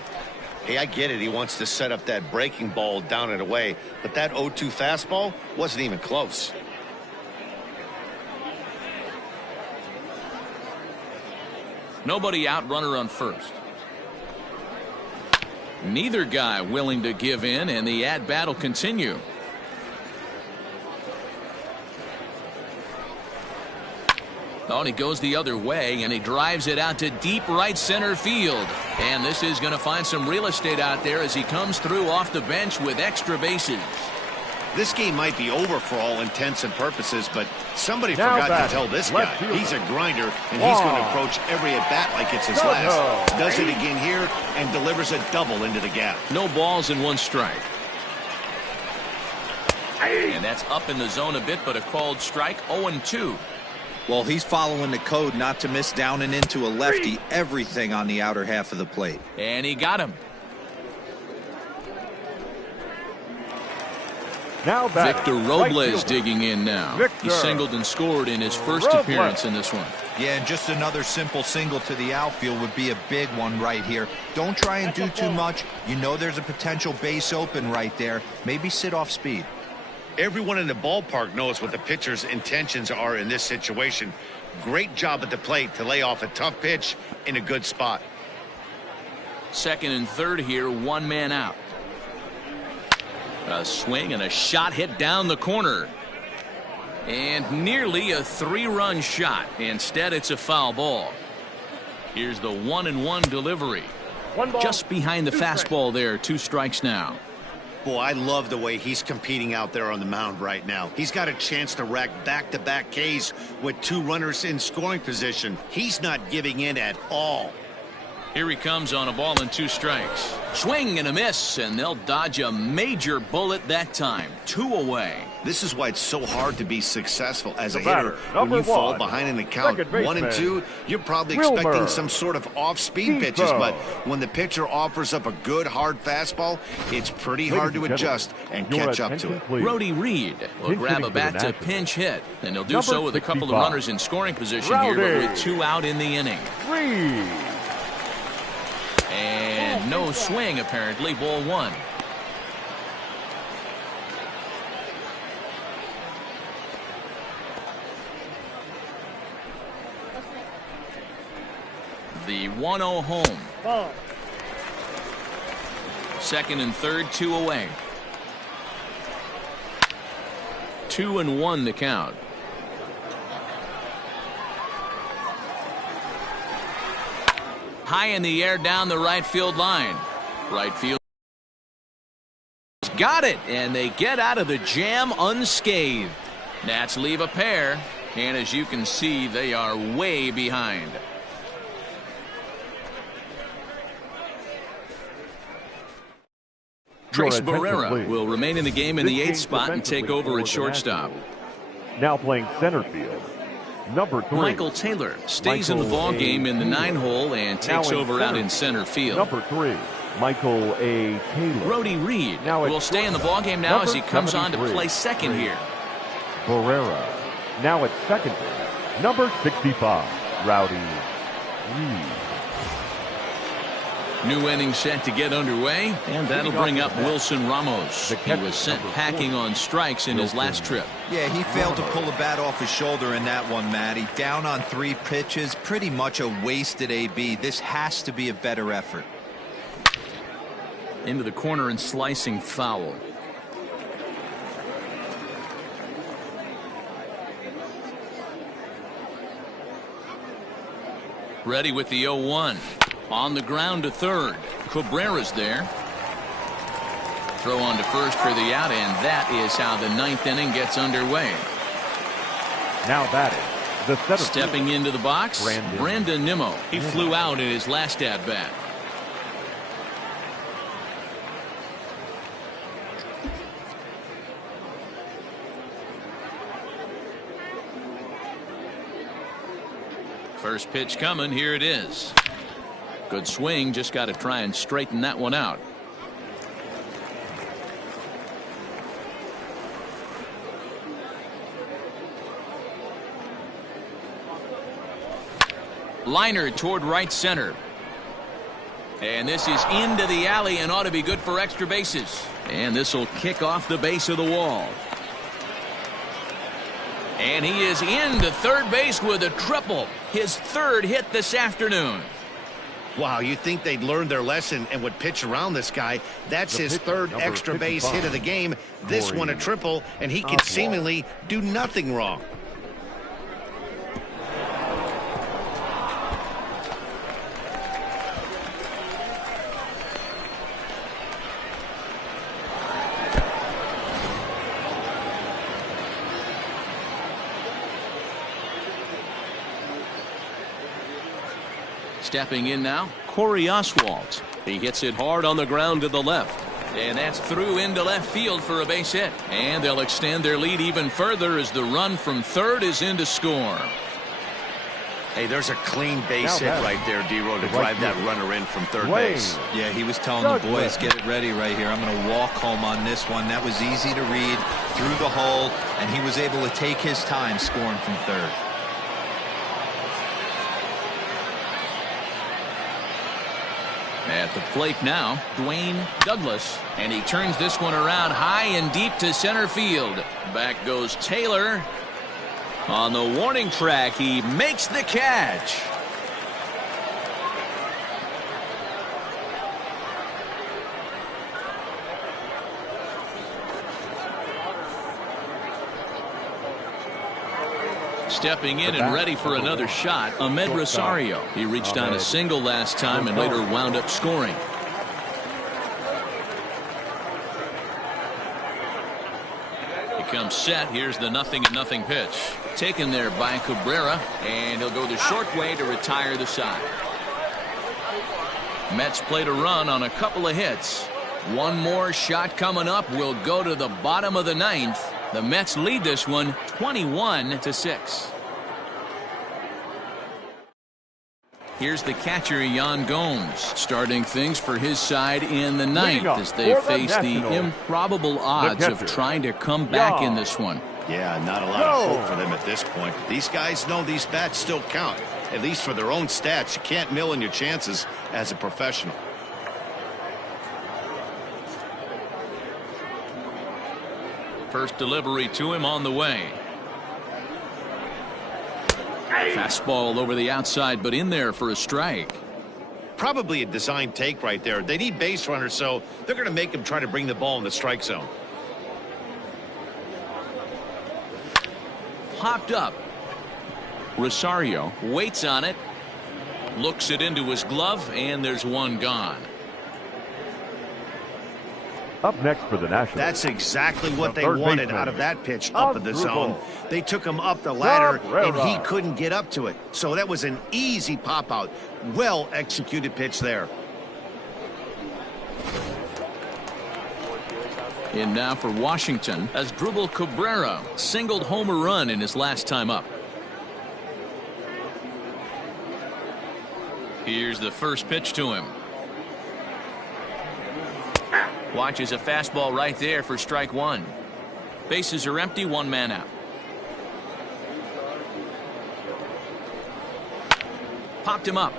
Hey, I get it. He wants to set up that breaking ball down and away, but that 0-2 fastball wasn't even close. Nobody out, runner on first. Neither guy willing to give in, and the at-bat will continue. Oh, and he goes the other way, and he drives it out to deep right center field. And this is going to find some real estate out there as he comes through off the bench with extra bases. This game might be over for all intents and purposes, but somebody forgot to tell this guy he's a grinder, and he's going to approach every at-bat like it's his last. Does it again here and delivers a double into the gap. No balls and 1 strike. And that's up in the zone a bit, but a called strike. 0-2. Well, he's following the code not to miss down and into a lefty. Everything on the outer half of the plate. And he got him. Now Victor Robles digging in now. He singled and scored in his first appearance in this one. Yeah, and just another simple single to the outfield would be a big one right here. Don't try and do too much. You know there's a potential base open right there. Maybe sit off speed. Everyone in the ballpark knows what the pitcher's intentions are in this situation. Great job at the plate to lay off a tough pitch in a good spot. Second and third here, 1 man out. A swing and a shot hit down the corner. And nearly a 3-run shot. Instead, it's a foul ball. Here's the 1-1 delivery. Just behind the fastball there. 2 strikes now. Boy, I love the way he's competing out there on the mound right now. He's got a chance to rack back-to-back Ks with 2 runners in scoring position. He's not giving in at all. Here he comes on a ball and 2 strikes. Swing and a miss, and they'll dodge a major bullet that time. 2 away. This is why it's so hard to be successful as a hitter. When you fall behind in the count 1-2, you're probably expecting some sort of off-speed pitches, but when the pitcher offers up a good hard fastball, it's pretty hard to adjust and catch up to it. Brody Reed will grab a bat to pinch hit, and he'll do so with a couple of runners in scoring position here, but with 2 out in the inning. And no swing, apparently. Ball 1. The 1-0 home. Second and third, 2 away. 2-1 the count. High in the air down the right field line. Right field got it, and they get out of the jam unscathed. Nats leave a pair, and as you can see, they are way behind. Trace Barrera will remain in the game in the 8th spot and take over at shortstop. Now playing center field, number 3. Michael Taylor stays in the ball game in the 9-hole and takes over out in center field. Number 3, Michael A. Taylor. Brody Reed will stay in the ball game now as he comes on to play second here. Barrera now at second base, number 65, Rowdy Reed. New inning set to get underway, and that'll bring up Wilson Ramos. He was sent packing on strikes in his last trip. Yeah, he failed to pull the bat off his shoulder in that one, Matty. Down on 3 pitches, pretty much a wasted AB. This has to be a better effort. Into the corner and slicing foul. Ready with the 0-1. On the ground to third. Cabrera's there. Throw on to first for the out, and that is how the 9th inning gets underway. Now batting, the center Stepping fielder, into the box, Brandon Nimmo. He flew out in his last at-bat. First pitch coming. Here it is. Good swing. Just got to try and straighten that one out. Liner toward right center. And this is into the alley and ought to be good for extra bases. And this will kick off the base of the wall. And he is into third base with a triple. His third hit this afternoon. Wow, you think they'd learned their lesson and would pitch around this guy. That's his third extra base hit of the game. This one a triple, and he can seemingly do nothing wrong. Stepping in now, Corey Oswalt. He hits it hard on the ground to the left. And that's through into left field for a base hit. And they'll extend their lead even further as the run from third is in to score. Hey, there's a clean base hit right there, D-Row, to drive that runner in from third base. Yeah, he was telling the boys, get it ready right here. I'm going to walk home on this one. That was easy to read through the hole, and he was able to take his time scoring from third. At the plate now, Dwayne Douglas, and he turns this one around high and deep to center field. Back goes Taylor. On the warning track, he makes the catch. Stepping in and ready for another shot, Ahmed Rosario. He reached on a single last time and later wound up scoring. He comes set. Here's the 0-0 pitch. Taken there by Cabrera, and he'll go the short way to retire the side. Mets played a run on a couple of hits. One more shot coming up will go to the bottom of the ninth. The Mets lead this one 21-6. Here's the catcher, Yan Gomes, starting things for his side in the ninth as they face the improbable odds of trying to come back in this one. Yeah, not a lot of hope for them at this point. These guys know these bats still count, at least for their own stats. You can't mill in your chances as a professional. First delivery to him on the way. Fastball over the outside, but in there for a strike. Probably a design take right there. They need base runners, so they're going to make him try to bring the ball in the strike zone. Popped up. Rosario waits on it. Looks it into his glove, and there's one gone. Up next for the Nationals. That's exactly what they wanted out of that pitch up in the zone. They took him up the ladder, and he couldn't get up to it. So that was an easy pop-out. Well-executed pitch there. And now for Washington, as Dribble Cabrera singled home a run in his last time up. Here's the first pitch to him. Watches a fastball right there for strike one. Bases are empty, one man out. Popped him up.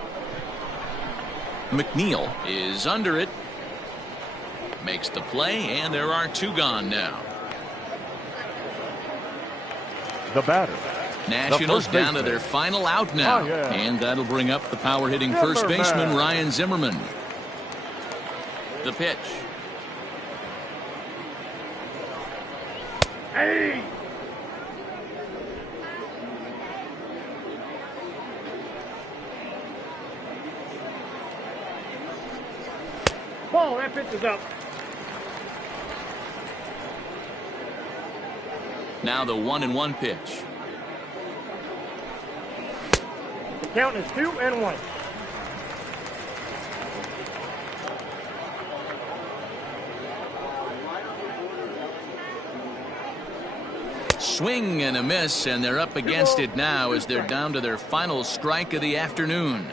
McNeil is under it. Makes the play, and there are two gone now. The batter. Nationals down to their final out now. And that'll bring up the power-hitting first baseman, Ryan Zimmerman. The pitch. Hey! Ball, that pitch is up. Now the 1-1 pitch. Count is 2-1. Swing and a miss, and they're up against it now as they're down to their final strike of the afternoon.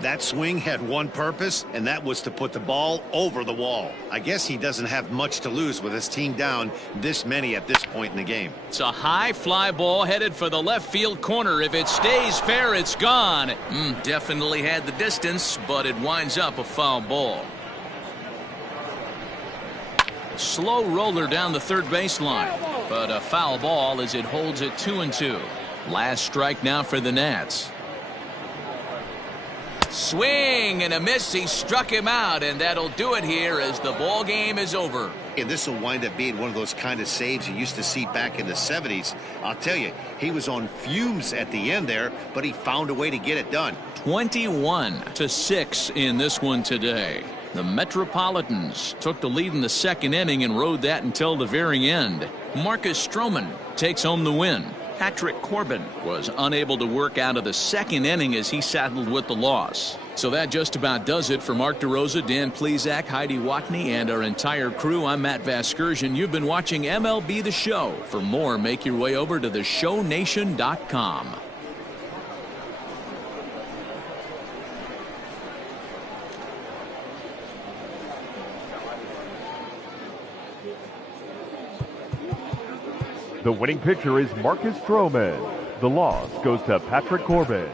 That swing had one purpose, and that was to put the ball over the wall. I guess he doesn't have much to lose with his team down this many at this point in the game. It's a high fly ball headed for the left field corner. If it stays fair, it's gone. Definitely had the distance, but it winds up a foul ball. Slow roller down the third baseline, but a foul ball as it holds it 2-2. Last strike now for the Nats. Swing and a miss. He struck him out, and that'll do it here as the ball game is over. And this will wind up being one of those kind of saves you used to see back in the 70s. I'll tell you, he was on fumes at the end there, but he found a way to get it done. 21-6 in this one today. The Metropolitans took the lead in the second inning and rode that until the very end. Marcus Stroman takes home the win. Patrick Corbin was unable to work out of the second inning as he saddled with the loss. So that just about does it for Mark DeRosa, Dan Plesac, Heidi Watney, and our entire crew. I'm Matt Vasgersian. You've been watching MLB The Show. For more, make your way over to theshownation.com. The winning pitcher is Marcus Stroman. The loss goes to Patrick Corbin.